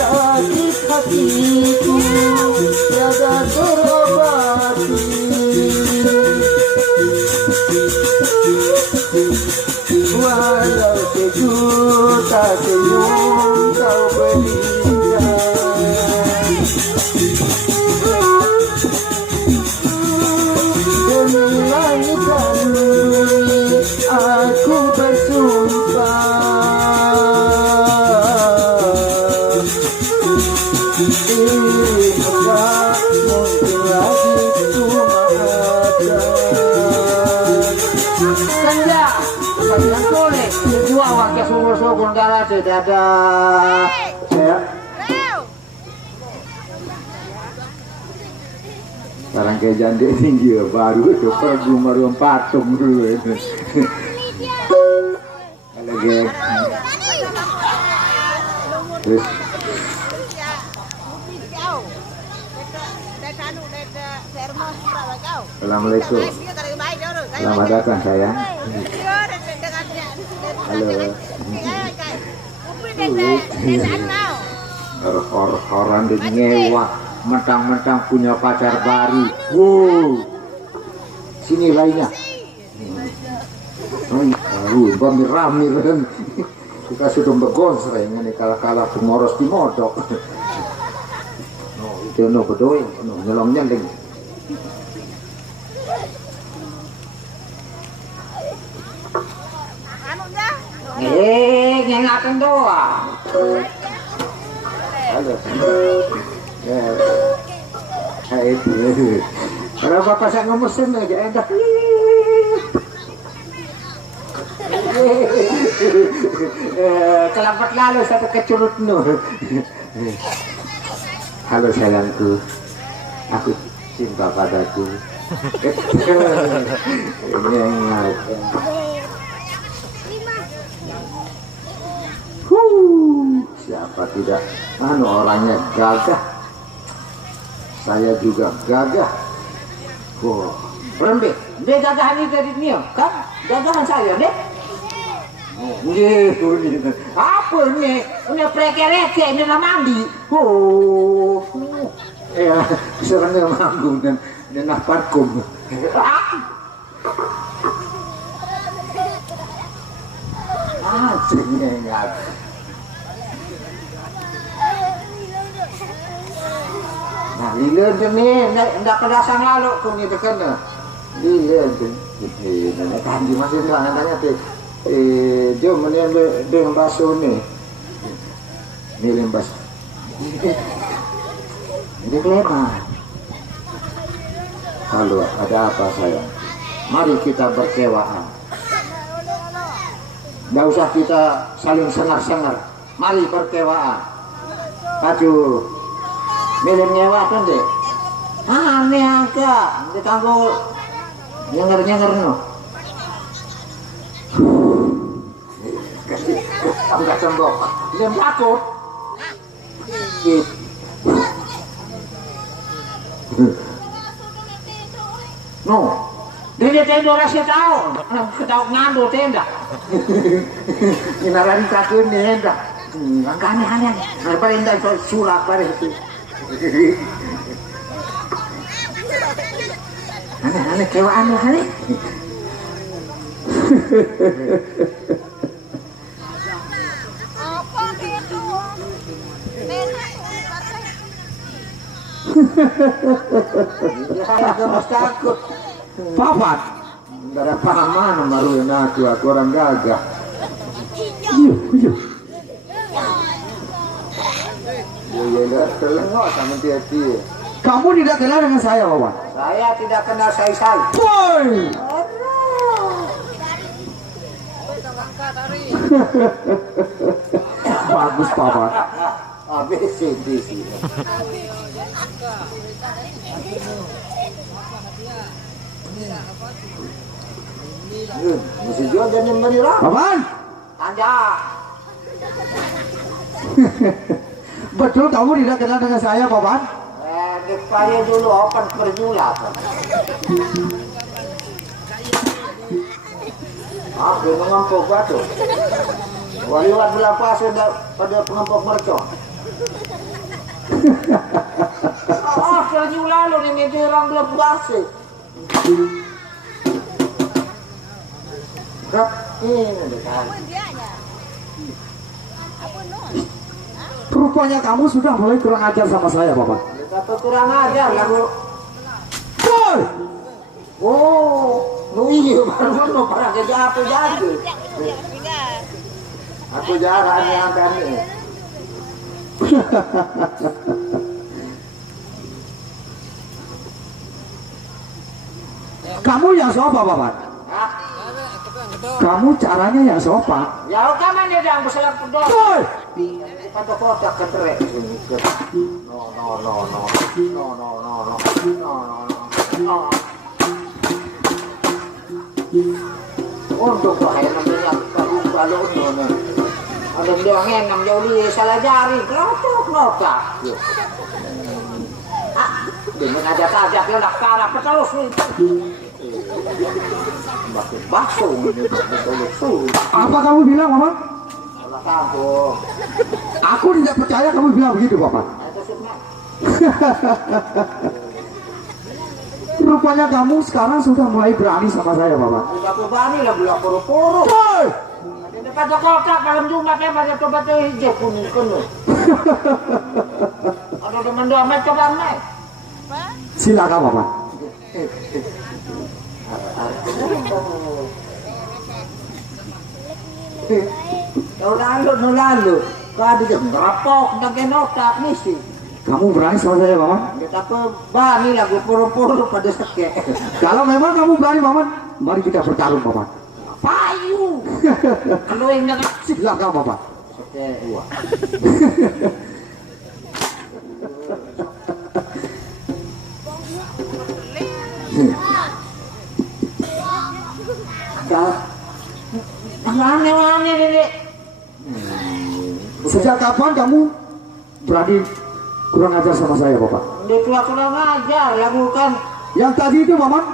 Sakit hatiku tiada terobati, walau sejuta senyum kau berikan. Demi langit dan bumi aku bersumpah, sumur-sumur darah tidak ada. Saya sekarang kayak jande tinggi baru itu pergi marum patung dulu itu. Kalau geng, terus Assalamualaikum. Selamat datang sayang. Halo. Orang di ngewa mentang-mentang punya pacar baru. Wow. Sini lainnya. Pamir-ramir. Kita sudah begonsreng ini kalah-kalah pengoros di modok. Itu no bedoy, no nyelong nyanding. Ngengatin doang. Halo. Itu. Kalau bapak saya ngomong aja enak. Kelambat lalu satu kecurut nur. Halo sayangku, aku cinta padaku. Siapa tidak orangnya gagah, saya juga gagah. Berembik, dia gagahan ini dari dia kan? Gagahan saya deh. Apa ini? Ini prekerece, ini mandi. Serangnya manggung dan nak parkum. Jenengan. Nah, lileun teh nih, ndak pedasang lalu ku nih teh kana. Lileun teh. Ini tadi masih tanya teh. Jom mending dengan baso nih. Ini lembas. Ini kelema. Halo, ada apa sayang? Mari kita berkewaan. Nggak usah kita saling sengar-sengar. Mari berkewaan. Aduh, milih nyewa kan deh. Aneh angka, ditangguh nyenger-nyenger no. Enggak cembok, lem takut. No, dia tenda rasa tahu, tahu ngandul tenda. Inaran takut tenda. Aneh-aneh, lepas indah surat pada itu. Aneh-aneh, kewa aneh-aneh. Apa gitu? Saya gemes takut. Papat. Enggak ada pahaman baru aku orang gagah. Iya. Ya, telengok sama dia. Kamu tidak kenal dengan saya, Papat? Saya tidak kenal saya. Boy. Bagus, Papat. Habis sih. Mesti jual dan menirah. Papan? Ada. Betul kamu tidak kenal dengan saya, Papan? Kepala dulu open perjulat. Apa mengampok batu? Waliwat berapa sudah pada pengampok mercon? Kerja lalu ini orang belum berasa. Ini dekat. Rupanya kamu sudah mulai kurang ajar sama saya, Papan. Apa kurang ajar lalu? Boy. Oh, iya baru mau para kerja apa jadi? Aku jarang yang kami. Kamu yang sopan, Papan. Kamu caranya yang sopan. Ya, kamu ini yang berselak pedot. Boy. Pada kotak keterek. No. Untuk bahaya namanya kalau ini. Ada bilang enam jauh di salah jari, notak. Dengan ada tajak yang nak karap terus nih. Makin bakso ini betul. Apa kamu bilang, Papan? Salah kampung. Aku tidak percaya kamu bilang begitu, Papan. Rupanya kamu sekarang sudah mulai berani sama saya, Papan. Tidak berani lah bulan puru-puru. Boy. Pada kotak malam Jumat ya pada coba tuh hijau kuning kuning. Ada teman dua met coba met. Silakan, Papan. Lalu. Kau ada ngerapok, nak notak nih sih. Kamu berani sama saya, Paman? Kita berani lagu puru-puru pada sekek. Kalau memang kamu berani, Paman, mari kita bertarung, Paman. Payu. Kalau yang nak Silakan, Paman. sekek dua. Aneh-aneh ini. Sejak kapan kamu berani kurang ajar sama saya, Bapak? Dia tua kurang ajar, lakukan. Yang tadi itu, Paman?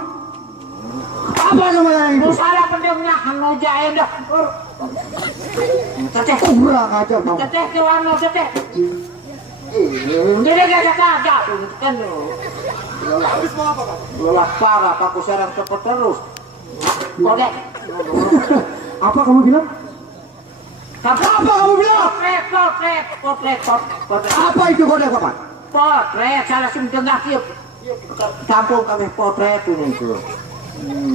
Apa namanya itu? Salah pendengar, anu jahil dah. Teteh, Kurang ajar kamu. teteh ke warna teteh. Dia gak ada, kan? Lelah parah, aku serang cepet terus. Kodek. Apa kamu bilang? Apa kamu bilang? Potret. Apa itu kode paman? Potret, salah simtengah kieu. Campur kami potret ini tuh.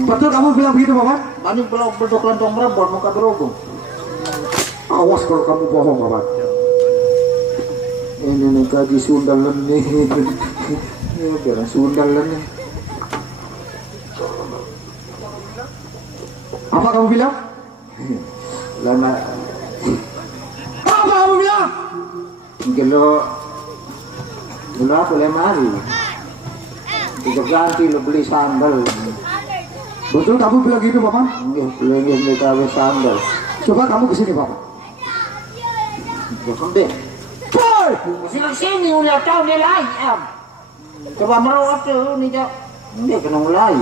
Betul kamu bilang begitu paman? Bani belum bentuk lantong rebon muka berhubung. Awas kalau kamu bohong paman. Ini nih kaji sundalan nih. Biar sundalan nih. Apa kamu bilang? Lama Apa kamu bilang? gelo aku lemari. Kita ganti lo beli sandal. Betul kamu bilang gitu paman? Lagi kita beli sandal. Coba kamu kesini paman. Jangan deh. Boy! Sini udah tahu dia lain am. Coba merawat tuh nih Cok. Dia kena mulai.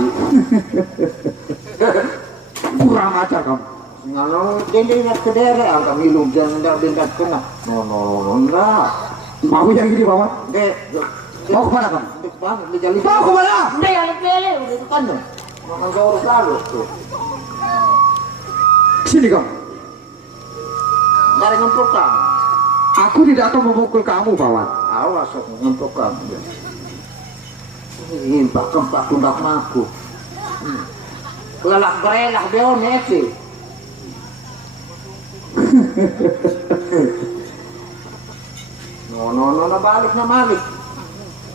Kurang ajar kamu. Kalau dia ingat ke daerah, angka minum jangan tidak kena. No, enggak. Mau yang gini paman? Mau kemana kamu? Depan, di jalan. Mau kemana? Dia lele udah depan tuh. Makan jauh selalu tuh. Sini kamu. Dari ngempuk kamu. Aku tidak akan memukul kamu paman. Awas aku ngempuk kamu. Ini pak tundak maku. Lelak berelah beon sih. No, balik na balik.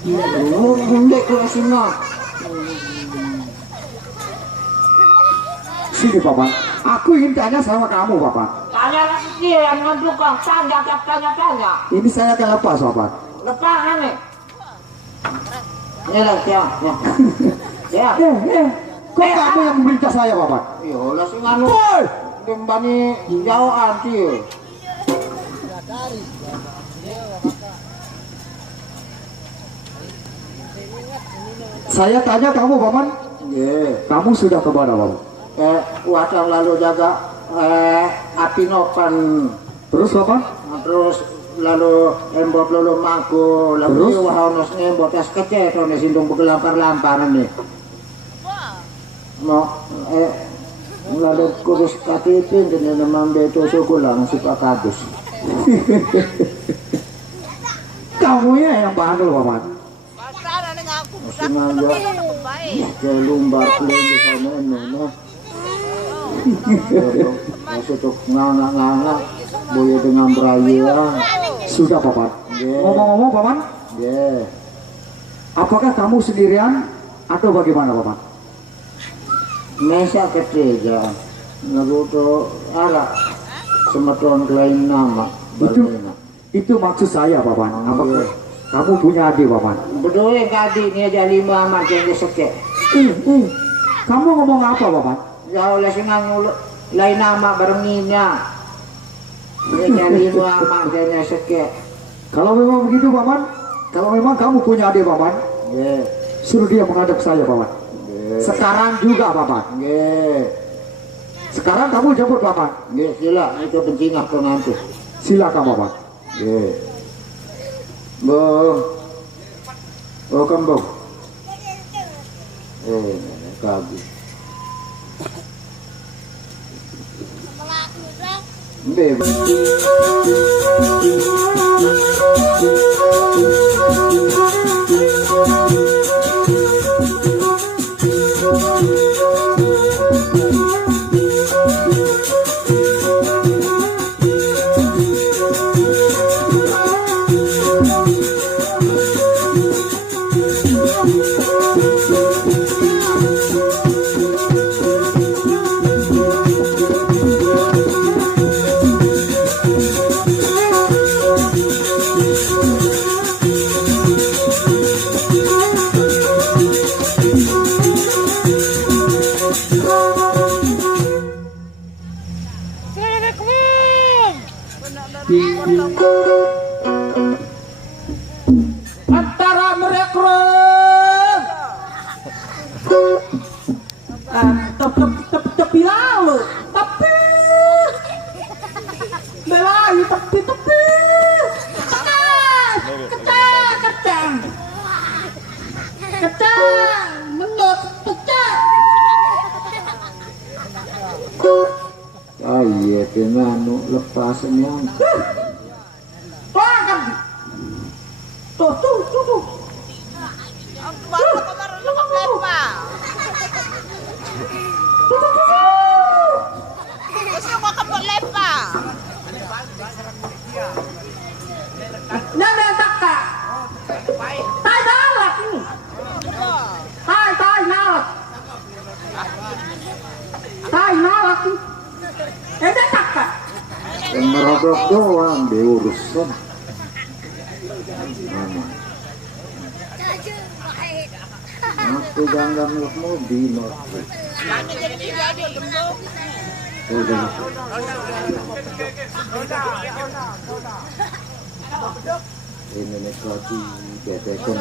Hindi ko na sino. Sini paman. Aku ingin tanya sama kamu paman. Tanya lagi dia yang ngandukang tanya. Ini saya akan lepas paman. Lepas nih. Ini lah ya. Ya. Kok kamu yang memerintah saya paman? Iya, lah sing anu. Boy! Dembani jauh anti. Saya tanya kamu paman. Kamu sudah kemana paman? Wacang lalu jaga api nopan. Terus paman? Terus lalu embot lalu maku. Lalu Terus? wahonos ngembot es kecil. Kalau sindung bergelampar-lamparan nih. No, lalu kurus katipin dan nama beto sukulang si Pak Kadus. Kamu ya yang bandel paman. Masih nanya, ke lumbar kulit di sana no. Masih tuh nganga boleh dengan berayuan. Sudah paman. Ngomong-ngomong paman, apakah kamu sendirian atau bagaimana paman? Mesa kecil ya, naruto ala semetron lain nama. Itu maksud saya paman. Apakah kamu punya adik paman? Berdua kadi ini aja 5 amat yang diseke. Kamu ngomong apa paman? Ya oleh sinang lain nama barenginya. Dia jadi 5 amat yang diseke. Kalau memang begitu paman, kalau memang kamu punya adik paman, suruh dia menghadap saya paman. Sekarang juga paman. Sekarang kamu jemput paman. Sila itu pencingah pengantu. Silakan paman. Kembang. Kagi. Antara merekrut. Tepi lalu, tapi belai tepi. Kecang, menut pecah. Iya, kenanu. lepas ini. Pakan. Tuh. Baru kemarin lu keplepa. Terus lu kok keplepa. Name takka. Tai dalat ini. Tai nalat. Tai nalat ini. Ini takka. Merodok doang diurusan. Aku jangan mau binor. Udah. Ini nih lagi bebekan.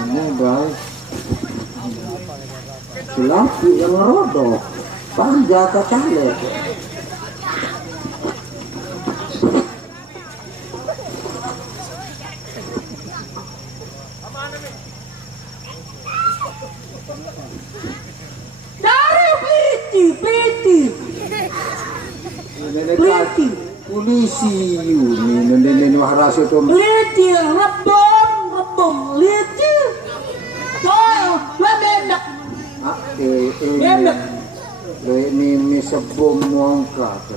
Ini baik. Silapi yang merodok. Bangga ke caleg. Peliti. Polisi ini nenek waras itu. Peliti, rebom, peliti. Oh, lebenak. Ini sebum mongkat.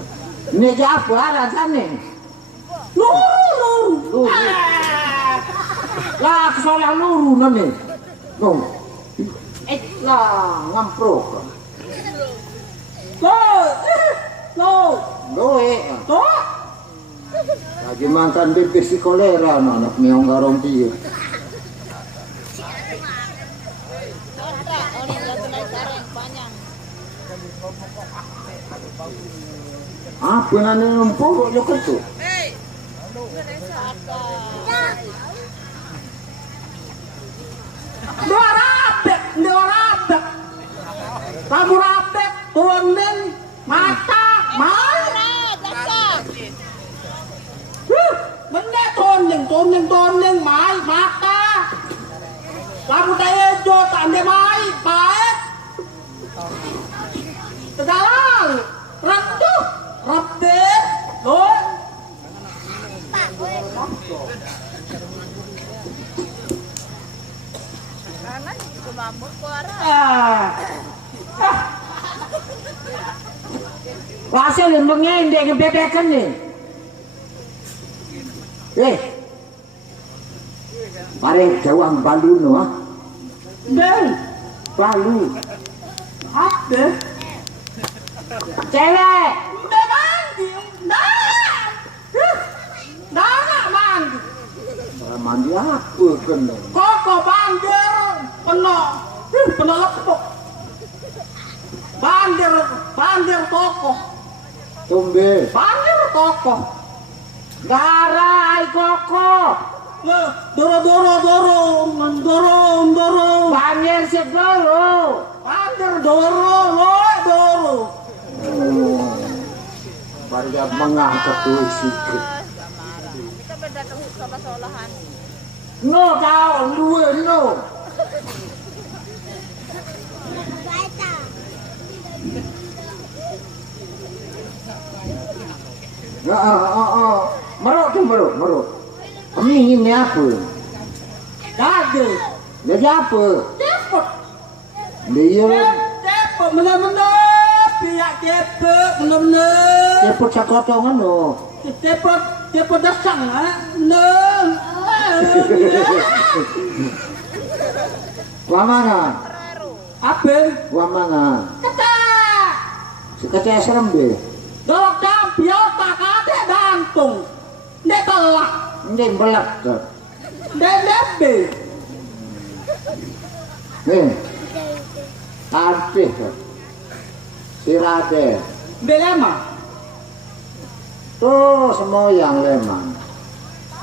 Ini apa ada sana? Luru. Lah kesalah luru nane. Nong. Lah ngamprok. Loe. Lagi mantan bibis si kolera anak meong garong dia. Apa nane empok yo ketu? Dua rapet. Kamu rapet, tuangin, mata, mai. Benda tuangin, mai, mata. Kamu tayo tak ambil mai, baik. Tegalang, ratu, rapet, loh. Hasil yang mengendek bebekan ni. Mari jawang balu no ah. Ben, Balu. apa? Cewek. Udah mandi, dah mandi. Mandi apa kena? Koko bandir, penuh lepuk. Bandir koko, bandir koko. Garai koko. Doro. Banyak segoro. Bandir doro. Banyak mengangkat tuh sikit. Kita berdatang sama sekolahan. No kau dua no. Meruk. Ini apa? Dade, Jadi apa? cepet. Dia Cepet, bener-bener. Pihak cepet, bener-bener. cepet sakotongan no. Cepet dasang, Wah mana? Apa? Wah mana? Kata. Sekecil serem deh. Dok biota kate gantung. Nek telak, Ini belak tuh. nek debe. Nih, artis tuh. Si Raden. Belema. Tuh semua yang lemah.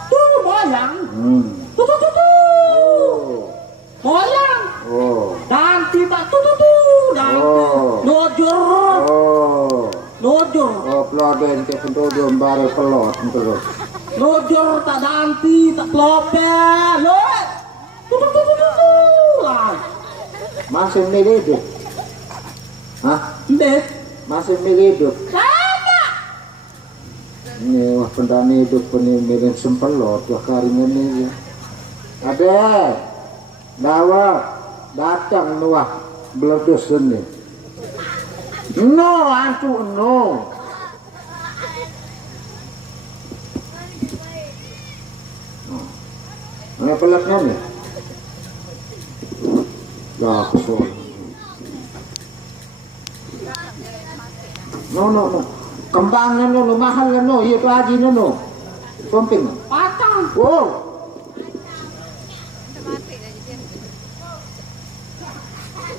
Tuh moyang. Tuh. Moyang. Oh. Danti tak tuh. Danti. Oh. Nojor. Oh, peladen ke penduduk baru pelot terus. Nojor tak danti tak pelopel. Loh. Tuh. Lah. Masih hidup. Hah? Dek. Masih hidup. Sama. Ini wah pendani hidup ini miring sempelot wah karingan ini ya. Ada dawa datang wah beledos ini. No antu no. Ini pelatnya nih. Ya kesel. No. Kembangnya no, mahal no, itu aja no. Pomping. Patang. Wow.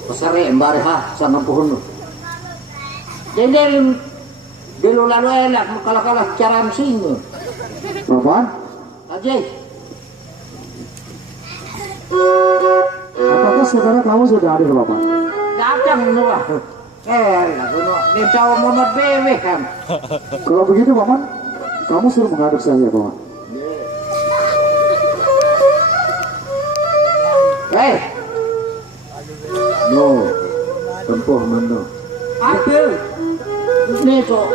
Pasare embar ha sana pohon. Jadi dulu lalu enak kalah cara singo. Apaan? Aja. Apakah saudara kamu sudah ada Bapak? Datang no. Ini cowok Muhammad Bewe kan. Kalau begitu Paman, kamu suruh menghadap saya Paman. Hei. No, tempuh mana? Apa? Ini tuh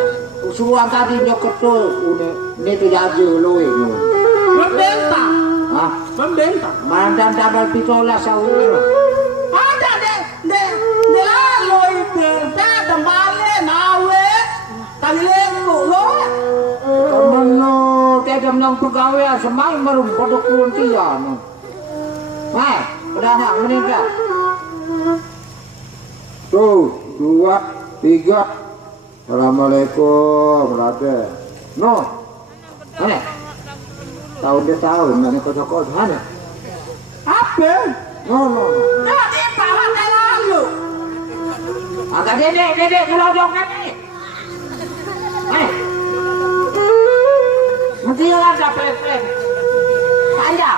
suruhan tadi nyokot tuh, ini tuh jadi loe. Membentang. Hah? Membentang. Mandan tabal pitola sahur. Ada deh lalu itu. Ada male nawe. Kalian lo. Temen lo, tidak menang pegawai semai merum pada kuntian. Hai, udah nak meninggal. Tuh, 2, 3. Assalamualaikum, Raden. No, mana? Tahun mana kocok mana? Apa? No. Jadi pahala lalu. Agak dedek, kalau dong kan ni. Nanti ada pelan-pelan. Tanya.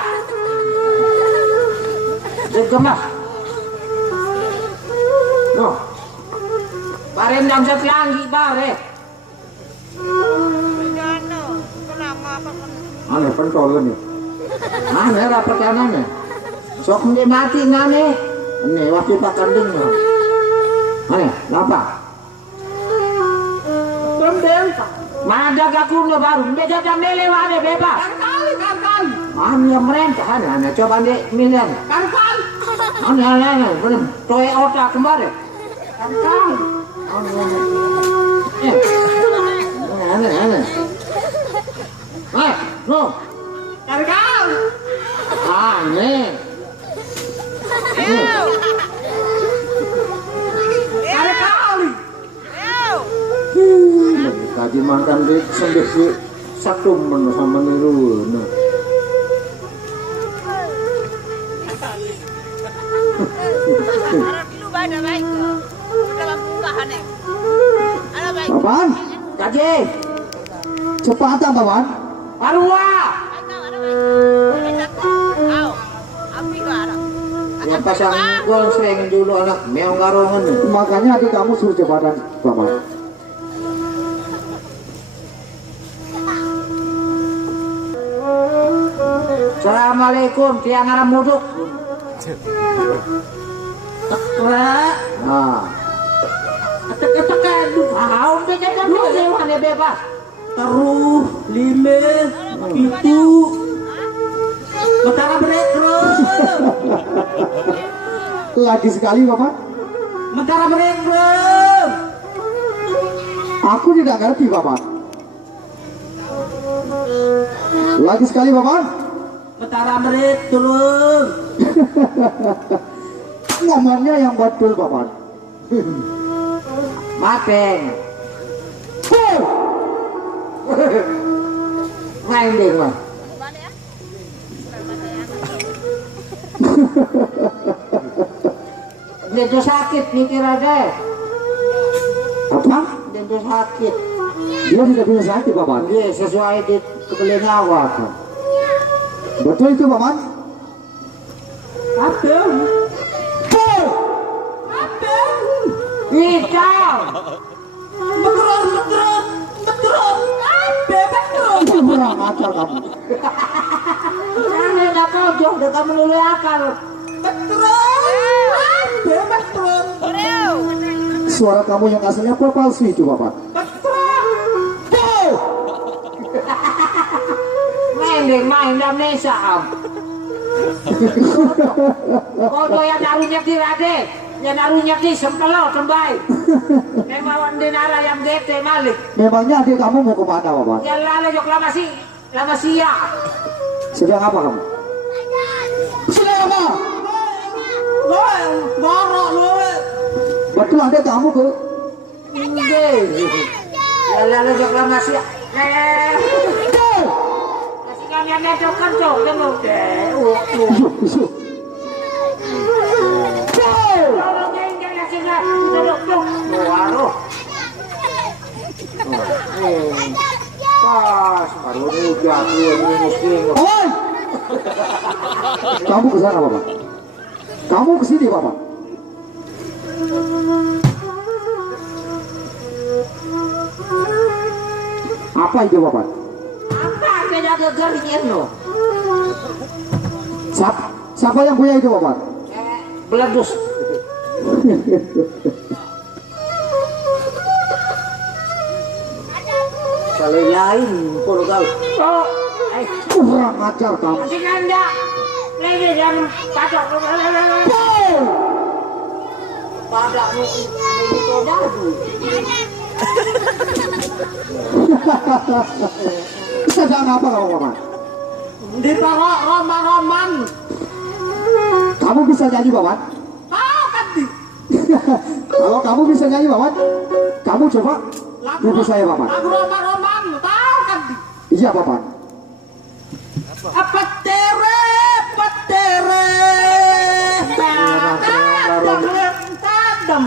Gemas. No. Bareng jam setelangi bare. Mana pentol ni? Mana rapat kanannya? Sok dia mati ngane. Ini waktu pak kandung. Mana? Apa? Membentang. Mana gaku lo baru? Beda jam lewat bebas. Kan. Yang merentah ana coba dek milian. Kan. Ana belum toy otak kemarin. Kan. Ana. No. Kan. Ni. Kaji makan di sendiri satu menu sama niru. Paman, Kaji, cepatan Paman. Arwa. Yang pasang gol sering dulu anak meong garongan. Makanya adik kamu suruh cepatan Paman. Assalamualaikum, tiang aram muduk. Nah. Tekan, haun dia kan lewat bebas. Taruh 5 itu. Mentara berekro. Lagi sekali Paman. Mentara berekro. Aku tidak ngerti Paman. Lagi sekali Paman. Mentara berekro turun. Ngomongnya yang betul Paman. Mateng. Main deh mah. Dia sakit mikir aja. Apa? Dia sakit. Dia tidak punya sakit Paman. Dia sesuai di kebeli nyawa. Betul itu Paman? Apa? Ikan. Betul. Betul. Kurang ajar kamu. Jangan nak kau jauh dah kamu lulu akal. Betul. Suara kamu yang aslinya apa palsu itu Paman? Meleng main Indonesia am. Kodo yang naruhnya di rade, yang naruhnya di sempelo tembai. Memang denara yang gede malik. Memangnya adik kamu mau kemana, Paman? Yang lalu jok lama siang. Sedang apa kamu? Sedang apa? Borok lu. Betul adik kamu ke? Yang lalu jok lama siang. Masih kami yang netok kan tuh, kan lu deh. Isu. Orang yang jangan sini, duduk dong. Waduh. Pas, baru hujan, mesti. Oi! Kamu ke sana, Bapak? Kamu ke sini, Bapak? Apa itu, Bapak? Apa beda gegernya lo? Siapa yang punya itu, Bapak? Beledus. Kalau lain, kalau kau. Oh, Kurang ajar kamu. masih nanda. Lagi jam patok. Padak lu ini kau dadu. Sedang apa kamu, Bapak? Di parok roman. Kamu bisa nyanyi, Bapak? Tahu kan di Kalau kamu bisa nyanyi, Bapak, kamu coba duduk saya, Bapak. lagu roman. Tahu kan di Iya, Bapak. apa tere. Tadam.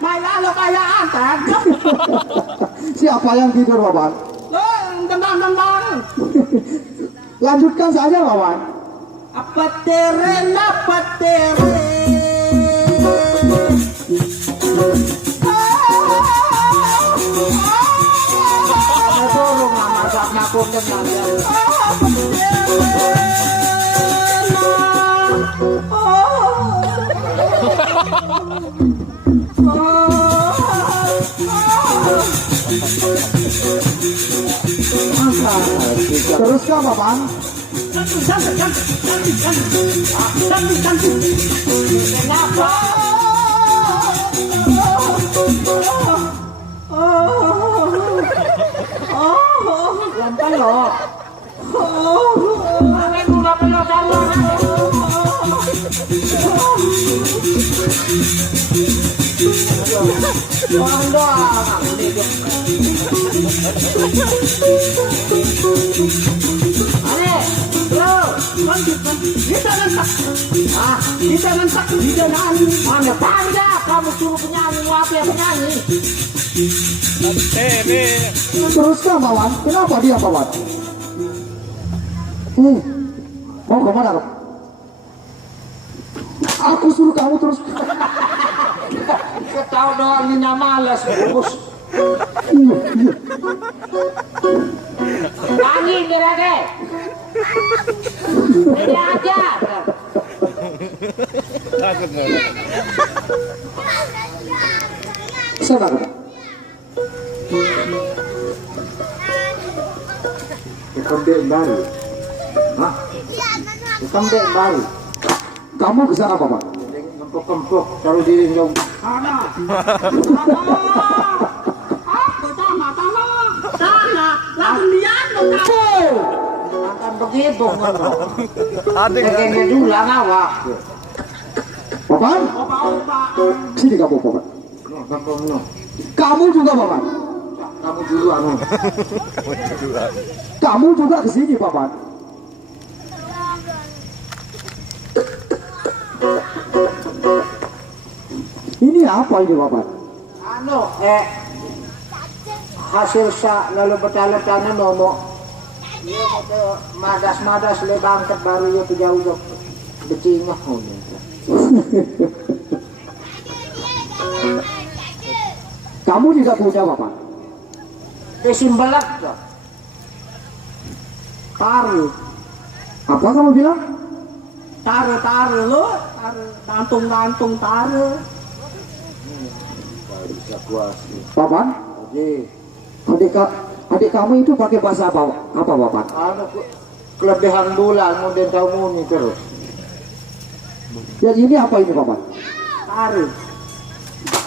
Mai lalu kayak tadam. Siapa yang tidur, Bapak? Tembang. Lanjutkan saja, Bapak. Apa tere. Tolong nama sama aku Teruskan, Bapak. Kenapa? Lampan lo. Aku nggak perlu tahu. Orang doang. Kita rentak di jalan. Mana tanda kamu suruh penyanyi, apa yang penyanyi? Teruskan, Bapak. Kenapa dia, Bapak? Mau kemana, Bapak? Aku suruh kamu terus. Ketahu doang ini malas, bos. Angin kira-kira. Ini aja. Sana, Bapak. Kembali baru. Hah? Kembali baru. Kamu ke sana, Bapak. Kempuk, taruh diri dong. Tanah, lalu lihat dong kamu. Makan begitu kan? Kayaknya dulu ngawak. Bapak, Opa. sini kamu, Bapak. Kamu juga, Bapak. Kamu dulu anu. Kamu juga ke sini, Bapak. Ini apa ini, Bapak? Anu, hasil sa lalu bertala-tala nomo. Iya, madas le bangkat baru ya jauh becingah Kamu tidak punya, Bapak? Kesimbalak tuh. Taruh. Apa kamu bilang? Taruh lo, gantung taruh. Bapak? adik kamu itu pakai bahasa apa paman? Anu kelebihan bulan kemudian kamu ini terus. Dan ini apa ini paman? Tari.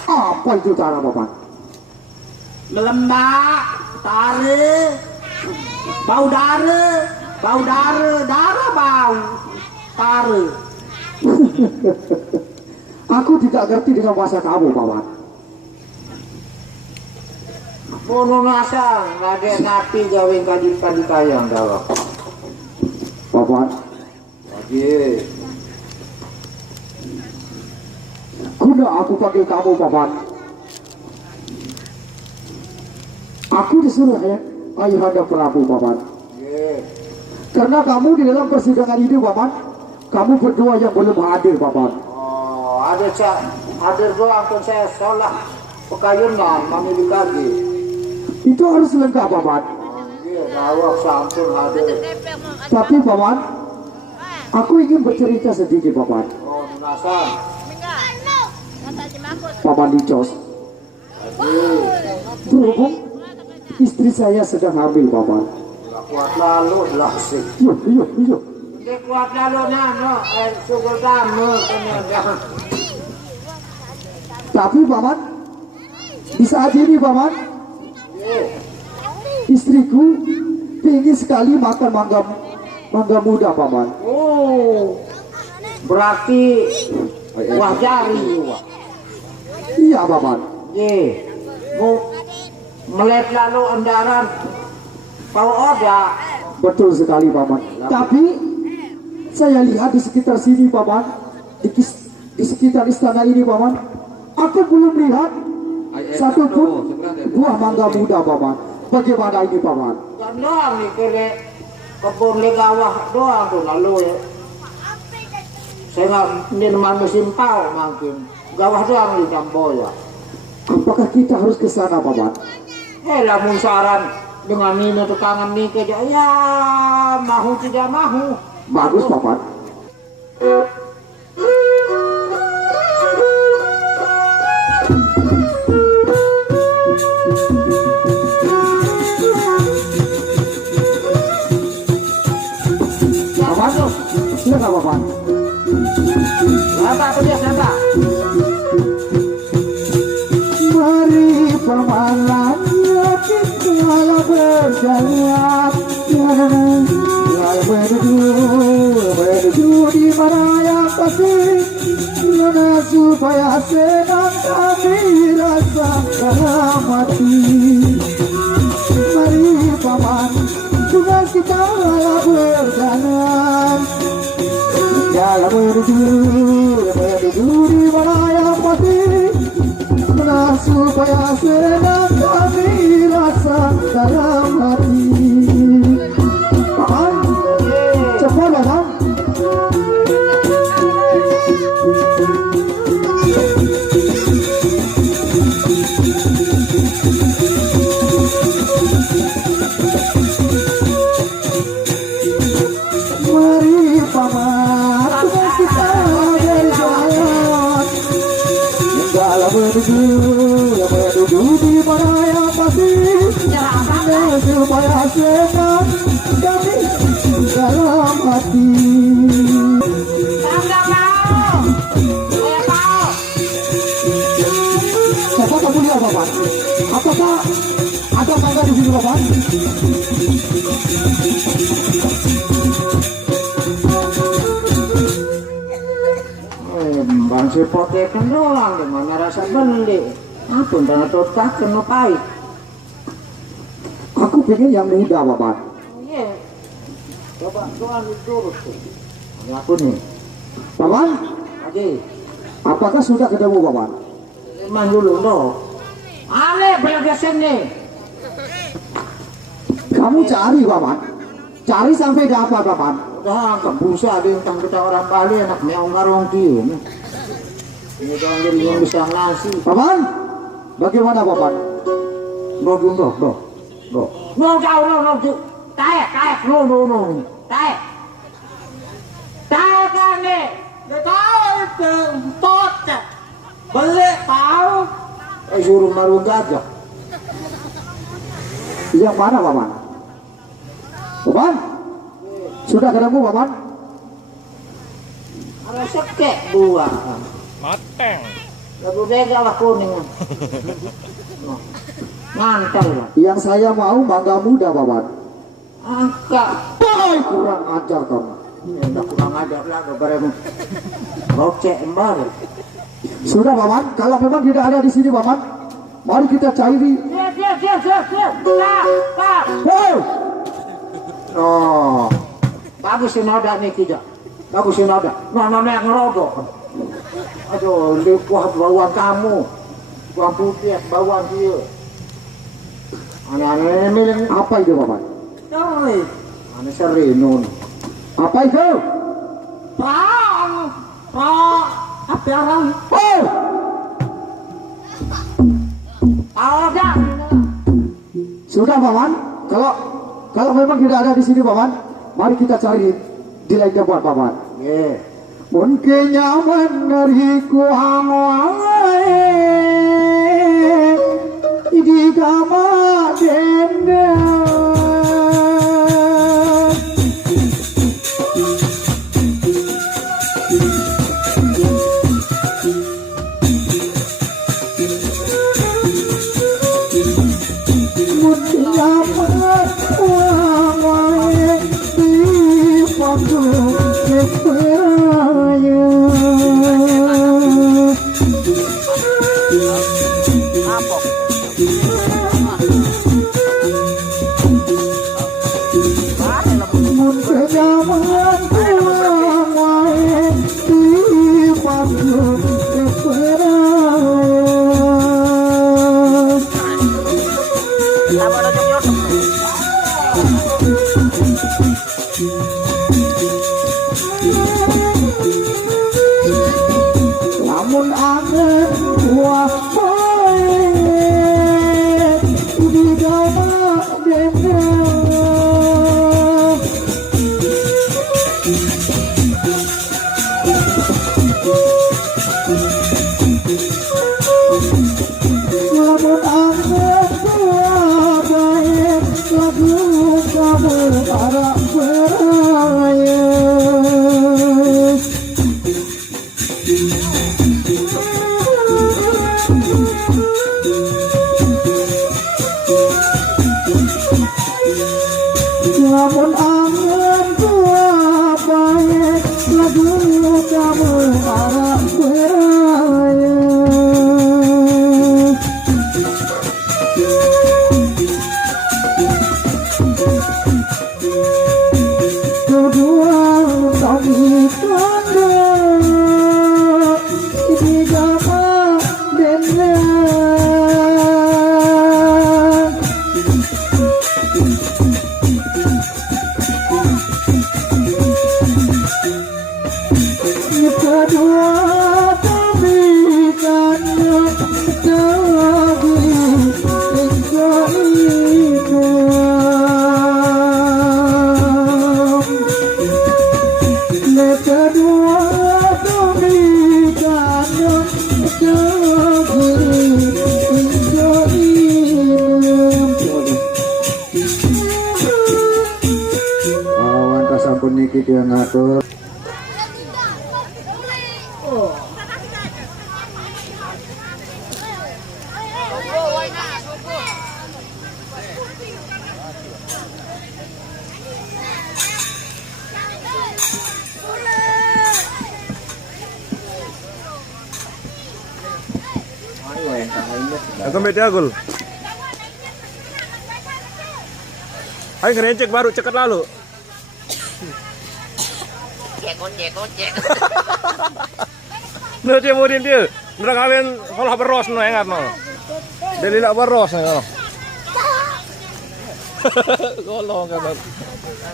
Apa itu cara paman? Melembak, tari, bau darah bau, tari. Aku tidak ngerti dengan bahasa kamu paman. Mono nasang, lagi napi gawing kadi kayang dalam. Paman, Lagi. guna aku pakai kamu paman. Aku disuruh Ayahanda Prabu paman. Karena kamu di dalam persidangan ini paman, kamu berdua yang belum hadir paman. Oh, ada doang pun saya sholat pekayunan memilih kaki. Itu harus lengkap paman. Iya, rawak sampun hadir. Tapi paman, aku ingin bercerita sedikit paman. Oh, nasang. Paman Licos, berhubung istri saya sedang hamil paman. Kuat lalu lasik. Iya. Dia kuat lalu nano, syukur kamu kemudian. Tapi paman, di saat ini paman, istriku ingin sekali makan mangga muda paman. Oh, berarti wah jari wah. Iya paman. Ye, mau melet lalu andaran kau ada. Betul sekali paman. Tapi saya lihat di sekitar sini paman, di sekitar istana ini paman, aku belum lihat satupun buah mangga muda paman. Bagaimana ini paman? Kan doang nih kere kebun legawah doang tuh lalu ya. Saya nggak minuman musim pau mungkin gawah doang di Kamboja. Apakah kita harus ke sana paman? Lamun saran dengan ini tekangan nih kerja ya mahu tidak mahu. Bagus paman. Paman, silakan paman. Apa dia siapa? Mari paman kita berjalan menuju di mana yang pasti, supaya senang kami rasa dalam hati. Mari paman, tugas kita berjalan dalam menuju di mana yang pasti, supaya senang kami rasa dalam hati. Paman, cepat paman. Mari paman, tugas kita berjalan dalam menuju di mana yang pasti, supaya senang kami dalam hati. Siapa kamu lihat paman? Apakah ada mangga di sini paman? Bang sepote kan doang gimana rasa beli. Ampun tanah totak kena pahit. Aku pengen yang muda paman. Iya. Coba doang diturut tuh. Ini aku nih. Paman, Aji. apakah sudah ketemu paman? Iman dulu no. Ale bergeser nih. Kamu cari paman. Cari sampai dapat paman. Udah kebusa bintang kita orang Bali anak meong garong kieu. Ini dong jadi yang bisa nasi. Paman, bagaimana paman? No. No kau no. Taek no. Taek kan nih. Dia tahu itu tot. Beli tahu. Suruh maru gajah. Yang mana paman? Paman? Sudah ketemu paman? Ada sekek buah. Mateng. Lagu bega lah kuning. Mantel. Yang saya mau mangga muda paman. Angkat. Kurang ajar kamu. Udah kurang ajar lah bareng. Rocek embar. Sudah paman, kalau memang tidak ada di sini paman, mari kita cari. Hei! Oh, bagus ini ada nih tidak. Bagus ini ada. Mana yang ngerodok. Aduh, lihat bawaan kamu. Bawaan putih, bawaan dia. Aneh-aneh milik Apa itu paman? seri. Aneh serinun. Apa itu? Perang. Apa orang? Hei! Ada. Sudah paman, kalau memang tidak ada di sini paman, mari kita cari di lain tempat paman. Mungkin nyaman dari kuangwae di kamar denda. Namun angin buah di dalam denda. Namun angin buah baik lagu kamu harap beraya. Namun angin tua baik lagu kamu harap beraya. Kedua kami tanda di kamar denda. Kedua kami tanda dia ngatur. Aku beda gul. Ayo ngerencek baru cekat lalu. Cek. Nah dia modin dia. Mereka kalian kalau beros no engat no. Dari lah beros no. Golong kan.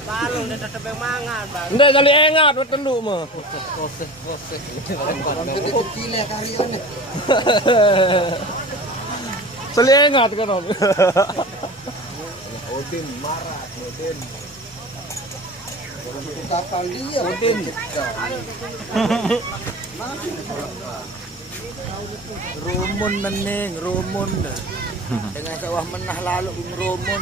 Baru udah tetep mangan, Bang. Ndak kali engat tenduk mah. Proses. Seli engat kan. Odin marah, Odin. Kapal dia, Odin. Rumun mening, rumun. Dengan sawah menah lalu rumun.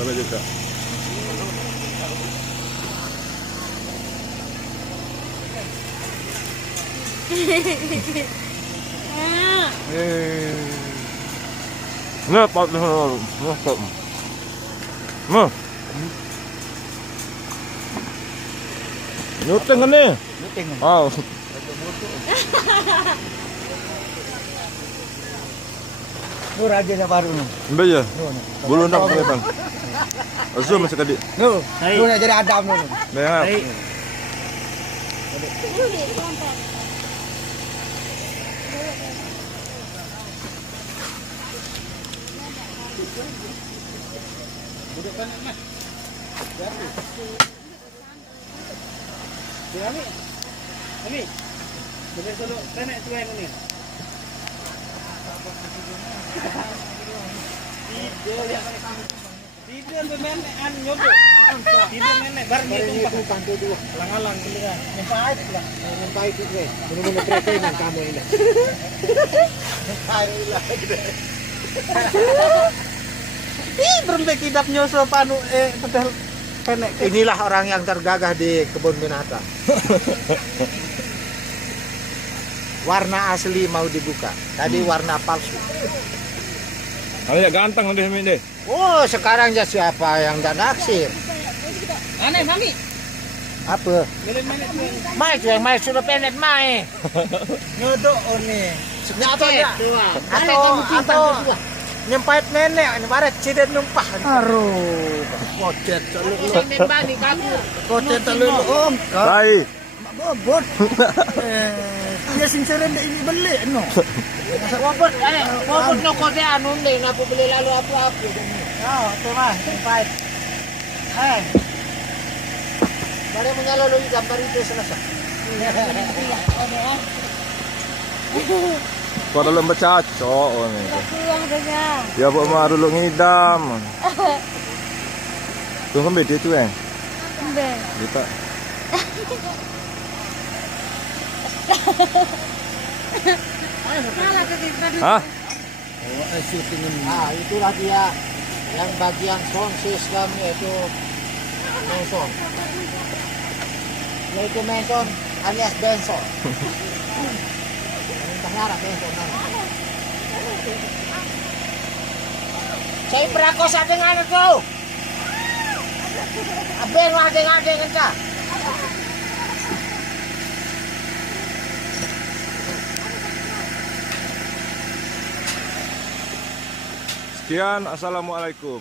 Sampai juga. Nah, Pak, nah, nyuteng kan nih? Nyuteng. Oh. Nu raja na baru nu. Mbak ya? Bulu nak kelihatan. Zoom masih kadi. Nu na jadi Adam nu. Bayang. Ini. Bener dulu, tenek tuan ini. Tidak menekan nyoba. Tidak menek barnya tumpah pantu dua. Lang-alang kelingan. Nyempait lah. Nyempait itu deh. Benar-benar treking kamu ini. Nyempait lah gede. Ih, berembe kidap nyoso panu padahal penek. Inilah orang yang tergagah di kebun binatang. Warna asli mau dibuka. Tadi warna palsu. Kalau ya ganteng nanti deh. Oh, sekarang ya siapa yang tak naksir? Aneh, Mami. Apa? Mai tuh yang mai sudah penet mai. Nyodok oni. Apa ya? Atau nyempait nenek, nyebaret cidet numpah. Aduh, kocet terlalu. Membani kabur. Kocet terlalu om. Baik. Bobot. Dia singsirin deh ini beli no. Wabut no kode anu deh, napu beli lalu apa-apa. Oh, tuh mah, nyempait. Baru menyalalui gambar itu selesai. Kau dalam bercacok ni. Ya buat mah dulu ngidam. Tuh kan beda tu kan? Beda. Hah? Ah, itulah dia yang bagian sound system yaitu Mason. Yaitu Mason alias Benson. Entah Benson. Saya berakosa dengan itu. Abel ngade-ngade kencang. Sekian, assalamualaikum.